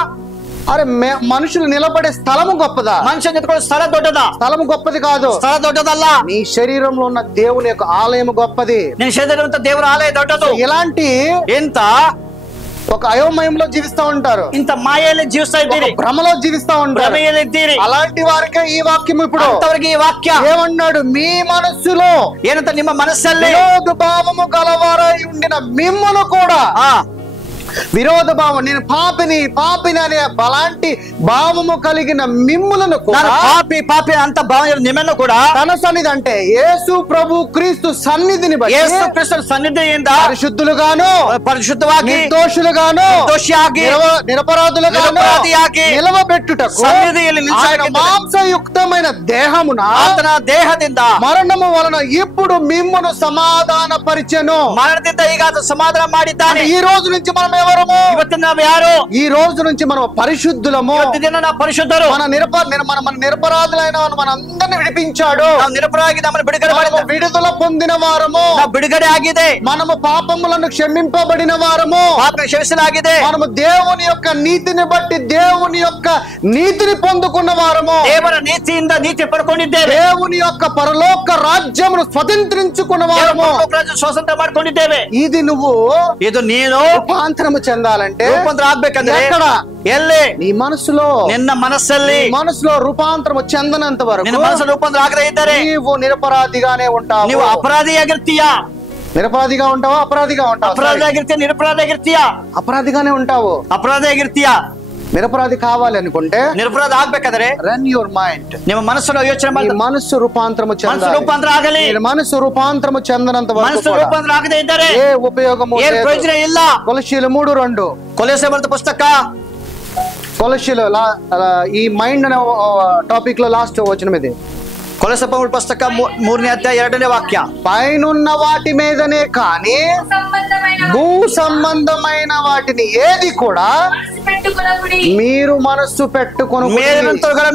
అరే మనుషులు నిలబడే స్థలము గొప్పదా? మనుషులు నిలబడే స్థల దొడ్డదా? స్థలము గొప్పది కాదు, స్థల దొడ్డదల్ల. నీ శరీరంలో ఉన్న దేవుని యొక్క ఆలయం గొప్పది, నీ శరీరంతో దేవుని ఆలయ దొడ్డదు. ఇలాంటి ఎంత ఒక అయోమయంలో జీవిస్తా ఉంటారు, ఇంత మాయలో జీవిస్తా ఇದ್ದೀರಿ, భ్రమలో జీవిస్తా ఉంటారు. భ్రమలో ఇದ್ದೀರಿ. అలాంటి వారికే ఈ వాక్యం ఇప్పుడు అంతవరకు ఈ వాక్య ఏమన్నాడు? మీ మనస్సులో ಏನಂತ ನಿಮ್ಮ ಮನಸ್ಸಲ್ಲಿ విరోధ భావము గలవారై ఉండిన మిమ్మును కూడా విరోధ భావం, నేను పాపిని అనే అలాంటి భావము కలిగిన మిమ్ములను కూడా, పాపి పాపి అంత భావం నిమ్మను కూడా తన సన్నిధి అంటే యేసు ప్రభు క్రీస్తు సన్నిధిని బట్టి, యేసు క్రీస్తు సన్నిధిಯಿಂದ పరిశుద్ధులుగాను పరిశుద్ధವಾಗಿ నిర్దోషులుగాను నిరపరాధులుగాను నిలవబెట్టుటకు ఆయన మాంసయుక్తమైన దేహమున ಆತನ ದೇಹದಿಂದ మరణము వలన ఇప్పుడు మిమ్మును సమాధాన పరిచెను. మరణದಿಂದ ಈಗ ಆತ ಸಮಾಧಾನ ಮಾಡಿದ್ದಾನೆ. ఈ రోజు నుంచి మనం ఎవరము? ಇವತ್ತು ನಾವು ಯಾರು? ఈ రోజు నుంచి మనం పరిశుద్ధులము. ಇವತ್ತು ದಿನ ನಾವು ಪರಿಶುದ್ಧರು. మన నిరపరాధులైన మనందరిని విడిపించాడు. ನಾವು ನಿರಪರಾಧಿ ನಮ್ಮನ್ನು ಬಿಡುಗಡೆ ಮಾಡಿದ, విడుదల పొందిన వారము, ನಾವು ಬಿಡುಗಡೆ ಆಗಿದೆ. మనము పాపములను క్షమింపబడిన వారము, ಪಾಪ ಕ್ಷಮಿಸಲಾಗಿದೆ. మనము దేవుని యొక్క నీతిని బట్టి దేవుని యొక్క నీతిని పొందుకున్న వారము, ದೇವರ ನೀತಿಯಿಂದ ನೀತಿ ಪಡ್ಕೊಂಡಿದ್ದೇವೆ. దేవుని యొక్క పరలోక రాజ్యమును స్వతంత్రించుకున్న వారము, ಸ್ವಾತಂತ್ರ್ಯ ಮಾಡ್ಕೊಂಡಿದ್ದೇವೆ. ఇది నువ్వు ಇದು ನೀನು రూపాంతరము చెందాలంటే ರೂಪಾಂತರ ಆಗ್ಬೇಕಂದ್ರೆ ఎక్కడ? ಎಲ್ಲಿ? నీ మనసులో, ನಿನ್ನ ಮನಸ್ಸಲ್ಲಿ, మనసులో రూపాంతరము చెందనంత వరకు ನಿನ್ನ ಮನಸ್ಸಲ್ಲಿ ರೂಪಾಂತರ ಆಗದೆ ಇದ್ದರೆ నీవు నిరపరాధిగానే ఉంటావు. ನೀವು ಅಪರಾಧಿಯಾಗಿರ್ತೀಯಾ? నిరపరాధిగా ఉంటావా? అపరాధిగా ఉంటావా? ಅಪರಾಧಿಯಾಗಿರ್ತೀಯ, ನಿರಪರಾಧಿಯಾಗಿರ್ತೀಯಾ? అపరాధిగానే ఉంటావు. ಅಪರಾಧಿಯಾಗಿರ್ತೀಯಾ? నిరపరాధి కావాలి అనుకుంటే, ನಿರಪರಾಧ ಆಗ್ಬೇಕಾದ್ರೆ రన్ యువర్ మైండ్, ನಿಮ್ಮ ಮನಸ್ಸನ್ನು ಯೋಚನೆ ಮಾಡಿ. మనసు రూపాంతరము ಮನಸ್ಸು చెందాలి. ರೂಪಾಂತರ ಆಗಲಿ. మనసు రూపాంతరము చెందనంత వరకు ಮನಸ್ಸು కూడా ರೂಪಾಂತರ ಆಗದೆ ಇದ್ದರೆ ఏ ఉపయోగము ಏನು లేదు. ಪ್ರಯೋಜನ ಇಲ್ಲ. కొలస్సీలు 3:2, ಕೊಲೊಸ್ಸೆ ಬರೆದ ಪುಸ್ತಕ, కొలస్సీలు ఈ మైండ్ అనే టాపిక్ లో లాస్ట్ వచనం ఇది. ಕೊಲೊಸ್ಸೆ ಪುಸ್ತಕ 3ನೇ ಅಧ್ಯಾಯ 2ನೇ ವಾಕ್ಯ. పైనున్న వాటి మీదనే కానీ భూ సంబంధమైన వాటిని ఏది కూడా మీరు మనస్సు పెట్టుకుని ಮೇಲಿನಂತವುಗಳ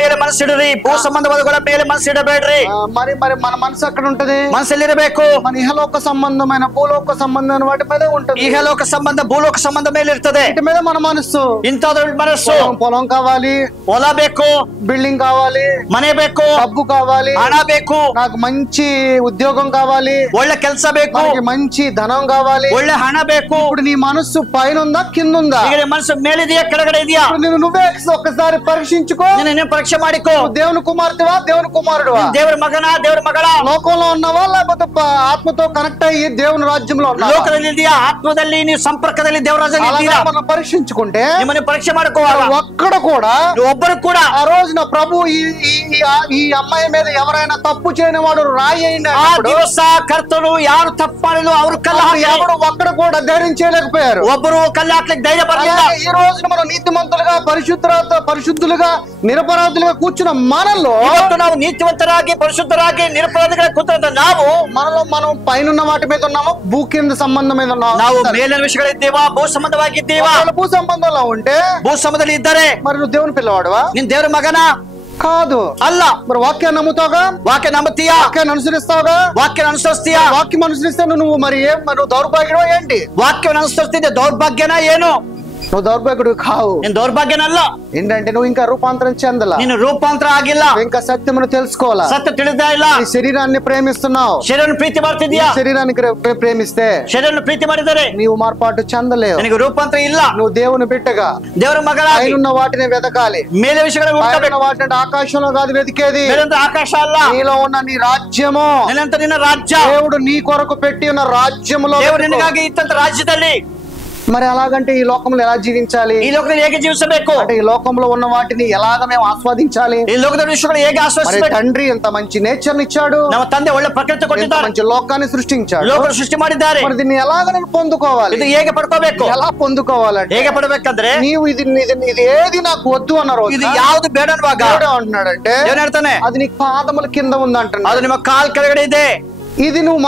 ಮೇಲೆ ಮನಸ್ಸಿಡ್ರಿ, ಭೂ ಸಂಬಂಧವಾದಗಳ ಮೇಲೆ ಮನಸ್ಸಿಡಬೇಡ್ರಿ. మరి మన మనసు అక్కడ ఉంటది, ಮನಸ್ಸಲ್ಲಿರಬೇಕು. మన ఇహలోక సంబంధమైన భూలోక సంబంధమైన వాటి మీద ఉంటుంది. ಇಹಲೋಕ ಸಂಬಂಧ ಭೂಲೋಕ ಸಂಬಂಧ ಮೇಲೆ ಇರ್ತದೆ. వీటి మీద మన మనస్సు. ಇಂಥದ್ರ ಮನಸ್ಸು. పొలం కావాలి, ಹೊಲ ಬೇಕು, బిల్డింగ్ కావాలి, ಮನೆ ಬೇಕು, డబ్బు కావాలి, ಹಣ ಬೇಕು, నాకు మంచి ఉద్యోగం కావాలి, ಒಳ್ಳೆ ಕೆಲಸ ಬೇಕು, మంచి ధనం కావాలి. ಒಳ್ಳೆ ಹಣ ಬೇಕು. ఇప్పుడు నీ మనస్సు పైన ఉందా కింద ఉందా? ಈಗ ನಿನ್ನ ಮನಸ್ಸು ಮೇಲಿದೆಯಾ ಕೆಳಗಡೆ ಇದೆಯా? నువ్వే ఒక్కసారి పరీక్షించుకో. ನೀನು ಪರೀಕ್ಷೆ ಮಾಡಿಕೋ. దేవుని కుమార్తెవా, దేవుని కుమారుడువా? ದೇವರ ಮಗನಾ, ದೇವರ ಮಗಳ? లోకంలో ఉన్నావా లేకపోతే ఆత్మతో కనెక్ట్ అయ్యి దేవుని రాజ్యంలో ఉన్నావా? ಲೋಕದಲ್ಲಿ ಇದೆಯಾ? ಆತ್ಮದಲ್ಲಿ ನೀವು ಸಂಪರ್ಕದಲ್ಲಿ ದೇವರ ರಾಜ್ಯದಲ್ಲಿ ಇದ್ದೀರಾ? మనం పరీక్షించుకుంటే ನಿಮ್ಮನ್ನು ಪರೀಕ್ಷೆ ಮಾಡ್ಕೋವಾಗ ఒక్కడ కూడా ಒಬ್ಬರು ಕೂಡ ఆ రోజున ప్రభు ఈ అమ్మాయి మీద ఎవరైనా తప్పు చేయని వాడు రాయండి ಆ ದಿವಸ ಕರ್ತನು ಯಾರು ತಪ್ಪು ಮಾಡಿದ್ರು ಅವರು ಕಲ್ಲು ಹಾಕಿ. ఎవడు ఒక్కడ కూడా ధైర్యం చేయలేకపోయారు. ಒಬ್ಬರು ಕಲ್ಲು ಹಾಕ್ಲಿಕ್ಕೆ ಧೈರ್ಯ ಬರಲಿಲ್ಲ. ఈ రోజున మనం నీతిమంతులుగా పరిశుద్ధులుగా నిరపరాధులుగా కూర్చున్న మనలో ಇವತ್ತು ನಾವು ನೀತಿವಂತರಾಗಿ ಪರಿಶುದ್ಧರಾಗಿ ನಿರಪರಾಧಿಗಳ ಕೂತಂತ మనలో మనం పైన వాటి మీద ఉన్నాము, భూ కింద సంబంధం మీద ఉన్నాము. ನಾವು ಮೇಲಿನ ವಿಷಯಗಳಿದ್ದೇವಾ, ಭೂ ಸಂಬಂಧವಾಗಿದ್ದೇವಾ? భూ సంబంధంలో ఉంటే ಭೂ ಸಂಬಂಧದಲ್ಲಿ ಇದ್ದಾರೆ మరి నువ్వు దేవుని పిల్లవాడువా? ನೀನ್ ದೇವರ ಮಗನ కాదు. ಅಲ್ಲ. మరి వాక్యాన్ని నమ్ముతావుగా, ವಾಕ್ಯ ನಂಬುತ್ತೀಯಾ, వాక్యాన్ని అనుసరిస్తావుగా, ವಾಕ್ಯ ಅನುಸರಿಸ್ತೀಯಾ? వాక్యం అనుసరిస్తే నువ్వు మరి నువ్వు దౌర్భాగ్యుడు ఏంటి? ವಾಕ್ಯವನ್ನು ಅನುಸರಿಸ್ತಿದ್ದೆ ದೌರ್ಭಾಗ್ಯನ ಏನು? నువ్వు దౌర్భాగ్యుడు కావు. ನೀನ್ ದೌರ್ಭಾಗ್ಯನಲ್ಲ. ఏంటంటే నువ్వు ఇంకా రూపాంతరం చెందలా, ನೀನು ರೂಪಾಂತರ ಆಗಿಲ್ಲ, ఇంకా సత్యమును తెలుసుకోవాలా, ಸತ್ಯ ತಿಳಿದ ಇಲ್ಲ. ఈ శరీరాన్ని ప్రేమిస్తున్నావు, ಶರೀರವನ್ನು ಪ್ರೀತಿ ಮಾಡ್ತಿದ್ಯಾ? శరీరానికి ప్రేమిస్తే ಶರೀರವನ್ನು ಪ್ರೀತಿ ಮಾಡಿದರೆ నీవు మార్పాటు చెందలేవు. ನಿನಗೆ ರೂಪಾಂತರ ಇಲ್ಲ. నువ్వు దేవుని బిడ్డగా ದೇವರ ಮಗಳಾಗಿ పైనున్న వాటిని వెతకాలి. ಮೇಲೆ ವಿಷಯಗಳನ್ನು ಹುಡುಕಬೇಕು. వాటిని ఆకాశంలో కాదు వెతికేది, ಮೇಲಂತ ಆಕಾಶ ಅಲ್ಲ, నీలో ఉన్న నీ రాజ్యము, ನಿನ್ನಂತ ನಿನ್ನ ರಾಜ್ಯ, దేవుడు నీ కొరకు పెట్టి ఉన్న రాజ్యములో ದೇವರು ನಿನಗಾಗಿ ಇತ್ತಂತ ರಾಜ್ಯದಲ್ಲಿ. మరి అలాగంటే ఈ లోకంలో ఎలా జీవించాలి? ఈ లోకದಲ್ಲಿ ಹೇಗೆ ಜೀವಿಸಬೇಕು? అంటే ఈ లోకంలో ఉన్న వాటిని ఎలాగ మేము ఆస్వాదించాలి? ఈ లోಕದ ವಿಷಯಗಳು ಹೇಗೆ ಆಸ್ವಾದಿಸಬೇಕು? తండ్రి ఎంత మంచి నేచర్ ఇచ్చాడు, ನಮ್ಮ ತಂದೆ ಒಳ್ಳೆ ಪ್ರಕೃತಿ ಕೊಟ್ಟಿದ್ದಾರೆ, మంచి లోకాన్ని సృష్టించాడు, ಲೋಕ ಸೃಷ್ಟಿ ಮಾಡಿದ್ದಾರೆ. మరి దీన్ని ఎలాగ నేను పొందుకోవాలి? ಇದು ಹೇಗೆ ಪಡ್ಕೋಬೇಕು? ఎలా పొందుకోవాలంటే ಹೇಗೆ పడಬೇಕಂದ್ರೆ నీవు ఇది ఏది నాకు వద్దు అన్నారు. ಇದು ಯಾವುದು ಬೇಡ ಅನ್ನುವಾಗ అంటున్నాడంటే ಏನ್ ಹೇಳ್ತಾನೆ? అది నీకు పాదముల కింద ఉందంటున్నాడు. ಅದು ನಿಮ್ಮ ಕಾಲ್ ಕೆಳಗಡೆ ಇದೆ. ఇది నువ్వు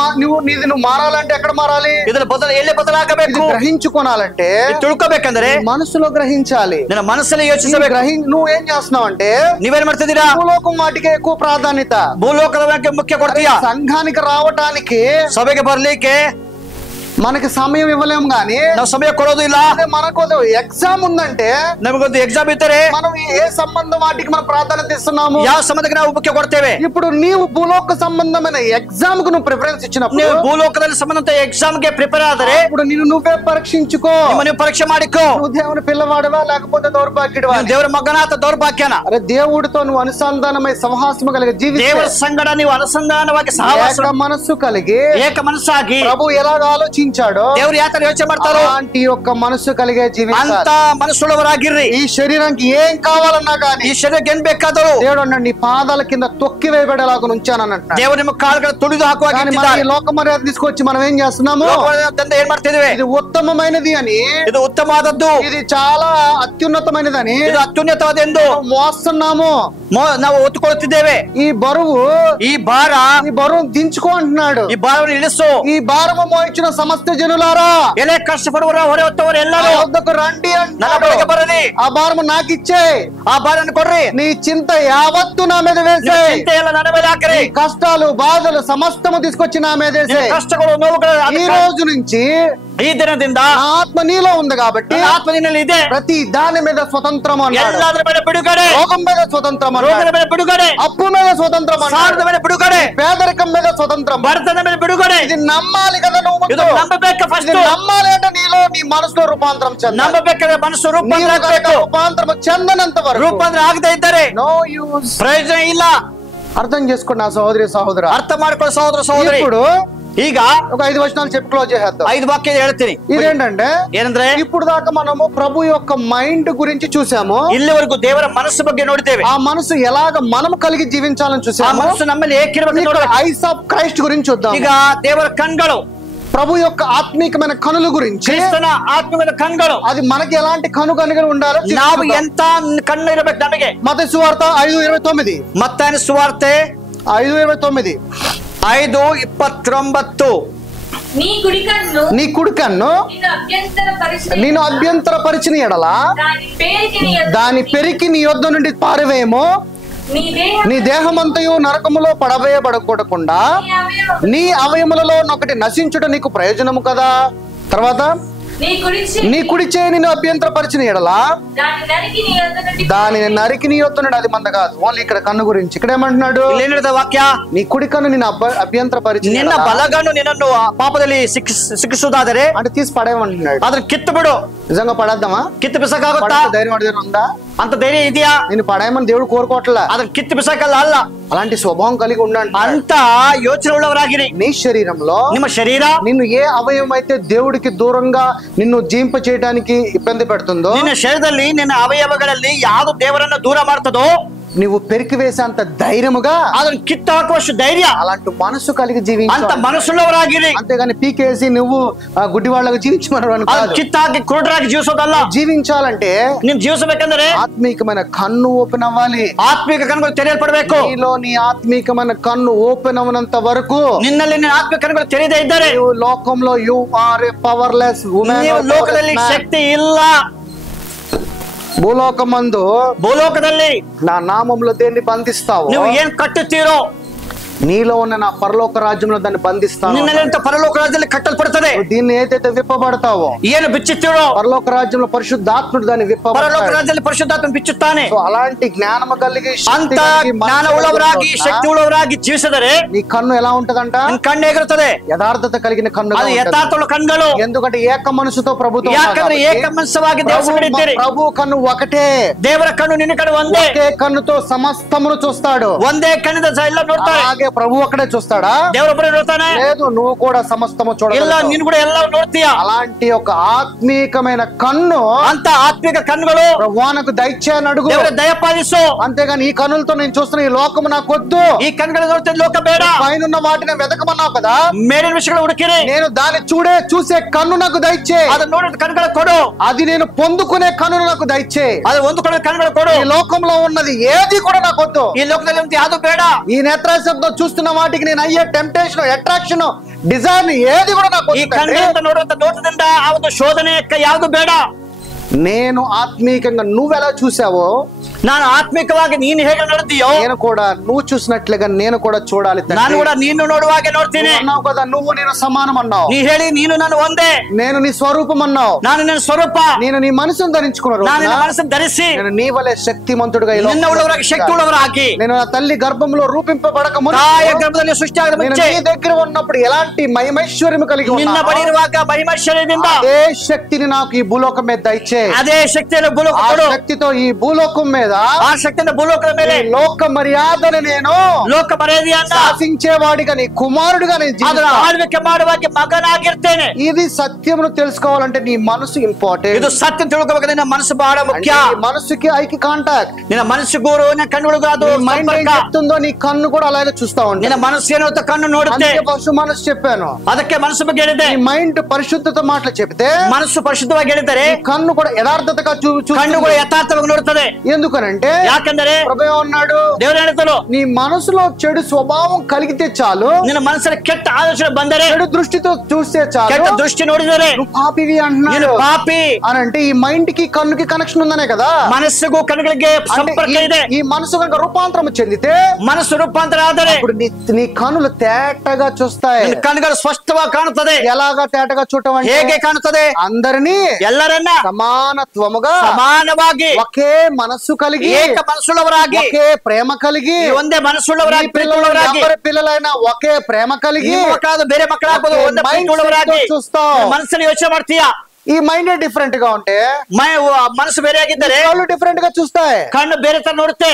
మారాలంటే ఎక్కడ మారాలి? ಇದರ ಎಲ್ಲಿ ಬದಲಾಗಬೇಕು? గ్రహించుకోవాలంటే ತಿಳ್ಕೋಬೇಕಂದ್ರೆ మనసులో గ్రహించాలి. ನಿನ್ನ ಮನಸ್ಸಲ್ಲಿ ಯೋಚಿಸಬೇಕು. నువ్వు ఏం చేస్తున్నావు అంటే ನೀವೇನ್ ಮಾಡ್ತಿದ್ದೀರಾ? భూలోకం వాటికి ఎక్కువ ప్రాధాన్యత, ಭೂಲೋಕದ ಮುಖ್ಯ ಕೊಡ್ತೀಯಾ? సంఘానికి రావటానికి ಸಭೆಗೆ ಬರ್ಲಿಕ್ಕೆ మనకి సమయం ఇవ్వలేము గానీ ನಾವು ಸಮಯ ಕೊಡೋದು ಇಲ್ಲ. మనకు ఎగ్జామ్ ఉందంటే ನಮಗೊಂದು ಎಕ್ಸಾಮ್ ಇದ್ದರೆ మనం ఏ సంబంధం వాటికి మనం ప్రాధాన్యత ఇస్తున్నాము? ಯಾವ ಸಂಬಂಧಕ್ಕೆ ನಾವು ಮುಖ್ಯ ಕೊಡ್ತೇವೆ? ఇప్పుడు నీవు భూలోక సంబంధమైన ఎగ్జామ్ కు నువ్వు ప్రిఫరెన్స్ ఇచ్చినప్పుడు, ನೀವು ಭೂಲೋಕದಲ್ಲಿ ಸಂಬಂಧ ಎಕ್ಸಾಮ್ ಗೆ ಪ್ರಿಪೇರ್ ಆದರೆ ఇప్పుడు నువ్వే పరీక్షించుకో. ನೀವು ಪರೀಕ್ಷೆ ಮಾಡಿಕೋ. నువ్వు దేవుని పిల్లవాడివా లేకపోతే దౌర్భాగ్యుడివా? ದೇವರ ಮಗನ ಅಥವಾ ದೌರ್ಭಾಗ್ಯನ? అరే దేవుడితో నువ్వు అనుసంధానమై సహవాసము కలిగి జీవిస్తే, ದೇವರ ಸಂಗಡ ನೀವು ಅನುಸಂಧಾನವಾಗಿ ಸಹವಾಸ మనస్సు కలిగి ಏಕ ಮನಸ್ಸಾಗಿ ప్రభు ఎలాగ ఆలోచించాడు, ఊహించాడో ದೇವರು ಯಾತರ ಯೋಚನೆ ಮಾಡ್ತಾರೋ అలాంటి యొక్క మనసు కలిగే జీవించాలి. ಅಂತ ಮನಸ್ಸುಳ್ಳವರಾಗಿರ್ರಿ. ఈ శరీరానికి ఏం కావాలన్నా గానీ ಈ ಶರೀರಕ್ಕೆ ಏನ್ ಬೇಕಾದರೂ దేవుడు అన్నాడు నీ పాదాల కింద తొక్కి వేయబడేలాగా ఉంచానన్నట్టు. ದೇವರು ನಿಮ್ಮ ಕಾಲುಗಳ ತುಳಿದು ಹಾಕುವಾಗ ఈ లోక మర్యాద తీసుకొచ్చి మనం ఏం చేస్తున్నాము, ಏನ್ ಮಾಡ್ತಿದ್ವಿ, ఇది ఉత్తమమైనది అని, ಇದು ಉತ್ತಮವಾದದ್ದು, ఇది చాలా అత్యున్నతమైనదని, ಇದು ಅತ್ಯುನ್ನತವಾದೆಂದು మోస్తున్నాము, ನಾವು ಒತ್ತುಕೊಳ್ಳುತ್ತಿದ್ದೇವೆ. ఈ బరువు ఈ బరువు దించుకో అంటున్నాడు. ఈ భారವನ್ನು ఇಳಿಸು. ఈ భారము మోయించిన సమస్త జనులారా, ఎలా కష్టపಡುವರ ಹೊರೆ ಹೊತ್ತವರು ಎಲ್ಲರೂ వద్దకు రండి ನನ್ನ ಬಳಿಗೆ ಬರಲಿ. ఆ భారము నాకు ఇచ్చే, ఆ భారాన్ని కొర్రి, నీ చింత యావత్తు నా మీద వేసే, చింత ಎಲ್ಲ ನನ್ನ ಮೇಲೆ ಹಾಕಿರಿ, కష్టాలు బాధలు సమస్తము తీసుకొచ్చి నా మీద వేసే. కష్టಗಳು ನೋವುಗಳು ఈ రోజు నుంచి ఈ దినದಿಂದ ఆత్మ నీలో ఉంది కాబట్టి ఆత్మ నిన్ನಲ್ಲಿ ಇದೆ, ప్రతి దాని మీద స్వతంత్రం అన్నాడు. ಎಲ್ಲದರ ಮೇಲೆ ಬಿಡುಗಡೆ, రోగం మీద స్వతంత్రం ರೋಗದ అన్నాడు, ಮೇಲೆ ಬಿಡುಗಡೆ, అప్పు మీద స్వతంత్రం ಸಾಲದ అన్నాడు, ಮೇಲೆ ಬಿಡುಗಡೆ, పేదరికం మీద స్వతంత్రం, ಬಡತನ ಮೇಲೆ ಬಿಡುಗಡೆ. ఇది నమ్మాలి కదా నువ్వు. ಇದು ನಂಬಬೇಕು. ಫಸ್ಟ್ నమ్మాలి అంటే నీలో నీ మనసులో రూపాంతరం చెందాలి. ನಂಬಬೇಕಾದ್ರೆ ಮನಸ್ಸು ರೂಪಾಂತರ ಆಗಬೇಕು. రూపాంతరం చెందనంత వరకు ರೂಪಾಂತರ ಆಗದೆ ಇದ್ದರೆ నో యూస్, ಪ್ರಯೋಜನ ಇಲ್ಲ. అర్థం చేసుకోండి నా సహోదరి సహోదర. ಅರ್ಥ ಮಾಡ್ಕೊಳ್ಳೋ ಸಹೋದರ ಸಹೋದರಿ. ఇప్పుడు ಈಗ ఒక 5 వచనాలు చెప్పి క్లోజ్ చేసేద్దాం. 5 వాక్యాలు ಹೇಳ್ತೀನಿ. ఇదేంటంటే ಏನಂದ್ರೆ ఇప్పుడు దాకా మనము ప్రభు యొక్క మైండ్ గురించి చూసాము. ಇಲ್ಲಿವರೆಗೂ ದೇವರ ಮನಸ್ಸು ಬಗ್ಗೆ ನೋಡಿದ್ದೇವೆ. ఆ మనసు ఎలాగ మనం కలిగి జీవించాలని ಆ చూసాము. ಮನಸ್ಸು ನಮ್ಮಲ್ಲಿ ಏಕಿರಬೇಕು ನೋಡಬೇಕು. ఐస్ ఆఫ్ క్రైస్ట్ గురించి చూద్దాం. ಈಗ ದೇವರ ಕಣ್ಗಳು, ప్రభు యొక్క ఆత్మీకమైన కనుల గురించి, ಕ್ರಿಸ್ತನ ಆತ್ಮದ ಕಣ್ಗಳು, అది మనకి ఎలాంటి కను కనుగలు ఉండాలో ನಾವು ಎಂತ ಕಣ್ಣು ಇರಬೇಕು ನಮಗೆ. మత్తయి సువార్త 5:29, ಮತ್ತಾಯನ ಸುವಾರ್ತೆ 5:29, 5:29. నీ కుడి కన్ను నీ కుడి కన్ను నేను అభ్యంతరపరిచిన ఎడల దాని పెరికి నీ యొద్ద నుండి పారవేయము, నీ దేహమంతయు నరకములో పడవేయబడకూడకుండా నీ అవయములలో ఒకటి నశించుట నీకు ప్రయోజనము కదా. తర్వాత నీ కుడి చేయి నిన్ను అభ్యంతరపరిచిన ఎడల దానిని నరికి నీ యొద్ద నుండి, అది మంద కాదు, ఓన్లీ ఇక్కడ కన్ను గురించి. ఇక్కడ ఏమంటున్నాడు, ವಾಕ್ಯ, నీ కుడి కన్ను నిన్ను అభ్యంతరపరిచిన ನಿನ್ನ ಬಲಗಣ್ಣು ನಿನ್ನನ್ನು ಪಾಪದಲ್ಲಿ ಸಿಕ್ಕಿಸುವುದಾದರೆ అంటే తీసి పడేయమంటున్నాడు. ಅದನ್ನ ಕಿತ್ತು ಬಿಡು. నిజంగా పడేద్దామా? కిత్తు బిసకాಗುತ್ತಾ? ధైర్యం అడిగారు ఉందా? అంత ధైర్యం ಇದೆಯా? నేను పడేయమని దేవుడు కోరుకోవట్లే, ಅದನ್ನ కిత్తు బిసకಲ್ಲ ಅಲ್ಲ, అలాంటి స్వభావం కలిగి ఉండండి. ಅಂತ ಯೋಚನೆ ಉಳ್ಳವರಾಗಿರಿ. నీ శరీరంలో ನಿಮ್ಮ ಶರೀರ నిన్ను ఏ అవయవం అయితే దేవుడికి దూరంగా నిన్ను జీవింప చేయడానికి ఇబ్బంది పెడుతుందో, ನಿನ್ನ ಶರೀರದಲ್ಲಿ ನಿನ್ನ ಅವಯವಗಳಲ್ಲಿ ಯಾವುದು ದೇವರನ್ನ ದೂರ ಮಾಡ್ತದೋ నువ్వు పెరికి వేసేంత ధైర్యముగా ಅದನ್ನ ಕಿತ್ತು ಹಾಕುವಷ್ಟು ಧೈರ್ಯ, అలాంటి మనసు కలిగి ಅಂತ జీవించాలి. ಮನಸ್ಸುಳ್ಳವರಾಗಿರಿ. అంతేగాని పీకేసి నువ్వు గుడ్డివాళ్ళగా జీవించమని కాదు. ಕಿತ್ತು ಹಾಕಿ ಕುರುಡರಾಗಿ ಜೀವಿಸೋದಲ್ಲ. జీవించాలంటే ನೀನ್ ಜೀವಿಸಬೇಕಂದ್ರೆ ఆత్మీకమైన కన్ను ఓపెన్ అవ్వాలి. ಆತ್ಮಿಕ ಕಣ್ಣುಗಳು ತೆರೆಯಲ್ಪಡಬೇಕು. నీలో నీ ఆత్మీకమైన కన్ను ఓపెన్ అవనంత వరకు, ನಿನ್ನಲ್ಲಿ ನಿನ್ನ ಆತ್ಮಿಕ ಕಣ್ಣುಗಳು ತೆರೆಯದೇ ಇದ್ದರೆ లోకంలో you are a powerless women. ನೀವು ಲೋಕದಲ್ಲಿ ಶಕ್ತಿ ಇಲ್ಲ. భూలోకದಲ್ಲಿ నా నామములో దేన్ని బంధిస్తావు, ನೀವು ಏನ್ ಕಟ್ಟುತ್ತೀರೋ నీలో ఉన్న నా పరలోక రాజ్యంలో దాన్ని బంధిస్తాను. ನಿನ್ನಲ್ಲಿಂತ ಪರಲೋಕ ರಾಜ್ಯದಲ್ಲಿ ಕಟ್ಟಲ್ಪಡುತ್ತದೆ. దీన్ని ఏదైతే విప్పబడతావో, ಏನು ಬಿಚ್ಚುತ್ತೀರೋ పరలోక రాజ్యంలో పరిశుద్ధాత్ముడు దాన్ని ಪರಲೋಕ విప్పబడతాడు. ರಾಜ್ಯದಲ್ಲಿ ಪರಿಶುದ್ಧಾತ್ಮ ಬಿಚ್ಚುತ್ತಾನೆ. అలాంటి జ్ఞానము కలిగి ಅಂತ ಜ್ಞಾನ ಉಳ್ಳವರಾಗಿ ಶಕ್ತಿ ಉಳ್ಳವರಾಗಿ ಜೀವಿಸಿದರೆ నీ కన్ను ఎలా ఉంటదంట, ನಿನ್ನ ಕಣ್ಣು ಹೇಗಿರುತ್ತದೆ? యథార్థత కలిగిన కన్ను. ಅದು ಯಥಾರ್ಥವುಳ್ಳ ಕಣ್ಣುಗಳು. ఎందుకంటే ఏక మనసుతో ప్రభుత్వం, ಯಾಕಂದ್ರೆ ಏಕಮನಸ್ಸವಾಗಿ ದೇವಸ್ಥಾನವಿದ್ದೀರಿ. ప్రభు కన్ను ఒకటే, ದೇವರ ಕಣ್ಣು ನಿನ್ನ ಕಡೆ ಒಂದೇ. ఒకే కన్నుతో సమస్తమును చూస్తాడు. ಒಂದೇ ಕಣ್ಣಿಂದ ಎಲ್ಲ ನೋಡ್ತಾರೆ. అలాగే ప్రభు ఒక్కడే చూస్తాడా? ದೇವರೊಬ್ಬರೇ ನೋಡ್ತಾನೆ. లేదు, నువ్వు కూడా సమస్తము ಇಲ್ಲ, చూడగలవు. ನೀನು ಕೂಡ ಎಲ್ಲ ನೋಡ್ತೀಯ. అలాంటి ఒక ఆత్మీకమైన కన్ను ಅಂತ ಆತ್ಮಿಕ ಕಣ್ಣುಗಳು ప్రభువునకు దయచేయని అడుగు. ದೇವರ ದಯಪಾಲಿಸು. అంతేగాని ఈ కన్నులతో నేను చూస్తున్న ఈ లోకము నాకు వద్దు, ಈ ಕಣ್ಗಳು ನೋಡ್ತಿದ್ದ ಲೋಕ ಬೇಡ, పైన వాటిని వెతకమన్నావు కదా, ಮೇಲಿನ ವಿಷಯಗಳು ಹುಡುಕಿರಿ. నేను దాన్ని చూసే కన్ను నాకు దయచే. ಅದನ್ನ ನೋಡಿದ ಕಣ್ಗಳ ಕೊಡು. అది నేను పొందుకునే కన్ను నాకు దయచే. ಅದು ಹೊಂದಿಕೊಳ್ಳದ ಕಣ್ಗಳು ಕೊಡು. ఈ లోకంలో ఉన్నది ఏది కూడా నాకు వద్దు. ಈ ಲೋಕದಲ್ಲಿ ಅಂತ ಯಾವುದು ಬೇಡ. ఈ నేత్రాశబ్దో చూస్తున్న వాటికి నేను అయ్యే టెంప్టేషన్, అట్రాక్షన్, డిజైర్ ఏది కూడా నాకు ಈ వద్దు. ಕಣ್ಣಿಂದ ನೋಡುವಂತ ನೋಟದಿಂದ ಆ ಒಂದು ಶೋಧನೆ ಯಾವುದು ಬೇಡ. నేను ఆత్మీకంగా నువ్వెలా చూసావో, ನಾನು ಆತ್ಮಿಕವಾಗಿ ನೀನು ಹೇಗೆ ನೋಡ್ತೀಯೋ నేను కూడా నువ్వు చూసినట్లుగా నేను కూడా చూడాలి. ನಾನು ಕೂಡ ನೀನು ನೋಡುವಾಗೆ ನೋಡ್ತೀನಿ. అన్నావు కదా, నువ్వు నేను సమానం అన్నావు. ನೀ ಹೇಳಿ ನೀನು ನಾನು ಒಂದೇ. నేను నీ స్వరూపం అన్నావు. ನಾನು ನಿನ್ನ ಸ್ವರೂಪ. నేను నీ మనసును ధరించుకున్నాను. ನಾನು ನಿನ್ನ ಮನಸ್ಸನ್ನು ಧರಿಸಿ నేను నీ వలె శక్తిమంతుడుగా ನಿನ್ನ ಉಳ್ಳವರಾಗಿ ಶಕ್ತಿ ಉಳ್ಳವರಾಗಿ నేను నా తల్లి గర్భంలో రూపింపబడక ముందు, ತಾಯ ಗರ್ಭದಲ್ಲಿ ಸೃಷ್ಟಿಯಾಗದ ಮುಂಚೆ నీ దగ్గర ఉన్నప్పుడు ఎలాంటి మహిమైశ్వర్యము కలిగి ನಿನ್ನ ಬಳಿ ಇರುವಾಗ ಮಹಿಮೈಶ್ವರ್ಯದಿಂದ అదే శక్తిని నాకు ఈ భూలోకం మీద దయచే. అదే శక్తిని ఆ భూలోకముడు శక్తితో ఈ భూలోకం మీద ఆ శక్తిని భూలోకం ಮೇಲೆ ఈ లోక మర్యాదను నేను ಲೋಕ ಮರ್ಯಾದೆಯನ್ನ శాసించేవాడిగా నీ కుమారుడిగా నేను ಅದರ జీవిస్తాను. ಆಳ್ವಿಕೆ ಮಾಡುವಾಗೆ ಮಗನಾಗಿರ್ತೇನೆ. ఇది సత్యమును తెలుసుకోవాలంటే నీ మనసు ఇంపార్టెంట్. ಇದು ಸತ್ಯ ತಿಳ್ಕೋಬೇಕಾದ್ರೆ ನಿನ್ನ ಮನಸ್ಸು ಬಹಳ ಮುಖ್ಯ. మనసుకి ఐకి కాంటాక్ట్. ನಿನ್ನ ಮನಸ್ಸಿಗೂ ನಿನ್ನ ಕಣ್ಣುಗಳಿಗೂ ಅದು మైండ్ ఏం చెప్తుందో నీ కన్ను కూడా అలాగే చూస్తా ఉంటుంది. ನಿನ್ನ ಮನಸ್ಸು ಏನೋ ಕಣ್ಣು ನೋಡುತ್ತೆ. అందుకే ఫస్ట్ మనసు చెప్పాను. ಅದಕ್ಕೆ ಮನಸ್ಸು ಬಗ್ಗೆ ಹೇಳಿದೆ. నీ మైండ్ పరిశుద్ధత మాటలు చెప్తే ಮನಸ್ಸು ಪರಿಶುದ್ಧವಾಗಿ ಹೇಳಿದರೆ కన్ను కూడా యథార్థతగా ಕಣ್ಣು ಕೂಡ ಯಥಾರ್ಥವಾಗಿ ನೋಡುತ್ತದೆ. ఎందుకనంటే ಯಾಕಂದರೆ ప్రభు ఉన్నాడు ದೇವರು ಹೇಳಿದನು, నీ మనసులో చెడు స్వభావం కలిగితే చాలు, ನಿನ್ನ ಮನಸ್ಸಲ್ಲಿ ಕೆಟ್ಟ ಆಲೋಚನೆ ಬಂದರೆ, చెడు దృష్టితో చూస్తే చాలు, ಕೆಟ್ಟ ದೃಷ್ಟಿ ನೋಡಿದರೆ నువ్వు పాపివి ನೀನು అంటున్నాడు. ಪಾಪಿ అని అంటే ఈ మైండ్ కి కన్నుకి కనెక్షన్ ఉందనే కదా. ಮನಸ್ಸಿಗೂ ಕಣ್ಣುಗಳಿಗೆ అంటే ಸಂಪರ್ಕ ಇದೆ. ఈ మనసు కనుక రూపాంతరం చెందితే ಮನಸ್ಸು ರೂಪಾಂತರ ಆದರೆ ఇప్పుడు నీ కన్నులు తేటగా చూస్తాయి. ನಿನ್ನ ಕಣ್ಣುಗಳು ಸ್ಪಷ್ಟವಾಗಿ ಕಾಣುತ್ತದೆ. ఎలాగా తేటగా చూడటం అంటే ಹೇಗೆ ಕಾಣುತ್ತದೆ? అందరినీ ಎಲ್ಲರನ್ನ సమానత్వముగా ಸಮಾನವಾಗಿ ఒకే మనస్సు కలిగి ಏಕ ಮನಸ್ಸುಳ್ಳವರಾಗಿ ఒకే ప్రేమ కలిగి ಒಂದೇ ಮನಸ್ಸುಳ್ಳವರಾಗಿ ఈ పిల్లలు ಪ್ರೀತಿಯುಳ್ಳವರಾಗಿ ఎవరి పిల్లలైనా ఒకే ప్రేమ కలిగి ಈ ಮಕ್ಕಳಾದ ಬೇರೆ ಮಕ್ಕಳಾಗಬಹುದು ಒಂದೇ ఒకే ಪ್ರೀತಿಯುಳ್ಳವರಾಗಿ mindset తో చూస్తాం. ಮನಸ್ಸಲ್ಲಿ ಯೋಚನೆ ಮಾಡ್ತೀಯಾ? ఈ మైండ్ డిఫరెంట్ గా ఉంటే ಮನಸ್సు ಬೇರೆ ಆಗಿದ್ದರೆ కళ్ళు డిఫరెంట్ గా చూస్తాయి. ಕಣ್ಣು ಬೇರೆ ತರ ನೋಡುತ್ತೆ.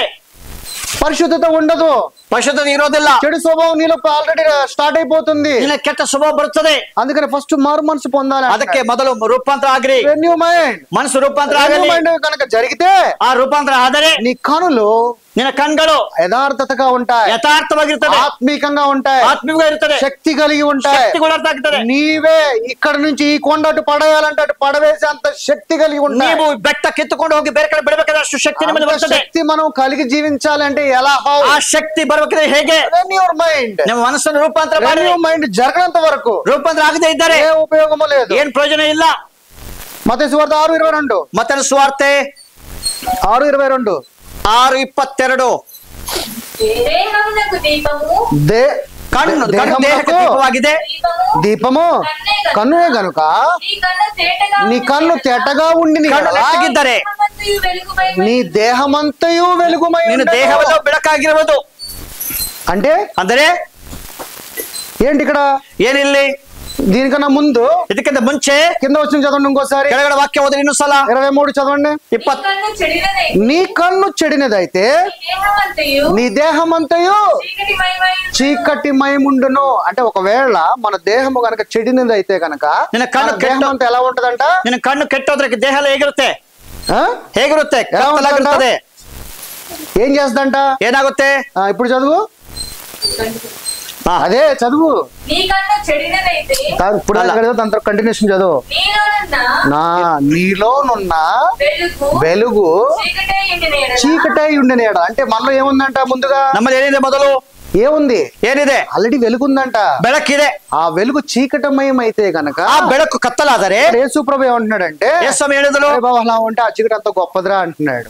పరిశుద్ధత ఉండదు, ಪರಿಶುದ್ಧತೆ ಇರೋದಿಲ್ಲ. చెడు స్వభావం నీలో ఆల్రెడీ స్టార్ట్ అయిపోతుంది. ನಿನ್ನ ಕೆಟ್ಟ ಸ್ವಭಾವ ಬರುತ್ತದೆ. అందుకని ఫస్ట్ మారు మనసు పొందాలి. ಅದಕ್ಕೆ ಮೊದಲು ರೂಪಾಂತರ ಆಗ್ರಿ. న్యూ మైండ్ ಮನಸ್ಸು ರೂಪಾಂತರ ಆಗಲಿ. మైండ్ కనుక జరిగితే ಆ ರೂಪಾಂತರ ಆದರೆ నీ కనులు ನಿನ್ನ ಕಣ್ಗಳು యథార్థతగా ఉంటాయి, ಯಥಾರ್ಥವಾಗಿರ್ತದೆ, ఆత్మీకంగా ఉంటాయి, ಆತ್ಮೀಯವಾಗಿ ಇರುತ್ತದೆ, శక్తి కలిగి ఉంటాయి. ಶಕ್ತಿ ಕೂಡ ಅರ್ಥ ಆಗ್ತದೆ. నీవే ఇక్కడ నుంచి ఈ కొండ అటు పడేయాలంటే అటు పడవేసే అంత శక్తి కలిగి ఉంటాయి. ನೀವು ಬೆಟ್ಟ ಕಿತ್ತುಕೊಂಡು ಹೋಗಿ ಬೇರೆ ಕಡೆ ಬಿಡಬೇಕಾದ್ರೆ ಅಷ್ಟು ಶಕ್ತಿ ನಿಮ್ಮಲ್ಲಿ అంత ಬರ್ತದೆ. శక్తి మనం కలిగి జీవించాలంటే ఎలా? ಆ ಶಕ್ತಿ ಬರ್ಬೇಕಾದ್ರೆ ಹೇಗೆ? యువర్ మైండ్ ನಿಮ್ಮ ಮನಸ್ಸನ್ನು ರೂಪಾಂತರ ಮಾಡಿ. మైండ్ జరగనంత వరకు ರೂಪಾಂತರ ಆಗದೆ ಇದ್ದಾರೆ ఏ ఉపయోగము లేదు. ಏನ್ ಪ್ರಯೋಜನ ಇಲ್ಲ. మత్తయి సువార్త 6:22 ಮತ್ತೆ ಸುವಾರ್ತೆ 6:22 6:22 ದೇಹమునకు దీపము ಕಣ್ಣು ದೇಹಕ್ಕೆ దేహమునకు ದೀಪವಾಗಿದೆ. దీపము కన్నుయే గనుక నీ కన్ను తేటగా ఉండి ಕಣ್ಣು ನೆಟ್ಟಗಿದ್ದರೆ నీ దేహమంతయు వెలుగుమై ನಿನ್ನ ఉండెను. ದೇಹವೆಲ್ಲ ಬೆಳಕಾಗಿರುವುದು. అంటే ಅಂದರೆ ఏంటి ఇక్కడ? ಏನಿಲ್ಲಿ? దీనికన్నా ముందు ಇದಕ್ಕಿಂತ ಮುಂಚೆ కింద వచ్చిన చదవండి ఇంకోసారి. ಕೆಳಗಡೆ ವಾಕ್ಯ ಓದಿ ಇನ್ನೊಂದು ಸಲ 23 చదవండి. 20 నీ కన్ను చెడినదైతే నీ దేహమంతయు చీకటి మయముండును. అంటే ఒకవేళ మన దేహము గనక చెడినదైతే గనక నిన్న కన్ను దేహం అంతా ఎలా ఉంటదంట? ನಿನ್ನ ಕಣ್ಣು ಕೆಟ್ಟೋದ್ರೆ ದೇಹ ಎಲ್ಲ ಹೇಗಿರುತ್ತೆ? ఆ? ಹೇಗಿರುತ್ತೆ? ఎలా ఉంటదంట? ಕತ್ತಲಾಗಿರುತ್ತದೆ. ఏం చేస్తుందంట? ಏನಾಗುತ್ತೆ? ఇప్పుడు చదువు. అదే చదువు. నీ కన్ను చెడినదైతే ఇప్పుడు దాంతో కంటిన్యూషన్ చదువు. నీలోనున్న వెలుగు చీకటై ఉండిన ఎడల. అంటే మనలో ఏముందంట? ముందుగా ನಮ್ಮಲ್ಲಿ ಏನಿದೆ? ಮೊದಲು ఏముంది? ಏನಿದೆ? ఆల్రెడీ వెలుగుందంట. ಬೆಳಕಿದೆ. ఆ వెలుగు చీకటమయం అయితే గనక ఆ ಬೆಳಕು కత్తలాದರೆ యేసు ప్రభు ఏమంటున్నాడంటే, యేసు ಹೇಳಿದನು, బాబు అలా ఉంటే ఆ చీకటి అంత గొప్పదిరా అంటున్నాడు.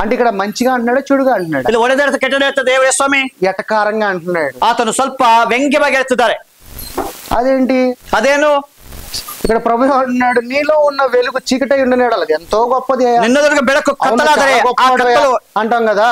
అంటే ఇక్కడ మంచిగా అంటున్నాడు, చెడుగా అంటున్నాడు? ಇಲ್ಲಿ ಒಳ್ಳೆದಿರುತ್ತೆ ಕೆಟ್ಟದಿರುತ್ತೆ. ದೇವರ ಸ್ವಾಮಿ ఎటకారంగా అంటున్నాడు. ಆತನು ಸ್ವಲ್ಪ ವ್ಯಂಗ್ಯವಾಗಿ ಹೇಳ್ತಿದ್ದಾರೆ. అదేంటి? ಅದೇನು? ఇక్కడ ప్రభు అంటున్నాడు, నీలో ఉన్న వెలుగు చీకటై ఉండనేడు. అది ఎంతో గొప్పది, ನಿನ್ನದೊಳಗೆ ಬೆಳಕು ಕತ್ತಲಾದರೆ ಆ ಕತ್ತಲು అంటాం కదా,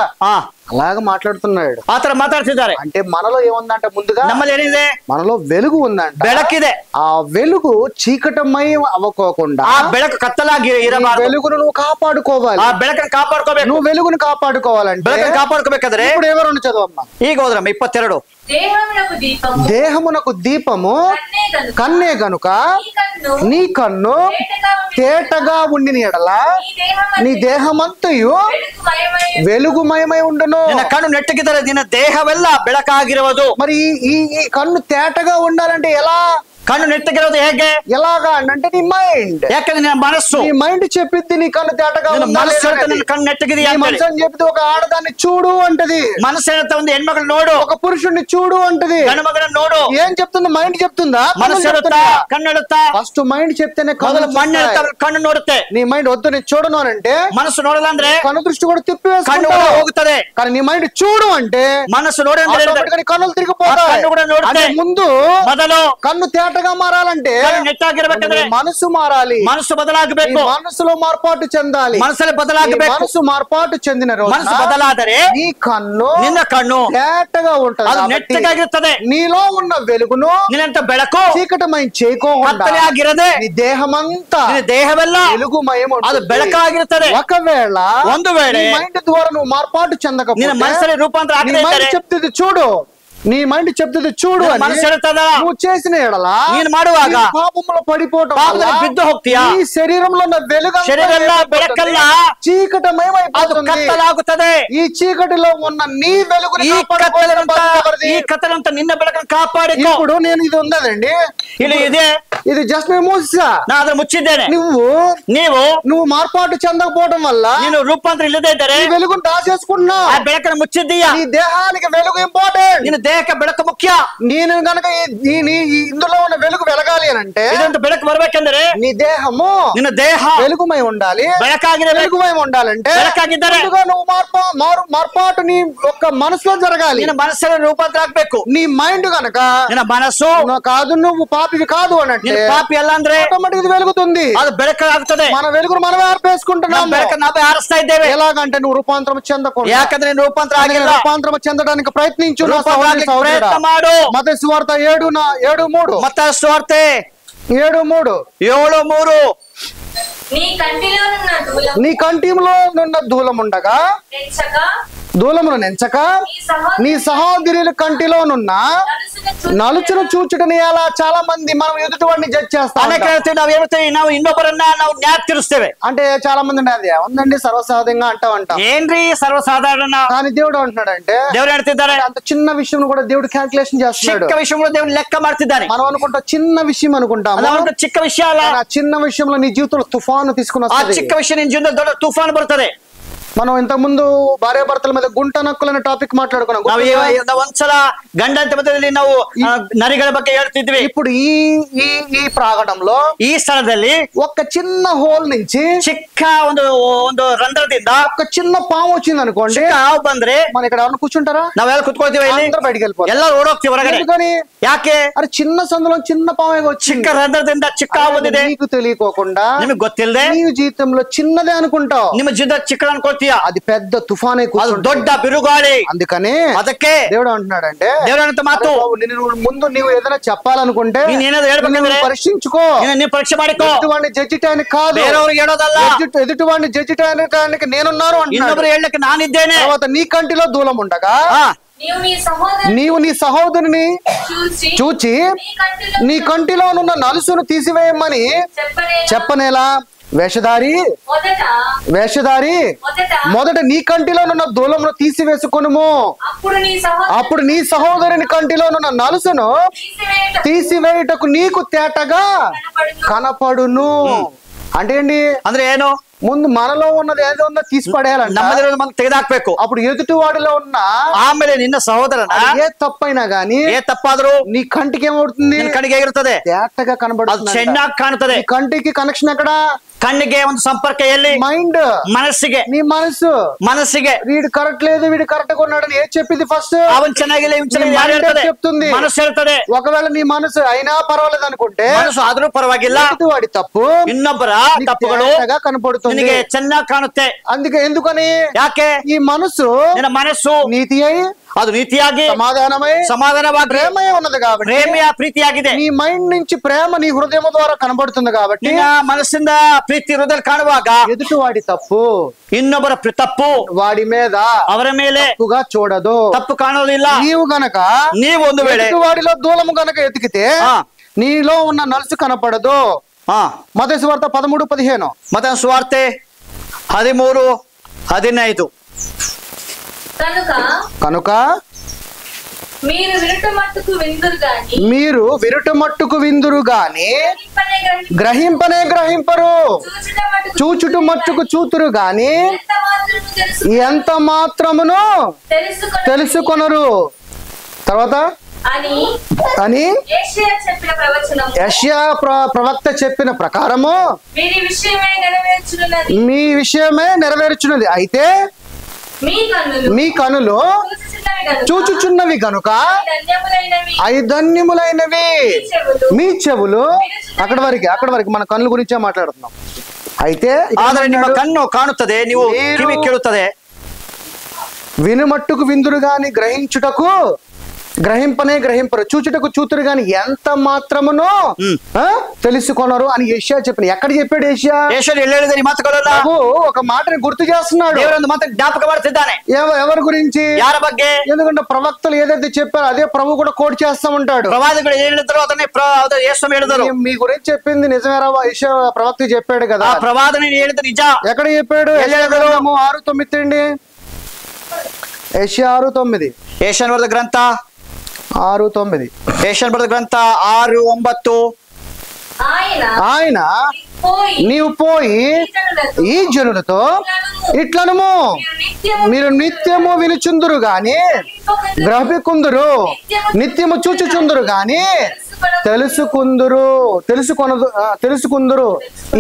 అలాగ మాట్లాడుతున్నాడు. ಆತರ ಮಾತಾಡ್ತಿದ್ದಾರೆ. అంటే మనలో ఏముందంట? ముందుగా ನಮ್ಮಲ್ಲಿ ಏನಿದೆ? మనలో వెలుగు ఉందంట, ಬೆಳಕಿದೆ. ఆ వెలుగు చీకటమయం అవ్వకోకుండా ಆ ಬೆಳಕು ಕತ್ತಲಾಗಿ ಇರಬಾರದು. వెలుగును నువ్వు కాపాడుకోవాలి. ಆ ಬೆಳಕನ್ನು ಕಾಪಾಡ್ಕೋಬೇಕು. నువ్వు వెలుగును కాపాడుకోవాలంటే ಬೆಳಕನ್ನು ಕಾಪಾಡ್ಕೋಬೇಕಾದ್ರೆ ఇప్పుడు ఎవరు చదవమ్మా? ಈಗ ಹೋದ್ರಮ್ಮ 22 దేహమునకు దీపము కన్నే గనుక నీ కన్ను తేటగా ఉండిన ఎడల నీ దేహమంతయు వెలుగుమయమై ఉండును. ನಿನ್ನ ಕಣ್ಣು ನೆಟ್ಟಗಿದ್ದರೆ ನಿನ್ನ ದೇಹವೆಲ್ಲ ಬೆಳಕಾಗಿರುವುದು. మరి ఈ కన్ను తేటగా ఉండాలంటే ఎలా? కన్ను నెట్టగిರೋದು ಹೇಗೆ? ఎలాగా అంటే నీ మైండ్. ಯಾಕಂದ್ರೆ ನಿನ್ನ ಮನಸ್సు, నీ మైండ్ చెప్పిద్ది నీ కన్ను తేటగా ಮನಸ್ಸು ನಿನ್ನ ಕಣ್ಣು ನೆಟ್ಟಗಿದೆಯಾ ಅಂತ. మనసు అని చెప్పితే ఒక ఆడదాన్ని చూడు అంటది. ಮನಸ್ಸು ಹೇಳುತ್ತೆ ಒಂದು ಹೆಣ್ಮಗಳು ನೋಡು, ఒక పురుషుడిని చూడు అంటది. ಗಂಡು ಮಗನ ನೋಡು. ఏం చెప్తుంది? మైండ్ చెప్తుందా? ಮನಸ್ಸು ಹೇಳುತ್ತಾ? ಕಣ್ಣು ಹೇಳುತ್ತಾ? ఫస్ట్ మైండ్ చెప్తేనే ಮೊದಲು ಮಣ್ಣು ಹೇಳುತ್ತಾ, ಕಣ್ಣು ನೋಡುತ್ತೆ. నీ మైండ్ వద్దు నేను చూడను అంటే ಮನಸ್సు ನೋಡಲ್ಲ ಅಂದ್ರೆ కన్ను దృష్టి కూడా తిప్పి ಕಣ್ಣು ಕೂಡ ಹೋಗುತ್ತದೆ. కానీ నీ మైండ్ చూడు అంటే ಮನಸ್సు ನೋಡಿ ಅಂದ್ರೆ కన్నులు తిరిగిపోతాయి. కన్ను కూడా ನೋಡುತ್ತೆ. అంటే ముందు ಮೊದಲು కన్ను తేట తేటగా మారాలంటే ನೆಟ್ಟಾಗಿರ್ಬೇಕಂದ್ರೆ మనసు మారాలి, ಮನಸ್ಸು ಬದಲಾಗಬೇಕು, మనసులో మార్పాటు చెందాలి. ಮನಸ್ಸಲ್ಲಿ ಬದಲಾಗಬೇಕು. మనసు మార్పాటు చెందిన రోజు ಮನಸ್ಸು ಬದಲಾದರೆ నీ కన్ను ನಿನ್ನ ಕಣ್ಣು తేటగా ఉంటది. ಅದು ನೆಟ್ಟಗಾಗಿರುತ್ತದೆ. నీలో ఉన్న వెలుగును ನಿನ್ನಂತ ಬೆಳಕು చీకటమయం చేయకోకుండా ಕತ್ತಲೆ ಆಗಿರದೆ నీ దేహమంతా ನಿನ್ನ ದೇಹವೆಲ್ಲ వెలుగుమయం ಅದು ಬೆಳಕಾಗಿರುತ್ತದೆ. ఒకవేళ ಒಂದು ವೇಳೆ మైండ్ ద్వారా నువ్వు మార్పాటు చెందకపోతే ನಿನ್ನ ಮನಸ್ಸಲ್ಲಿ ರೂಪಾಂತರ నీ ಆಗದೆ మైండ్ ಇದ್ದರೆ చెప్తుంది చూడు, నీ మైండ్ చెప్తుంది చూడు అని ಮನಸ್ಸು ಹೇಳ್ತದ నువ్వు చేసిన ఎడల ನೀನು ಮಾಡುವಾಗ పాపంలో పడిపోవటం ಪಾಪದಲ್ಲಿ ಬಿದ್ದು ಹೋಗ್ತೀಯಾ. ఈ శరీరంలో ఉన్న వెలుగు ಶರೀರವೆಲ್ಲ ಬೆಳಕಲ್ಲ చీకటమయమైపోతుంది. ಕತ್ತಲಾಗುತ್ತದೆ. ఈ చీకటిలో ఉన్న నీ వెలుగుని ಈ కాపాడుకోవడం ಕತ್ತಲಂತ ನಿನ್ನ ಬೆಳಕನ್ನು ಕಾಪಾಡಿಕೊ. ఇప్పుడు నేను ఇది ఉన్నదండి, ಇಲ್ಲಿ ಇದೆ, ఇది జస్ట్ నేను మూసా, ನಾ ಅದನ್ನು ಮುಚ್ಚಿದ್ದೇನೆ. నువ్వు మార్పాటు చెందకపోవడం వల్ల ನೀನು ರೂಪಾಂತರ ಇಲ್ಲದೆ ಇದ್ದರೆ ఈ వెలుగును దాచేసుకున్నావు. ಆ ಬೆಳಕನ್ನು ಮುಚ್ಚಿದ್ದೀಯಾ. నీ దేహానికి వెలుగు ఇంపార్టెంట్. ನಿನ್ನ ದೇಹಕ್ಕೆ ಬೆಳಕು ಮುಖ್ಯ. నేను గనక ఇందులో ఉన్న వెలుగు వెలగాలి అని అంటే ಇದಂತ ಬೆಳಕು ಬರಬೇಕೆಂದರೆ నీ దేహము ನಿನ್ನ ದೇಹ వెలుగుమై ఉండాలి. ಬೆಳಕಾಗಿರಬೇಕು. వెలుగుమై ఉండాలంటే ಬೆಳಕಾಗಿದ್ದರೆ ముందుగా నువ్వు మార్పాటు నీ యొక్క మనసులో జరగాలి. ನಿನ್ನ ಮನಸ್ಸಲ್ಲಿ ರೂಪಾಂತರ ಆಗ್ಬೇಕು. నీ మైండ్ గనక ನಿನ್ನ ಮನಸ್సు కాదు నువ్వు పాపివి కాదు అనంటే ನಿನ್ನ ಪಾಪಿ ಅಲ್ಲ ಅಂದ್ರೆ ఆటోమేటిక్ ఇది వెలుగుతుంది. ಅದು ಬೆಳಕಾಗುತ್ತದೆ. మన వెలుగును మనమే ఆర్పేసుకుంటున్నాము. ಬೆಳಕನ್ನು ನಾವೇ ಆರಿಸ್ತಾ ಇದ್ದೇವೆ. ఎలాగంటే నువ్వు రూపాంతరం చెందకుండా, ಯಾಕಂದ್ರೆ ನೀನು ರೂಪಾಂತರ ಆಗಿಲ್ಲ. రూపాంతరం చెందడానికి ప్రయత్నించు. ಪ್ರಯತ್ನ ಮಾಡು. మత్తయి సువార్త 7:3 ಮತ್ತಾಯ ಸುವಾರ್ತೆ 7:3 నీ కంటిలో నున్న ధూళముండగా దూలమును నెంచక నీ సహోదరుల కంటిలోనున్న నలుచును చూచుటని అలా చాలా మంది మనం ఎదుటివాడిని జడ్జ్ చేస్తాం. ನಾವು ಇನ್ನೊಬ್ಬರನ್ನ ನಾವು ನ್ಯಾಯ ತೀರಿಸ್ತೇವೆ. అంటే చాలా మంది అది ఉందండి సర్వసాధారణంగా అంటాం. ಏನ್ರಿ ಸರ್ವಸಾಧಾರಣ? కానీ దేవుడు అంటున్నాడు అంటే ದೇವರು ಹೇಳ್ತಿದ್ದಾರೆ అంత చిన్న విషయం కూడా దేవుడు క్యాల్కులేషన్ చేస్తున్నాడు. ಚಿಕ್ಕ ವಿಷಯ ಕೂಡ దేవుడు ಲೆಕ್ಕ ಮಾಡ್ತಿದ್ದಾನೆ. మనం అనుకుంటాం చిన్న విషయం అనుకుంటాము. ಚಿಕ್ಕ ವಿಷಯ ಅಲ್ಲ. ఆ చిన్న విషయంలో నీ జీవితంలో తుఫాను తీసుకుని ಆ ಚಿಕ್ಕ ವಿಷಯ ನಿನ್ನ ಜೀವನದಲ್ಲಿ ದೊಡ್ಡ ತುಫಾನು ಬರ್ತದೆ. మనం ఇంతకు ముందు భార్యాభర్తల మీద గుంట నక్కులు అనే టాపిక్ మాట్లాడుకున్నాం. ಒಂದ್ಸಲ ಗಂಡ ಅಂತ ಮಧ್ಯದಲ್ಲಿ ನಾವು ನರಿಗಳ ಬಗ್ಗೆ ಹೇಳ್ತಿದ್ವಿ. ఇప్పుడు ఈ ప్రాగడంలో ఈ స్థಳದಲ್ಲಿ ఒక చిన్న హోల్ నుంచి ಚಿಕ್ಕ ಒಂದು ರಂಧ್ರದಿಂದ ఒక చిన్న పాము వచ్చింది అనుకోండి. ಹಾವು ಬಂದ್ರೆ మన ఇక్కడ ఎవరైనా కూర్చుంటారా? ನಾವೆಲ್ಲ ಕುತ್ಕೊಳ್ತೀವಿ, అందరూ బయటికి వెళ్ళిపోతారు, ಎಲ್ಲರೂ ಓಡೋಗ್ತೀವಿ ಹೊರಗಡೆ. ఎందుకని? ಯಾಕೆ? అరే చిన్న సందులో చిన్న పాము వచ్చింది, ಚಿಕ್ಕ ರಂಧ್ರದಿಂದ ಚಿಕ್ಕ ಹಾವು ಬಂದಿದೆ. నీకు తెలియకోకుండా ನಿಮಗೆ ಗೊತ್ತಿಲ್ಲದೆ నీ జీవితంలో చిన్నదే అనుకుంటావు, ನಿಮ್ಮ ಜೀವನ ಚಿಕ್ಕದ ಅನ್ಕೊಳ್ತೀಯ. అది పెద్ద తుఫానే దొడ్డ బిరుగాలి. అందుకని ಅದಕ್ಕೆ దేవుడు అంటున్నాడంటే దేవుడు మాತು ముందు నీవు ఏదైనా చెప్పాలనుకుంటే పరీక్షించుకో, ನೀನು ಪರೀಕ್ಷೆ ಮಾಡಿಕೋ. ఎదుటివాడిని జడ్జి చేయడానికి కాదు, ಬೇರೆಯವ್ರಿಗೆ ಹೇಳೋದಲ್ಲ, ఎదుటివాడిని జడ్జి చేయడానికి నేనున్నాను అంటున్నాడు. ಇನ್ನೊಬ್ರು ಹೇಳಕ್ಕೆ ನಾನಿದ್ದೇನೆ. తర్వాత నీ కంటిలో దూలం ఉండగా నీవు నీ సహోదరుని చూచి నీ కంటిలోనున్న నలుసును తీసివేయమని చెప్పనేలా? వేషధారి మొదట నీ కంటిలోనున్న దూలమును తీసివేసుకొనుము, అప్పుడు నీ సహోదరుని కంటిలోనున్న నలుసును తీసివేయుటకు నీకు తేటగా కనపడును. అంటే ఏంటి? ಅಂದ್ರೆ ಏನು? ముందు మనలో ఉన్నది ఏదో ఉందో తీసి పడేయాలంట, ನಮ್ಮದಿರೋದು మనం ತೆಗೆದಾಕ್ಬೇಕು. అప్పుడు ఎదుటి వాడిలో ఉన్న ಆಮೇಲೆ ನಿನ್ನ ಸಹೋದರನ ఏ తప్పైనా గానీ ఏ ತಪ್ಪಾದ್ರೂ నీ కంటికి ఏమవుతుంది? ಕಣ್ಣಿಗೆ ಹೇಗಿರ್ತದೆ? తేటగా కనబడుతుంది, ಚೆನ್ನಾಗಿ ಕಾಣುತ್ತದೆ. కంటికి కనెక్షన్ ఎక్కడ? ಕಣ್ಣಿಗೆ ಒಂದು ಸಂಪರ್ಕ ಎಲ್ಲಿ? మైండ్, ಮನಸ್ಸಿಗೆ. నీ మనస్సుಗೆ వీడు కరెక్ట్ లేదు వీడు కరెక్ట్ గా ఉన్నాడని ఏది చెప్పింది? ఫస్ట్ ಅವನ್ ಚೆನ್ನಾಗಿಲ್ಲ ಇವನ್ ಚೆನ್ನಾಗಿ చెప్తుంది, ಮನಸ್ಸು ಹೇಳ್ತದೆ. ఒకవేళ నీ మనసు అయినా పర్వాలేదు అనుకుంటే ಮನಸ್ಸು ಆದ್ರೂ ಪರವಾಗಿಲ್ಲ, వాడి తప్పు ಇನ್ನೊಬ್ಬರ ತಪ್ಪುಗಳು కనపడుతుంది, ನಿನಗೆ ಚೆನ್ನಾಗಿ ಕಾಣುತ್ತೆ. అందుకే ఎందుకని? ಯಾಕೆ? ఈ మనసు ನಿನ್ನ ಮನಸ್ಸು నీతి అయి ಅದು ನೀತಿಯಾಗಿ సమాధానವಾಗಿ ప్రేమయే ఉన్నది కాబట్టి, ಪ್ರೇಮಿಯ ಪ್ರೀತಿಯಾಗಿದೆ. నీ మైండ్ నుంచి ప్రేమ నీ హృదయం ద్వారా కనబడుతుంది కాబట్టి ಮನಸ್ಸಿಂದ ಪ್ರೀತಿ ಹೃದಯ ಕಾಣುವಾಗ ఎదుటి వాడి తప్పు ಇನ್ನೊಬ್ಬರ ತಪ್ಪು వాడి మీద ಅವರ ಮೇಲೆ తప్పుగా చూడదు, ತಪ್ಪು ಕಾಣೋದಿಲ್ಲ. నీవు గనక ನೀವು ಒಂದು ವೇಳೆ వాడిలో దూలము గనక ఎతికితే నీలో ఉన్న నలుసు కనపడదు. మత్తయి సువార్త 13:15 మత్తయి సువార్ತೆ 13:15 కనుక మీరు విరుట మట్టుకు విందురు గాని గ్రహింపనే గ్రహింపరు, చూచుట మట్టుకు చూతురు గాని ఎంత మాత్రమును తెలుసుకొనరు. తర్వాత అని యెషయా ప్రవక్త చెప్పిన ప్రకారము మీ విషయమే నెరవేర్చున్నది. అయితే మీ కనులు చూచుచున్నవి గనుక ధన్యములైనవి అవి ధన్యములైనవి మీ చెవులు. మీ చెవులు. అక్కడి వరకు మన కన్నుల గురించే మాట్లాడుతున్నాం. అయితే ಆದರೆ ನಿಮ್ಮ ಕಣ್ಣು ಕಾಣುತ್ತದೆ, ನೀವು ಕಿವಿ ಕೇಳುತ್ತದೆ. వినుమట్టుకు విందురు గాని గ్రహించుటకు గ్రహింపరు, చూచుటకు చూతురు గాని ఎంత మాత్రమునో తెలుసుకొనరు అని యెషయా చెప్పిన. ఎక్కడ చెప్పాడు యెషయా? ಯೆಶಾಯನು ಎಲ್ಲಿ ಹೇಳಿದ ಈ ಮಾತುಗಳನ್ನ? ఒక మాటని గుర్తు చేస్తున్నాడు. ದೇವರೊಂದು ಮಾತು ಜ್ಞಾಪಕ ಮಾಡ್ತಿದ್ದಾನೆ. ఎవరి గురించి? ಯಾರ ಬಗ್ಗೆ? ఎందుకంటే ప్రవక్తలు ఏదైతే చెప్పారో అదే ప్రభు కూడా కోట్ చేస్తా ఉంటాడు. ಪ್ರವಾದಿಗಳು ಏನ್ ಹೇಳಿದ್ರು ಅದನ್ನೇ ಯೇಸು ಹೇಳಿದರು. మీ గురించి చెప్పింది నిజమేరా? యెషయా ప్రవక్త చెప్పాడు కదా. ಆ ಪ್ರವಾದನೆ ಹೇಳಿದ ನಿಜ. ఎక్కడ చెప్పాడు? 6:9 యెషయా 6:9. ಯೆಶಾಯನು ಬರೆದ ಗ್ರಂಥ 6:9. ಯೆಶಾಯನು ಬರೆದ ಗ್ರಂಥ 6:9. ఆయన నీవు పోయి ఈ జనులతో ఇట్లనుము, మీరు నిత్యము వినుచుందురు గాని గ్రహింపకుందురు, నిత్యము చూచుచుందురు గాని తెలుసుకుందురు.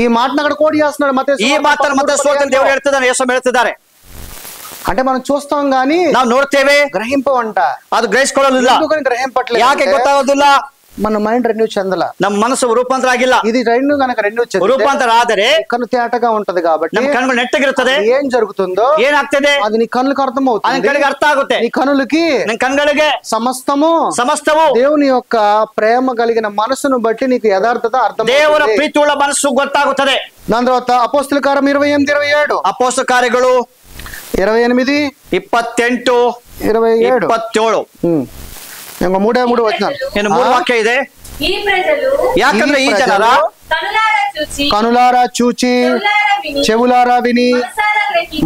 ఈ మాటను అక్కడ కోడి చేస్తున్నాడు. ಈ ಮಾತನ್ನು ಮತ್ತೆ ಸೋತನ ದೇವರು ಹೇಳ್ತಿದ್ದಾನೆ, ಯೇಸು ಹೇಳ್ತಿದ್ದಾರೆ. అంటే మనం చూస్తాం గాని ನಾವು ನೋಡ್ತೇವೆ, గ్రహింపవంట. ಅದು ಗ್ರಹಿಸಿಕೊಳ್ಳಲಿಲ್ಲ. గ్రహింపట్లేదు. ಯಾಕೆ ಗೊತ್ತಾಗೋದಿಲ್ಲ? మన మైండ్ రెన్యూ చెందల, ನಮ್ಮ ಮನಸ್ಸು ರೂಪಾಂತರ ಆಗಿಲ್ಲ. ఇది రెండు గనక రెన్యూ ರೂಪಾಂತರ ಆದರೆ కన్ను తేటగా ఉంటది కాబట్టి ನಮ್ಮ ಕಣ್ಣುಗಳು ನೆಟ್ಟಗಿರುತ್ತದೆ. ఏం జరుగుతుందో ಏನಾಗ್ತದೆ అది నీ కన్నులకు అర్థం అవుతుంది. ಅದನ್ನ ಕಣ್ಣಿಗೆ ಅರ್ಥ ಆಗುತ್ತೆ. నీ కన్నులకి ನನ್ನ కಣ್ಗಳಿಗೆ ಸಮಸ್ತವು దేవుని యొక్క ప్రేమ కలిగిన మనసును బట్టి నీకు యథార్థత అర్థం, ದೇವರ ಪ್ರೀತಿಯುಳ್ಳ ಮನಸ್ಸು ಗೊತ್ತಾಗುತ್ತದೆ. దాని తర్వాత అపోస్తల కార్యం 28-27, ಅಪೊಸ್ತಲ ಕಾರ್ಯಗಳು 28, 28, 27, 27. ఇంకా 3 వచనాలు. ಇನ್ನು 3 ವಾಕ್ಯ ಇದೆ. ఈ ప్రజలు ಯಾಕಂದ್ರೆ ಈ ಜನರ కనులారా చూచి చెవులారా విని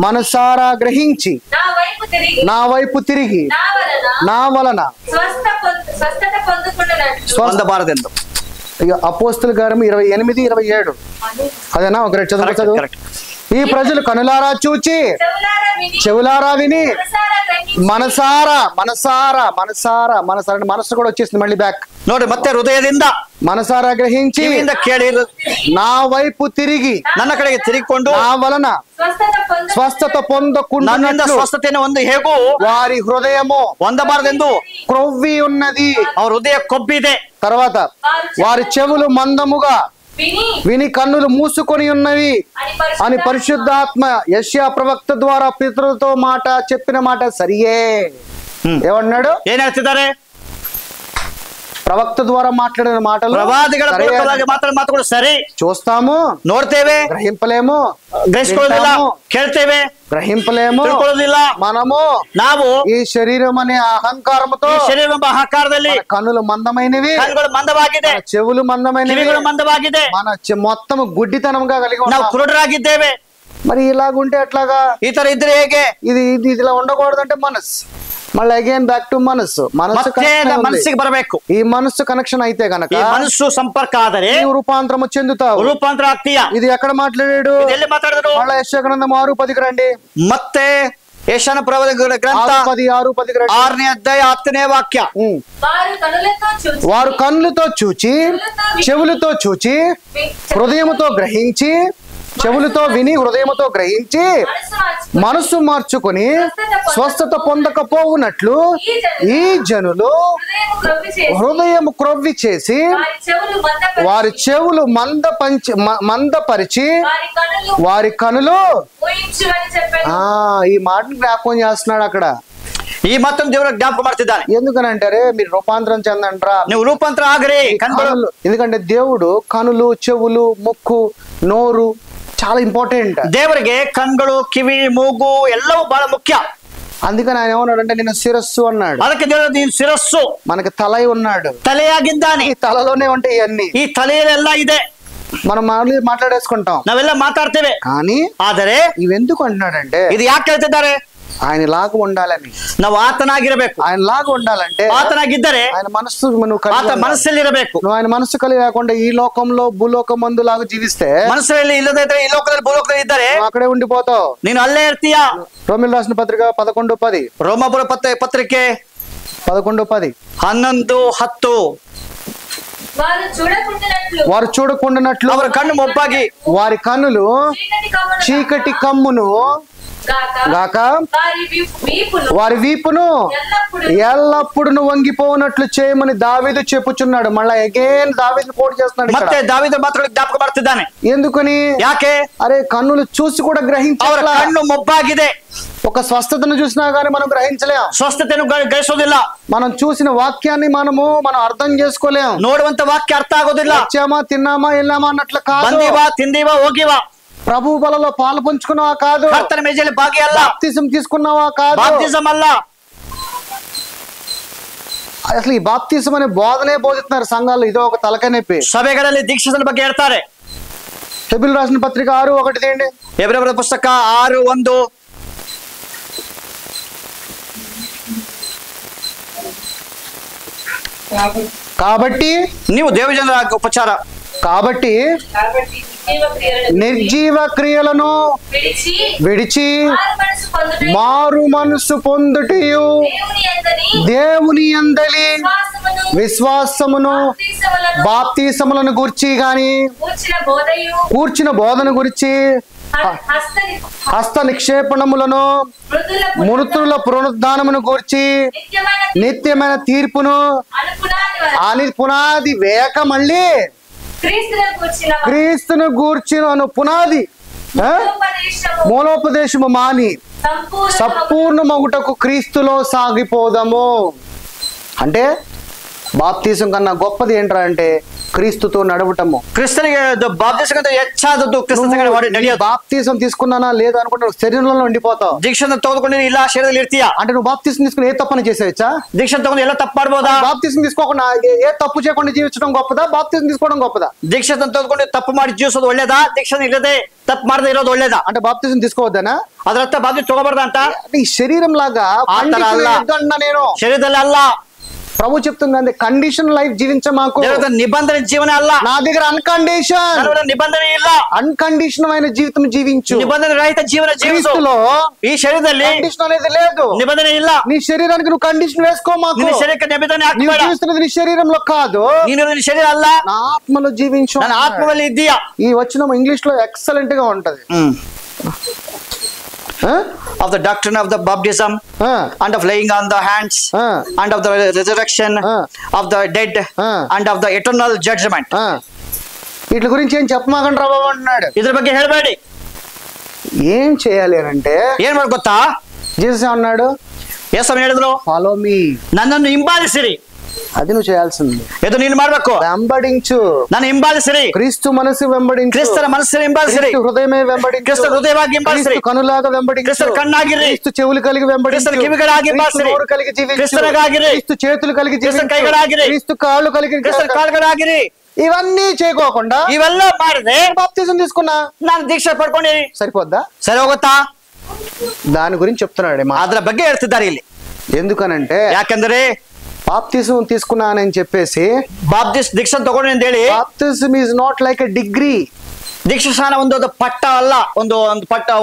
మనసారా గ్రహించి నా వైపు తిరిగి నా వలన స్వస్థత పొందుకున్నట్లు పొందబారదెందు. అపోస్తల కార్యం 28-27 అదేనా? ఒక చదువు. ఈ ప్రజలు కనులారా చూచి చెవులారా విని మనసారా మనసు కూడా వచ్చేసింది మళ్ళీ బ్యాక్. ನೋಡಿ ಮತ್ತೆ ಹೃದಯದಿಂದ మనసారా గ్రహించి ಕೇಳಿ నా వైపు తిరిగి ನನ್ನ ಕಡೆಗೆ ತಿರುಗಿಕೊಂಡು నా వలన స్వస్థత పొందకుండా ಸ್ವಸ್ಥತೆಯನ್ನು ಒಂದು ಹೇಗೂ వారి హృదయము ಹೊಂದಬಾರದೆಂದು క్రొవ్వి ఉన్నది. ಅವ್ರ ಹೃದಯ ಕೊಬ್ಬಿದೆ. తర్వాత వారి చెవులు మందముగా విని కన్నులు మూసుకొని ఉన్నవి అని పరిశుద్ధాత్మ యెషయా ప్రవక్త ద్వారా పితరులతో చెప్పిన మాట సరియే. ఏమన్నాడు? ಏನ್ ಹೇಳ್ತಿದ್ದಾರೆ? ప్రవక్త ద్వారా మాట్లాడిన మాటలు, ಪ್ರವಾದಿಗಳ ಮಾತುಗಳು ಸರಿ. చూస్తాము, ನೋಡ್ತೇವೆ, గ్రహింపలేము, ಗ್ರಹಿಸಿಕೊಳ್ಳೋದಿಲ್ಲ, ಕೇಳ್ತೇವೆ, గ్రహింపలేము, ತಿಳ್ಕೊಳ್ಳೋದಿಲ್ಲ. ನಾವು ఈ శరీరం అనే అహంకారముతో, ಶರೀರ ಎಂಬ ಅಹಂಕಾರದಲ್ಲಿ కన్నులు మందమైనవి, ಕಣ್ಣುಗಳು ಮಂದವಾಗಿದೆ, చెవులు మందమైనవి, ಕಿವಿಗಳು ಮಂದವಾಗಿದೆ, మన మొత్తం గుడ్డితనంగా కలిగి ನಾವು ಕುರುಡರಾಗಿದ್ದೇವೆ. మరి ఇలాగుంటే ఎట్లాగా? ఈ ತರ ఇద్దరు ಹೇಗೆ? ఇది ఇలా ఉండకూడదు అంటే మనసు మళ్ళీ అగైన్ బ్యాక్ టు మనస్సుకి ಬರಬೇಕು. ఈ మనస్సు కనెక్షన్ అయితే గనక, ಈ ಮನಸ್ಸು ಸಂಪರ್ಕ ಆದರೆ రూపాంతరము చెందుతావు, ರೂಪಾಂತರ ಆಗ್ತೀಯಾ. ఇది ఎక్కడ మాట్లాడాడు? ಎಲ್ಲಿ ಮಾತಾಡಿದ್ರು? మళ్ళీ యెషయా గ్రంథం 6:10కి రండి. ಮತ್ತೆ ಯೆಶಾಯನ ಪ್ರವಾದಿ ಗ್ರಂಥ 6ನೇ ಅಧ್ಯಾಯ 10ನೇ ವಾಕ್ಯ. వారు కన్నులతో చూచి చెవులతో చూచి హృదయముతో గ్రహించి, చెవులతో విని హృదయముతో గ్రహించి మనసు మార్చుకుని స్వస్థత పొందకపోవునట్లు ఈ జనులు హృదయము క్రొవ్వి చేసి వారి చెవులు మందపరిచి వారి కనులు. ఈ మాటను జ్ఞాపకం చేస్తున్నాడు అక్కడ. ఈ మాత్రం దేవుడు జ్ఞాపకం ಮಾಡ್ತಿದ್ದಾನೆ. ఎందుకనంటారే మీరు రూపాంతరం చెందండ్రా, ನೀವು ರೂಪಾಂತರ ಆಗ್ರಿ. ఎందుకంటే దేవుడు కనులు, చెవులు, ముక్కు, నోరు చాలా ఇంపార్టెంట్. ದೇವರಿಗೆ ಕಣ್ಗಳು, ಕಿವಿ, ಮೂಗು ಎಲ್ಲವೂ ಬಹಳ ಮುಖ್ಯ. అందుకని ఆయన ఏమన్నాడు అంటే నేను శిరస్సు అన్నాడు. ಅದಕ್ಕೆ ದೇವರು ನೀನು ಶಿರಸ್ಸು, మనకి తలై ఉన్నాడు, ತಲೆಯಾಗಿದ್ದಾನೆ. ఈ తలలోనే ఉంటాయి ఇవన్నీ, ఈ ತಲೆಯಲ್ಲೆಲ್ಲ ಇದೆ. మనం మాట్లాడేసుకుంటాం, ನಾವೆಲ್ಲ ಮಾತಾಡ್ತೇವೆ. కానీ ಆದರೆ ఇవెందుకు అంటున్నాడంటే ఇది ಯಾಕೆ ಹೇಳ್ತಿದ್ದಾರೆ? ఆయన లాగా ఉండాలని. ನಾವು ಆತನಾಗಿರಬೇಕು. ఆయన లాగా ఉండాలంటే ఆతనాగిದ್ದರೆ ఆయన మనస్సు ಆತ ಮನಸ್ಸಲ್ಲಿ ಇರಬೇಕು. నువ్వు ఆయన మనస్సు కలిగి లేకుండా ఈ లోకంలో భూలోకం మందు లాగా జీవిస్తే, ಮನಸ್ಸಲ್ಲಿ ಇಲ್ಲದೆ ಇದ್ರೆ ಈ ಲೋಕದಲ್ಲಿ ಭೂಲೋಕದಲ್ಲಿ ಇದ್ದರೆ అక్కడే ఉండిపోతావు. ನೀನು ಅಲ್ಲೇ ಇರ್ತೀಯಾ. రోమిలకు రాసిన పత్రిక 11:10, ರೋಮಾಪುರ ಪತ್ರಿಕೆ 11:10, 11:10. వారు చూడకుండానట్లు ಅವರ ಕಣ್ಣು ಮೊಬ್ಬಾಗಿ వారి కన్నులు చీకటి కమ్మును గాక వారి వీపును ఎల్లప్పుడూ వంగిపోనట్లు చేయమని దావీదు చెప్పుచున్నాడు. మళ్ళా అగైన్ దావీదు కోట్ చేస్తున్నాడు. ಮತ್ತೆ ದಾವೀದ ಮಾತುಗಳು ಜ್ಞಾಪಕ ಬರ್ತಿದ್ದಾನೆ. ఎందుకని? ಯಾಕೆ? అరే కన్నులు చూసి కూడా ಅವರ ಕಣ್ಣು ಮೊಬ್ಬಾಗಿದೆ. ఒక స్వస్థతను చూసినా గానీ మనం గ్రహించలేం. ಸ್ವಸ್ಥತೆಯನ್ನು ಗ್ರಹಿಸೋದಿಲ್ಲ. మనం చూసిన వాక్యాన్ని మనం అర్థం చేసుకోలేం. ನೋಡುವಂತ ವಾಕ್ಯ ಅರ್ಥ ಆಗೋದಿಲ್ಲ. వచ్చామా తిన్నామా వెళ్ళామా అన్నట్లు కాదు. ಬಂದಿವಾ ತಿಂದಿವಾ ಹೋಗಿವಾ. ప్రభు బలలో పాలు పంచుకున్నావా కాదు. ಕರ್ತನ ಮೇಜಲ್ಲಿ ಭಾಗಿ ಅಲ್ಲ. బాప్తిజం తీసుకున్నావా కాదు. ಬಾಪ್ತಿಸಂ ಅಲ್ಲ. అసలు ఈ బాప్తిజం అనే బోధనే బోధిస్తున్నారు సంఘాలు. ఇదో ఒక తలకాయ నొప్పి. ಸಭೆಗಳಲ್ಲಿ ದೀಕ್ಷಿಸದ ಬಗ್ಗೆ ಹೇಳ್ತಾರೆ. హెబ్రీయులకు రాసిన పత్రిక 6:1 తీయండి. ಹೆಬ್ರಿಯರ ಪುಸ್ತಕ 6:1. కాబట్టి ನೀವು ದೇವಜನರ ಉಪಚಾರ కాబట్టి నిర్జీవ క్రియలను విడిచి మారు మనసు పొందుటయు దేవుని యందలి విశ్వాసమును బాప్తిసములను గూర్చి గాని కూర్చిన బోధన గురించి హస్త నిక్షేపణములను మృతుల పునరుద్ధానమును గూర్చి నిత్యమైన తీర్పును అని పునాది వేక మళ్ళీ క్రీస్తును గూర్చిన పునాది మూలోపదేశము మాని సంపూర్ణ మగుటకు క్రీస్తులో సాగిపోదాము. అంటే బాప్తిసం కన్నా గొప్పది ఏంట్రా అంటే క్రీస్తుతో నడవటము. క్రిస్తునికి బాప్తిసం కంటే ಹೆಚ್ಚಾದದ್ದು బాప్తిసం తీసుకున్నానా లేదా అనుకుంటే శరీరంలో ఉండిపోతావు. దీక్షను తోడుకొని ఇలా శరీరంలో ఇర్ತೀಯಾ అంటే నువ్వు బాప్తిసం తీసుకుని ఏ తప్పని చేసేవచ్చా? దీక్షను తోడుకొని ఎలా తప్పు ಮಾಡಬಹುದಾ? బాప్తిసం తీసుకోకుండా ఏ తప్పు చేయకుండా జీవించడం గొప్పదా? బాప్తిసం తీసుకోవడం గొప్పదా? దీక్షను తోడుకొని తప్పు ಮಾಡಿ ಜೀವಿಸೋದು ಒಳ್ಳೇದಾ? దీక్షను ఇಲ್ಲದೆ తప్పు ಮಾಡದೆ ఇರೋದು ಒಳ್ಳೇದಾ? అంటే బాప్తిసం తీసుకోవద్దనా? ಅದರರ್ಥ ಬಾಪ್ತಿసం ತಗೋಬಾರ್ದಂತ. ఈ శరీరం లాగా నేను శరీరದಲ್ಲಿ అಲ್ಲ. ప్రభు చెప్తుంది కండిషన్ లైఫ్ జీవించమాకు. నిబంధన జీవన అల్ల. నా దగ్గర అన్కండిషన్ నిబంధన ಇಲ್ಲ. అన్కండిషన్ అయిన జీవితం జీవించు. నిబంధన రహిత జీవన జీవించు. ఈ శరీరದಲ್ಲಿ కండిషన్ అనేది లేదు. నిబంధన ಇಲ್ಲ. నీ శరీరానికి నువ్వు కండిషన్ వేసుకోమాకు. నీ శరీరానికి నిబంధన ಹಾಕಬೇಡ. నువ్వు జీవిస్తున్నది నీ శరీరంలో కాదు. నీ శరీరం అల్ల. నా ఆత్మలో జీవించు. నా ఆత్మలో ఇದ್ದೀయా. ఈ వచనం ఇంగ్లీష్ లో ఎక్సలెంట్ గా ఉంటది. Of the doctrine of the baptism and of laying on the hands and of the resurrection of the dead and of the eternal judgment. వీటి గురించి ఏం చెప్పమాకండి రా బాబు అంటున్నాడు. ఇದ್ರ ಬಗ್ಗೆ ಹೇಳಬೇಡಿ. ఏం చేయాలి అంటే ఏం ಮಾಡಿ ಗೊತ್ತಾ? జీసస్ అన్నాడు, యేసు ಹೇಳಿದ್ರು, ఫాలో మీ, నన్ను ಹಿಂಬಾಲಿಸಿರಿ. అది నువ్వు చేయాల్సింది. ఏదో నేను ಮಾಡಬೇಕು. వెంబడించు, నన్ను ಹಿಂಬಾಲಿಸಿರಿ. క్రీస్తు మనసు వెంబడించు. క్రీస్తుల మనసుని ಹಿಂಬಾಲಿಸಿರಿ. క్రీస్తు హృదయమే వెంబడించు. క్రీస్తు హృదయವಾಗಿ ಹಿಂಬಾಲಿಸಿರಿ. క్రీస్తు కనులాగా వెంబడించు. క్రీస్తు కಣ್ಣాగిರಿ. క్రీస్తు చెవులు కలిగి వెంబడించు. క్రీస్తు కివిಗಳಾಗಿ ಹಿಂಬಾಲಿಸಿರಿ. నోరు కలిగి జీవించు. క్రీస్తునిగాగిರಿ. క్రీస్తు చేతులు కలిగి జీవించు. క్రీస్తు కైಗಳಾಗಿರಿ. క్రీస్తు కాళ్ళు కలిగి క్రీస్తు కాళ్ళుಗಳಾಗಿರಿ. ఇవన్నీ చేయకోకుండా ఇవెಲ್ಲ ಮಾಡಿದೆ బాప్తిజం తీసుకున్నా ನಾನು దీక్ష ಪಡ್ಕೊಂಡು సరిపోద్దా? సరే ಹೋಗುತ್ತಾ? దాని గురించి చెప్తున్నాడు. ಅದರ ಬಗ್ಗೆ ಹೇಳ್ತಿದ್ದಾರೆ ಇಲ್ಲಿ. ఎందుకనంటే ಯಾಕಂದ್ರೆ బాప్తిజం తీసుకున్నానని చెప్పేసి దీక్ష ತಗೊಂಡು ಅಂತ ಹೇಳಿ baptism is not like a degree. దీక్షాస్నాన ಒಂದು ಪಟ್ಟ ಅಲ್ಲ,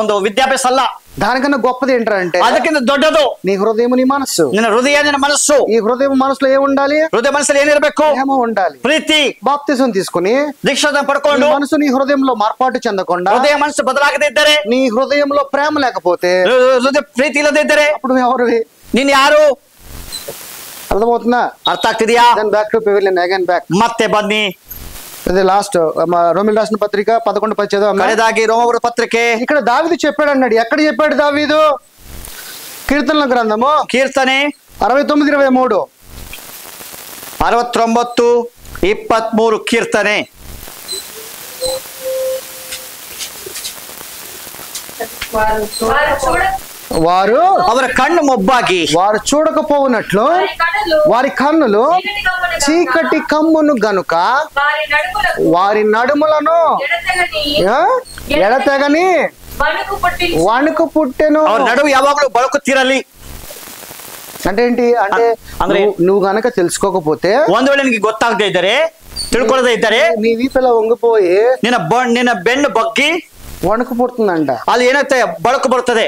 ಒಂದು ವಿದ್ಯಾಭ್ಯಾಸ ಅಲ್ಲ. దానికన్నా గొప్పది ఏంటంటే ಅದಕ್ಕಿಂತ ದೊಡ್ಡದು నీ హృదయం నీ మనస్సు. నిన్న హృదయ నిన్న మనస్సు. ఈ హృదయం మనసులో ఏముండాలి? హృదయ మనసులో ఏనిರಬೇಕು? ప్రేమ ఉండాలి, ప్రీతి. బాప్తిజం తీసుకుని దీక్ష పడుಕೊಂಡು మనసు నీ హృదయంలో మార్పాటు చెందకుండా, హృదయ మనసు బదలాగదే ఇದ್ದರೆ, నీ హృదయంలో ప్రేమ లేకపోతే, హృదయ ప్రీతి ఇಲ್ಲದೆ ಇದ್ದರೆ అప్పుడు ఎవరివి? ನೀನು ಯಾರು? అర్థమవుతుందా? అర్థ ಆಗ್ತಿದೆಯా? Then back to pavilion again back. ಮತ್ತೆ ಬನ್ನಿ. ఇది లాస్ట్ రోమిల్ రాసిన పత్రిక 11:10 కడదాగి రోమపత్రిక పత్రిಕೆ. ఇక్కడ దావీదు చెప్పాడు అన్నాడు. ఎక్కడ చెప్పాడు దావీదు? కీర్తనల గ్రంథము కీర్తనే 69:23 69:23 కీర్తనే. వారు ಅವರ ಕಣ್ಣು ಮೊಬ್ಬಾಗಿ వారు చూడకపోవునట్లు వారి కన్నులు చీకటి కమ్మును గనుక వారి నడుములను ఎడతెగని వణుకు పుట్టెను. నడుము యావాగಲೂ బಳುకుತ್ತಿರಲಿ. అంటే ఏంటి అంటే నువ్వు గనక తెలుసుకోకపోతే, ಒಂದು ವೇಳೆ ನಿನಗೆ ಗೊತ್ತಾಗದೇ ಇದ್ದರೆ, ತಿಳ್ಕೊಳ್ಳದೆ ಇದ್ದರೆ, నీ వీపులో వంగిపోయి ನಿನ್ನ ಬೆನ್ನು ಬಗ್ಗಿ వణుకు పుడుతుందంట. ಅಲ್ಲಿ ಏನಾಗುತ್ತೆ? ಬಳುಕು ಬರ್ತದೆ.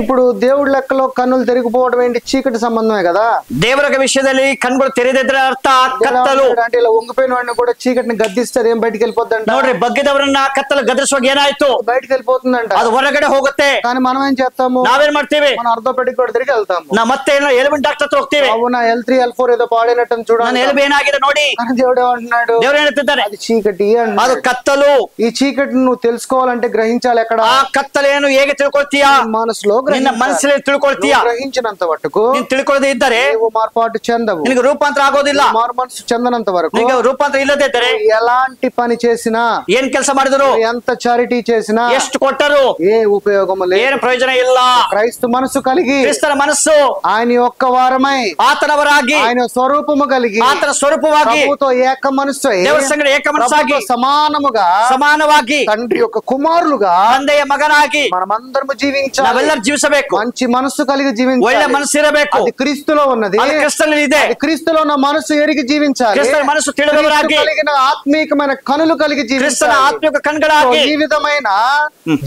ఇప్పుడు దేవుడి లెక్కలో కన్నులు తెరిగిపోవడం ఏంటి? చీకటి సంబంధమే కదా. ದೇವರ ವಿಷಯದಲ್ಲಿ ಕಣ್ಗಳು ತೆರೆದಿದ್ರೆ ಅರ್ಥ ಕತ್ತಲು. అంటే ఇలా ఉంగిపోయిన వాడిని కూడా చీకటిని గద్దిస్తారు, ఏం బయటికి వెళ్ళిపోద్దంట. ನೋಡ್ರಿ, ಬಗ್ಗಿದವರನ್ನ ಕತ್ತಲು ಗದರಿಸುವಾಗ ಏನಾಯ್ತು? బయటికి వెళ్ళిపోతుందంట. ಅದು ಹೊರಗಡೆ ಹೋಗುತ್ತೆ. కానీ మనం ఏం చేస్తాము? ನಾವೇನ್ ಮಾಡ್ತೀವಿ? మనం అర్థోపెడిక్ కూడా తిరిగి వెళ్తాము. ಮತ್ತೆ ಎಲಿಮೆಂಟ್ ಡಾಕ್ಟರ್ ಹತ್ರ ಹೋಗ್ತೀವಿ. అవునా, L3 L4 ఏదో పాడైనట్టు చూడండి. ನನ್ನ ಎಲುಬು ಏನಾಗಿದೆ ನೋಡಿ. దేవుడు ఏమంటున్నాడు? ದೇವರು ಹೇಳ್ತಿದ್ದಾರೆ, అది చీకటి అంటున్నాడు. ಅದು ಕತ್ತಲು. ఈ చీకటిని నువ్వు తెలుసుకోవాలంటే గ్రహించాలి. ఎక్కడ? ಆ ಕತ್ತಲೇನು ಹೇಗೆ ತಿಳ್ಕೊಳ್ತೀಯಾ? మనసులో ನಿನ್ನ ಮನಸ್ಸಲ್ಲಿ ತಿಳ್ಕೊಳ್ತೀಯಾ? గ్రహించినంత వరకు ನೀನ್ ತಿಳ್ಕೊಳ್ಳದೆ ಇದ್ದರೆ నీవు మార్పాటు చెందవు. ನಿನಗೆ ರೂಪಾಂತರ ಆಗೋದಿಲ್ಲ. మారు మనసు చెందనంత వరకు ನಿನಗೆ ರೂಪಾಂತರ ಇಲ್ಲದೆ ಇದ್ದರೆ ఎలాంటి పని చేసినా, ಏನ್ ಕೆಲಸ ಮಾಡಿದ್ರು, ఎంత చారిటీ చేసినా, ಎಷ್ಟು ಕೊಟ್ಟರು ఏ ఉపయోగము లేదు. ಏನು ಪ್ರಯೋಜನ ಇಲ್ಲ. క్రైస్తు మనసు కలిగి, ಕ್ರಿಸ್ತನ ಮನಸ್ಸು ఆయన యొక్క వారమై, ಆತನವರಾಗಿ, ఆయన స్వరూపము కలిగి, ಆತನ ಸ್ವರೂಪವಾಗಿ, ప్రభుతో ఏక మనస్సు ದೇವರ ಸಂಗಡ ಏಕ ಮನಸ್ಸಾಗಿ, సమానముగా, ಸಮಾನವಾಗಿ, తండ్రి యొక్క కుమారులుగా, ತಂದೆಯ ಮಗನಾಗಿ మనమందరము జీవించాలి. ನಾವೆಲ್ಲರೂ ಜೀವಿಸಬೇಕು. మంచి మనస్సు కలిగి జీవించాలి. ಒಳ್ಳೆ ಮನಸ್ಸಿರಬೇಕು. అది క్రీస్తులో ఉన్నది. ಅದು ಕ್ರಿಸ್ತನಲ್ಲಿ ಇದೆ. అది క్రీస్తులో ఉన్న మనసు ఎరిగి జీవించాలి. ಕ್ರಿಸ್ತನ ಮನಸ್సు ತಿಳಿದವರಾಗಿ, క్రీస్తు కలిగిన ఆత్మీకమైన కనులు కలిగి ಕ್ರಿಸ್ತನ జీవించాలి. ಆತ್ಮಿಕ ಕಣ್ಗಳಾಗಿ ఈ విధమైన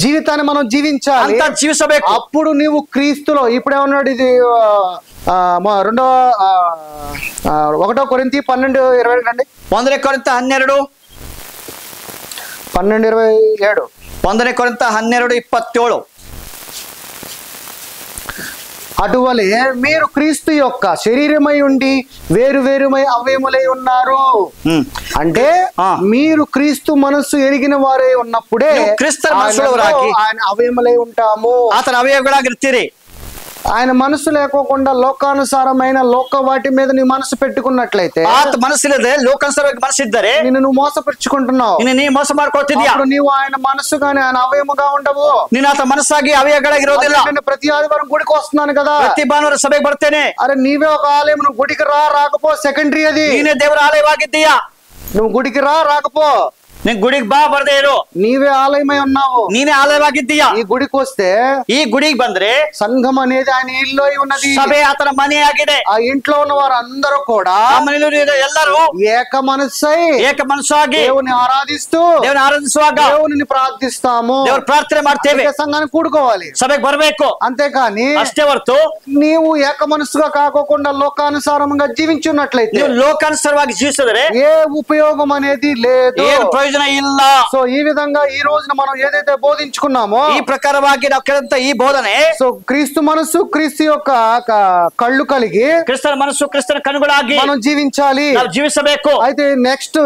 జీవితాన్ని మనం జీవించాలి. ಅಂತ ಜೀವಿಸಬೇಕು. అప్పుడు నీవు క్రీస్తులో, ఇప్పుడేమన్నాడు ఇది 1 కొరింథీ 12:20 అండి. 1 కొరింథీ 12 12:27. 1 కొరింథీ 12:27. అటువలే మీరు క్రీస్తు యొక్క శరీరమై ఉండి వేరు వేరుమై అవయములై ఉన్నారు. అంటే మీరు క్రీస్తు మనస్సు ఎరిగిన వారే ఉన్నప్పుడే ఆయన అవయములై ఉంటాము. ಆತನ ಅವಯವಗಳಾಗಿರ್ತೀರಿ. ఆయన మనసు లేకోకుండా లోకానుసారమైన లోక వాటి మీద నీ మనసు పెట్టుకున్నట్లయితే, ಆತ ಮನಸ್ಸಿಲ್ಲದೆ ಲೋಕಾನುಸಾರವಾಗಿ ಮನಸ್ಸಿದ್ದರೆ నిన్ను మోసపరుచుకుంటున్నావు. ನೀ ಮೋಸ ಮಾಡ್ಕೊಳ್ತಿದ್ಯಾ. అప్పుడు నీవు ఆయన మనస్సు గాని ఆయన అవయముగా ఉండవు. ನೀನು ಆತ ಮನಸ್ಸಾಗಿ ಅವಯವಗಳಾಗಿರೋದಿಲ್ಲ. నేను ప్రతి ఆదివారం గుడికి వస్తున్నాను కదా, ಪ್ರತಿ ಭಾನುವಾರ ಸಭೆಗೆ ಬರ್ತೇನೆ. అరే నీవే ఒక ఆలయం. నువ్వు గుడికి రాకపో సెకండరీ. అది ನೀನೇ ದೇವರ ಆಲಯವಾಗಿದ್ದೀಯಾ. నువ్వు గుడికి రాకపో, ನೀನ್ ಗುಡಿಗೆ ಬಾ ಬರ್ದೇ ಇರು. నీవే ఆలయమై ఉన్నావు. ನೀನೇ ಆಲಯವಾಗಿದ್ದೀಯಾ. ఈ గుడికి వస్తే, ఈ గుడికి ಬಂದ್ರೆ సంఘం అనేది ఆయన ఇల్లు ఉన్నది. ಸಭೆ ಆತನ ಮನೆಯಾಗಿದೆ. ఆ ఇంట్లో ఉన్న వారు అందరూ కూడా ಆ ಮನೆಯಲ್ಲಿ ಎಲ್ಲರೂ ఏక మనస్సై ಏಕ ಮನಸ್ಸಾಗಿ దేవుని ఆరాధిస్తూ ದೇವರ ಆರಾಧಿಸುವಾಗ దేవుని ప్రార్థిస్తాము. ದೇವರ ಪ್ರಾರ್ಥನೆ ಮಾಡ್ತೇವೆ. సంఘానికి కూడుకోవాలి, ಸಭೆಗೆ ಬರಬೇಕು. అంతేకాని ಅಷ್ಟೇ ಹೊರತು నీవు ఏక మనస్సుగా కాకోకుండా లోకానుసారంగా జీవించున్నట్లయితే ನೀವು ಲೋಕಾನುಸಾರವಾಗಿ ಜೀವಿಸಿದರೆ ఏ ఉపయోగం అనేది లేదు. ಏನು ಪ್ರಯೋಜನ ಇಲ್ಲ. సో ఈ విధంగా ఈ రోజున మనం ఏదైతే బోధించుకున్నామో, ಈ ಪ್ರಕಾರವಾಗಿ ನಾವು ಕೇಳಿದಂತ ಈ ಬೋಧನೆ, సో క్రీస్తు మనస్సు క్రీస్తు యొక్క కళ్ళు కలిగి ಕ್ರಿಸ್ತನ ಮನಸ್ಸು ಕ್ರಿಸ್ತನ ಕಣ್ಣುಗಳಾಗಿ మనం జీవించాలి. ನಾವು ಜೀವಿಸಬೇಕು. అయితే నెక్స్ట్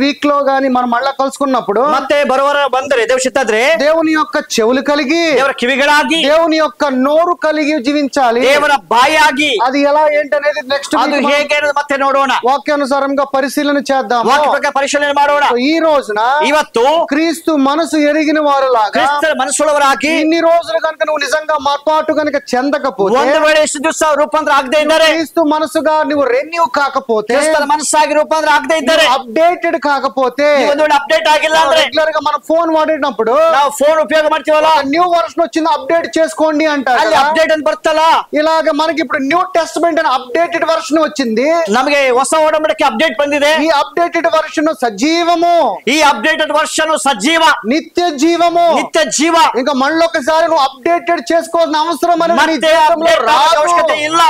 వీక్ లో గాని మనం మళ్ళా కలుసుకున్నప్పుడు, ಮತ್ತೆ ಬರುವರ ಬಂದರೆ ದೇವ ಚಿತ್ತಾದ್ರೆ దేవుని యొక్క చెవులు కలిగి, ದೇವರ ಕಿವಿಗಳಾಗಿ, దేవుని యొక్క నోరు కలిగి జీవించాలి. ದೇವರ ಬಾಯಾಗಿ. అది ఎలా ఏంటనేది నెక్స్ట్ ಅದು ಹೇಗೆ ಅನ್ನೋದು ಮತ್ತೆ ನೋಡೋಣ. వాక్యానుసారంగా పరిశీలన చేద్దాము. ವಾಕ್ಯ ಪ್ರಕಾರ ಪರಿಶೀಲನೆ ಮಾಡೋಣ. ఈ రోజున ಇವತ್ತು క్రీస్తు మనసు ఎరిగిన వారులాగా, ಕ್ರಿಸ್ತನ ಮನಸ್ಸುಳ್ಳವರಾಗಿ, ఇన్ని రోజులు కనుక నువ్వు నిజంగా మార్పాటు కనుక చెందకపోతే, ಒಂದು ವೇಳೆ ಎಷ್ಟು ದಿವಸ ರೂಪಾಂತರ ಆಗದೆ ಇದ್ದಾರೆ, క్రీస్తు మనసుగా నువ్వు రెన్యూ కాకపోతే, ಕ್ರಿಸ್ತನ ಮನಸ್ಸಾಗಿ ರೂಪಾಂತರ ಆಗದೆ ಇದ್ದಾರೆ, అప్డేటెడ్ కాకపోతే, ಒಂದು ವೇಳೆ ಅಪ್ಡೇಟ್ ಆಗಿಲ್ಲ ಅಂದ್ರೆ, రెగ్యులర్ గా మనం ఫోన్ వాడేటప్పుడు ನಾವು ಫೋನ್ ಉಪಯೋಗ ಮಾಡ್ತೀವಲ್ಲ, న్యూ వర్షన్ వచ్చింది అప్డేట్ చేసుకోండి అంటారు. ಅಲ್ಲಿ ಅಪ್ಡೇಟ್ ಅಂತ ಬರ್ತಲ್ಲ. ఇలాగ మనకి ఇప్పుడు న్యూ టెస్టమెంట్ అని అప్డేటెడ్ వర్షన్ వచ్చింది. ನಮಗೆ ಹೊಸ ಒಡಂಬಡಿಕೆ ಅಪ್ಡೇಟ್ ಬಂದಿದೆ. ఈ అప్డేటెడ్ వర్షన్ సజీవము, ఈ అప్డేటెడ్ వర్షన్ సజీవ, నిత్య జీవము, నిత్య జీవ. ఇంకా మళ్ళీ ఒకసారి నువ్వు అప్డేటెడ్ చేసుకోవాల్సిన అవసరం ಮತ್ತೆ ಅಪ್ಡೇಟ್ ಅವಶ್ಯಕತೆ ಇಲ್ಲ.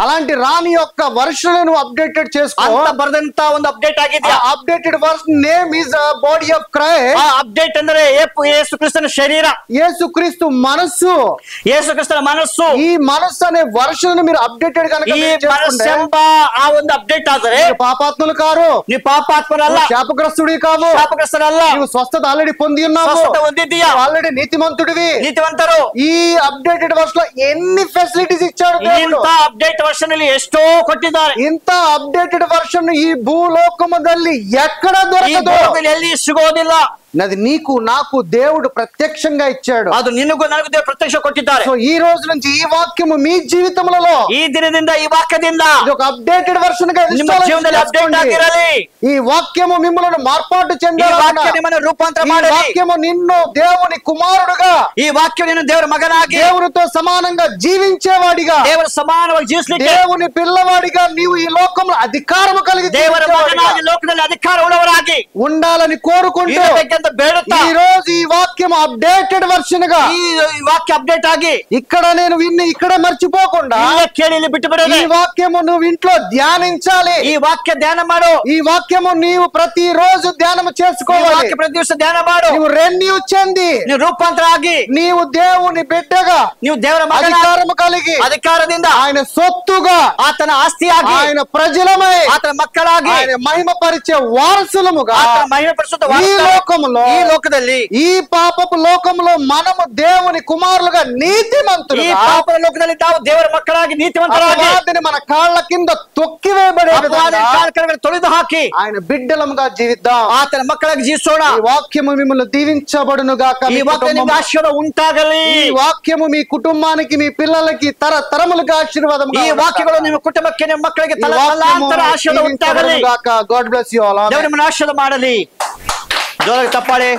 అలాంటి రాని యొక్క వర్షన్ నువ్వు అప్డేటెడ్ చేసుకో. ಅಂತ ಬರೆದಂತ ಒಂದು ಅಪ್ಡೇಟ್ ಆಗಿದೆಯಾ? Updated version name is body of Christ. ಆ ಅಪ್ಡೇಟ್ ಅಂದ್ರೆ ಯೇಸು ಕ್ರಿಸ್ತನ ಶರೀರ, యేసుక్రీస్తు మనస్సు. ಯೇಸು ಕ್ರಿಸ್ತನ ಮನಸ್ಸು. ఈ మనస్సు అనే వర్షన్ మీరు అప్డేటెడ్ కనుక ಈ ಮನಸ್ಸೆಂಬ ಆ ಒಂದು ಅಪ್ಡೇಟ್ ಆದರೆ పాపాత్ములు కారు, ನೀವು ಪಾಪಾತ್ಮರಲ್ಲ, శాపగ్రస్తుడి కావు, ಶಾಪಗ್ರಸ್ತರಲ್ಲ, నీవు స్వస్థత ఆల్రెడీ పొంది ఉన్నావు, ಸ್ವಸ್ಥತೆ ಹೊಂದಿದ್ದೀಯಾ, ఆల్రెడీ నీతిమంతుడివి, ನೀತಿವಂತರು. ఈ అప్డేటెడ్ వర్షన్ లో ఎన్ని ఫెసిలిటీస్ ఇచ్చాడు దేవుడు. ಇಂಥ ಅಪ್ಡೇಟ್ ವರ್ಷನ್ ಅಲ್ಲಿ ಎಷ್ಟೋ ಕೊಟ್ಟಿದ್ದಾರೆ. ఇంత అప్డేటెడ్ వర్షన్ ఈ భూలోకముದಲ್ಲಿ ఎక్కడ ಈ దొరకదు, ಭೂಮಿಯಲ್ಲಿ ಎಲ್ಲಿ ಸಿಗೋದಿಲ್ಲ. అది నీకు నాకు దేవుడు ప్రత్యక్షంగా ఇచ్చాడు. ಅದು ನಿನಗೂ ನನಗೂ ದೇವರು ಪ್ರತ್ಯಕ್ಷ ಕೊಟ್ಟಿದ್ದಾರೆ. సో ఈ రోజు నుంచి ఈ వాక్యము మీ జీవితములలో, ಈ ದಿನದಿಂದ ಈ ವಾಕ್ಯದಿಂದ ఇది ఒక అప్డేటెడ్ వర్షన్ గా ನಿಮ್ಮ ಜೀವನದಲ್ಲಿ ಅಪ್ಡೇಟ್ ಆಗಿರಲಿ. ఈ వాక్యము మిమ్మల్ని మార్పాటు ಈ చెందాలి. ವಾಕ್ಯ ನಿಮ್ಮನ್ನು ರೂಪಾಂತರ ఈ ಮಾಡಲಿ. వాక్యము నిన్ను దేవుని కుమారుడుగా, ಈ ವಾಕ್ಯ ನಿನ್ನ ದೇವರ ಮಗನಾಗಿ, దేవునితో సమానంగా జీవించేవాడిగా, ದೇವರ ಸಮಾನವಾಗಿ ಜೀವಿಸಲಿಕ್ಕೆ, దేవుని పిల్లవాడిగా నీవు ఈ లోకంలో అధికారము కలిగి ದೇವರ ಮಗನಾಗಿ ಲೋಕದಲ್ಲಿ ಅಧಿಕಾರ ಉಳ್ಳವರಾಗಿ ఉండాలని కోరుకుంటూ ಅಂತ ಬೇಡುತ್ತಾ ఈ రోజు ఈ వాక్యం అప్డేటెడ్ వర్షన్ గా ಈ ವಾಕ್ಯ ಅಪ್ಡೇಟ್ ಆಗಿ ఇక్కడ నేను విన్ని ఇక్కడ మర్చిపోకుండా ಇಲ್ಲೇ ಕೇಳಿ ಇಲ್ಲಿ ಬಿಟ್ಟು ಬಿಡೋದು. ఈ వాక్యము నువ్వు ఇంట్లో ధ్యానించాలి. ಈ ವಾಕ್ಯ ಧ್ಯಾನ ಮಾಡು. ఈ వాక్యము నీవు ప్రతి రోజు ధ్యానం ಈ చేసుకోవాలి. ವಾಕ್ಯ ಪ್ರತಿ ದಿವಸ ಧ್ಯಾನ ಮಾಡು. నీవు రెన్యూ చెంది ನೀವು ರೂಪಾಂತರ ಆಗಿ నీవు దేవుని బిడ్డగా ನೀವು ದೇವರ ಮಗನಾಗಿ అధికారము కలిగి ಅಧಿಕಾರದಿಂದ ఆయన సొత్తుగా ಆತನ ಆಸ್ತಿಯಾಗಿ ఆయన ప్రజలమై ಆತನ ಮಕ್ಕಳಾಗಿ ఆయన మహిమ పరిచే వారసులముగా ಆತನ ಮಹಿಮೆ ಪರಿಶುದ್ಧ ఈ లోకములో ಈ ಲೋಕದಲ್ಲಿ ఈ పాపపు లోకములో మనము దేవుని కుమారులుగా ಈ నీతిమంతులుగా ಪಾಪದ ಲೋಕದಲ್ಲಿ ತಾವು ದೇವರ ಮಕ್ಕಳಾಗಿ ನೀತಿವಂತರಾಗಿ అపవాదిని మన కాళ్ళ కింద తొక్కివేయబడే ಅಪವಾದದ విధంగా ಕಾರ್ಯಗಳನ್ನು ತೊಳೆದು ಹಾಕಿ ఆయన బిడ్డలముగా జీవిద్దాం. ಆತನ ಮಕ್ಕಳಾಗಿ ಜೀವಿಸೋಣ. ఈ వాక్యము మిమ్మల్ని దీవించబడును గాక. ಈ ವಾಕ್ಯ ನಿಮ್ಗೆ ಆಶೀರ್ವಾದ ಉಂಟಾಗಲಿ. ఈ వాక్యము మీ కుటుంబానికి మీ పిల్లలకి తరతరములుగా ఆశీర్వాదం. ಈ ವಾಕ್ಯಗಳು ನಿಮ್ಮ ಕುಟುಂಬಕ್ಕೆ ನಿಮ್ಮ ಮಕ್ಕಳಿಗೆ ತಲಾಂತರ ಆಶೀರ್ವಾದ ಉಂಟಾಗಲಿ. God bless you all. ದೇವರು ನಿಮ್ಮನ್ನು ಆಶೀರ್ವಾದ ಮಾಡಲಿ. ಜೋರಾಗಿ ಚಪ್ಪಾಳೆ.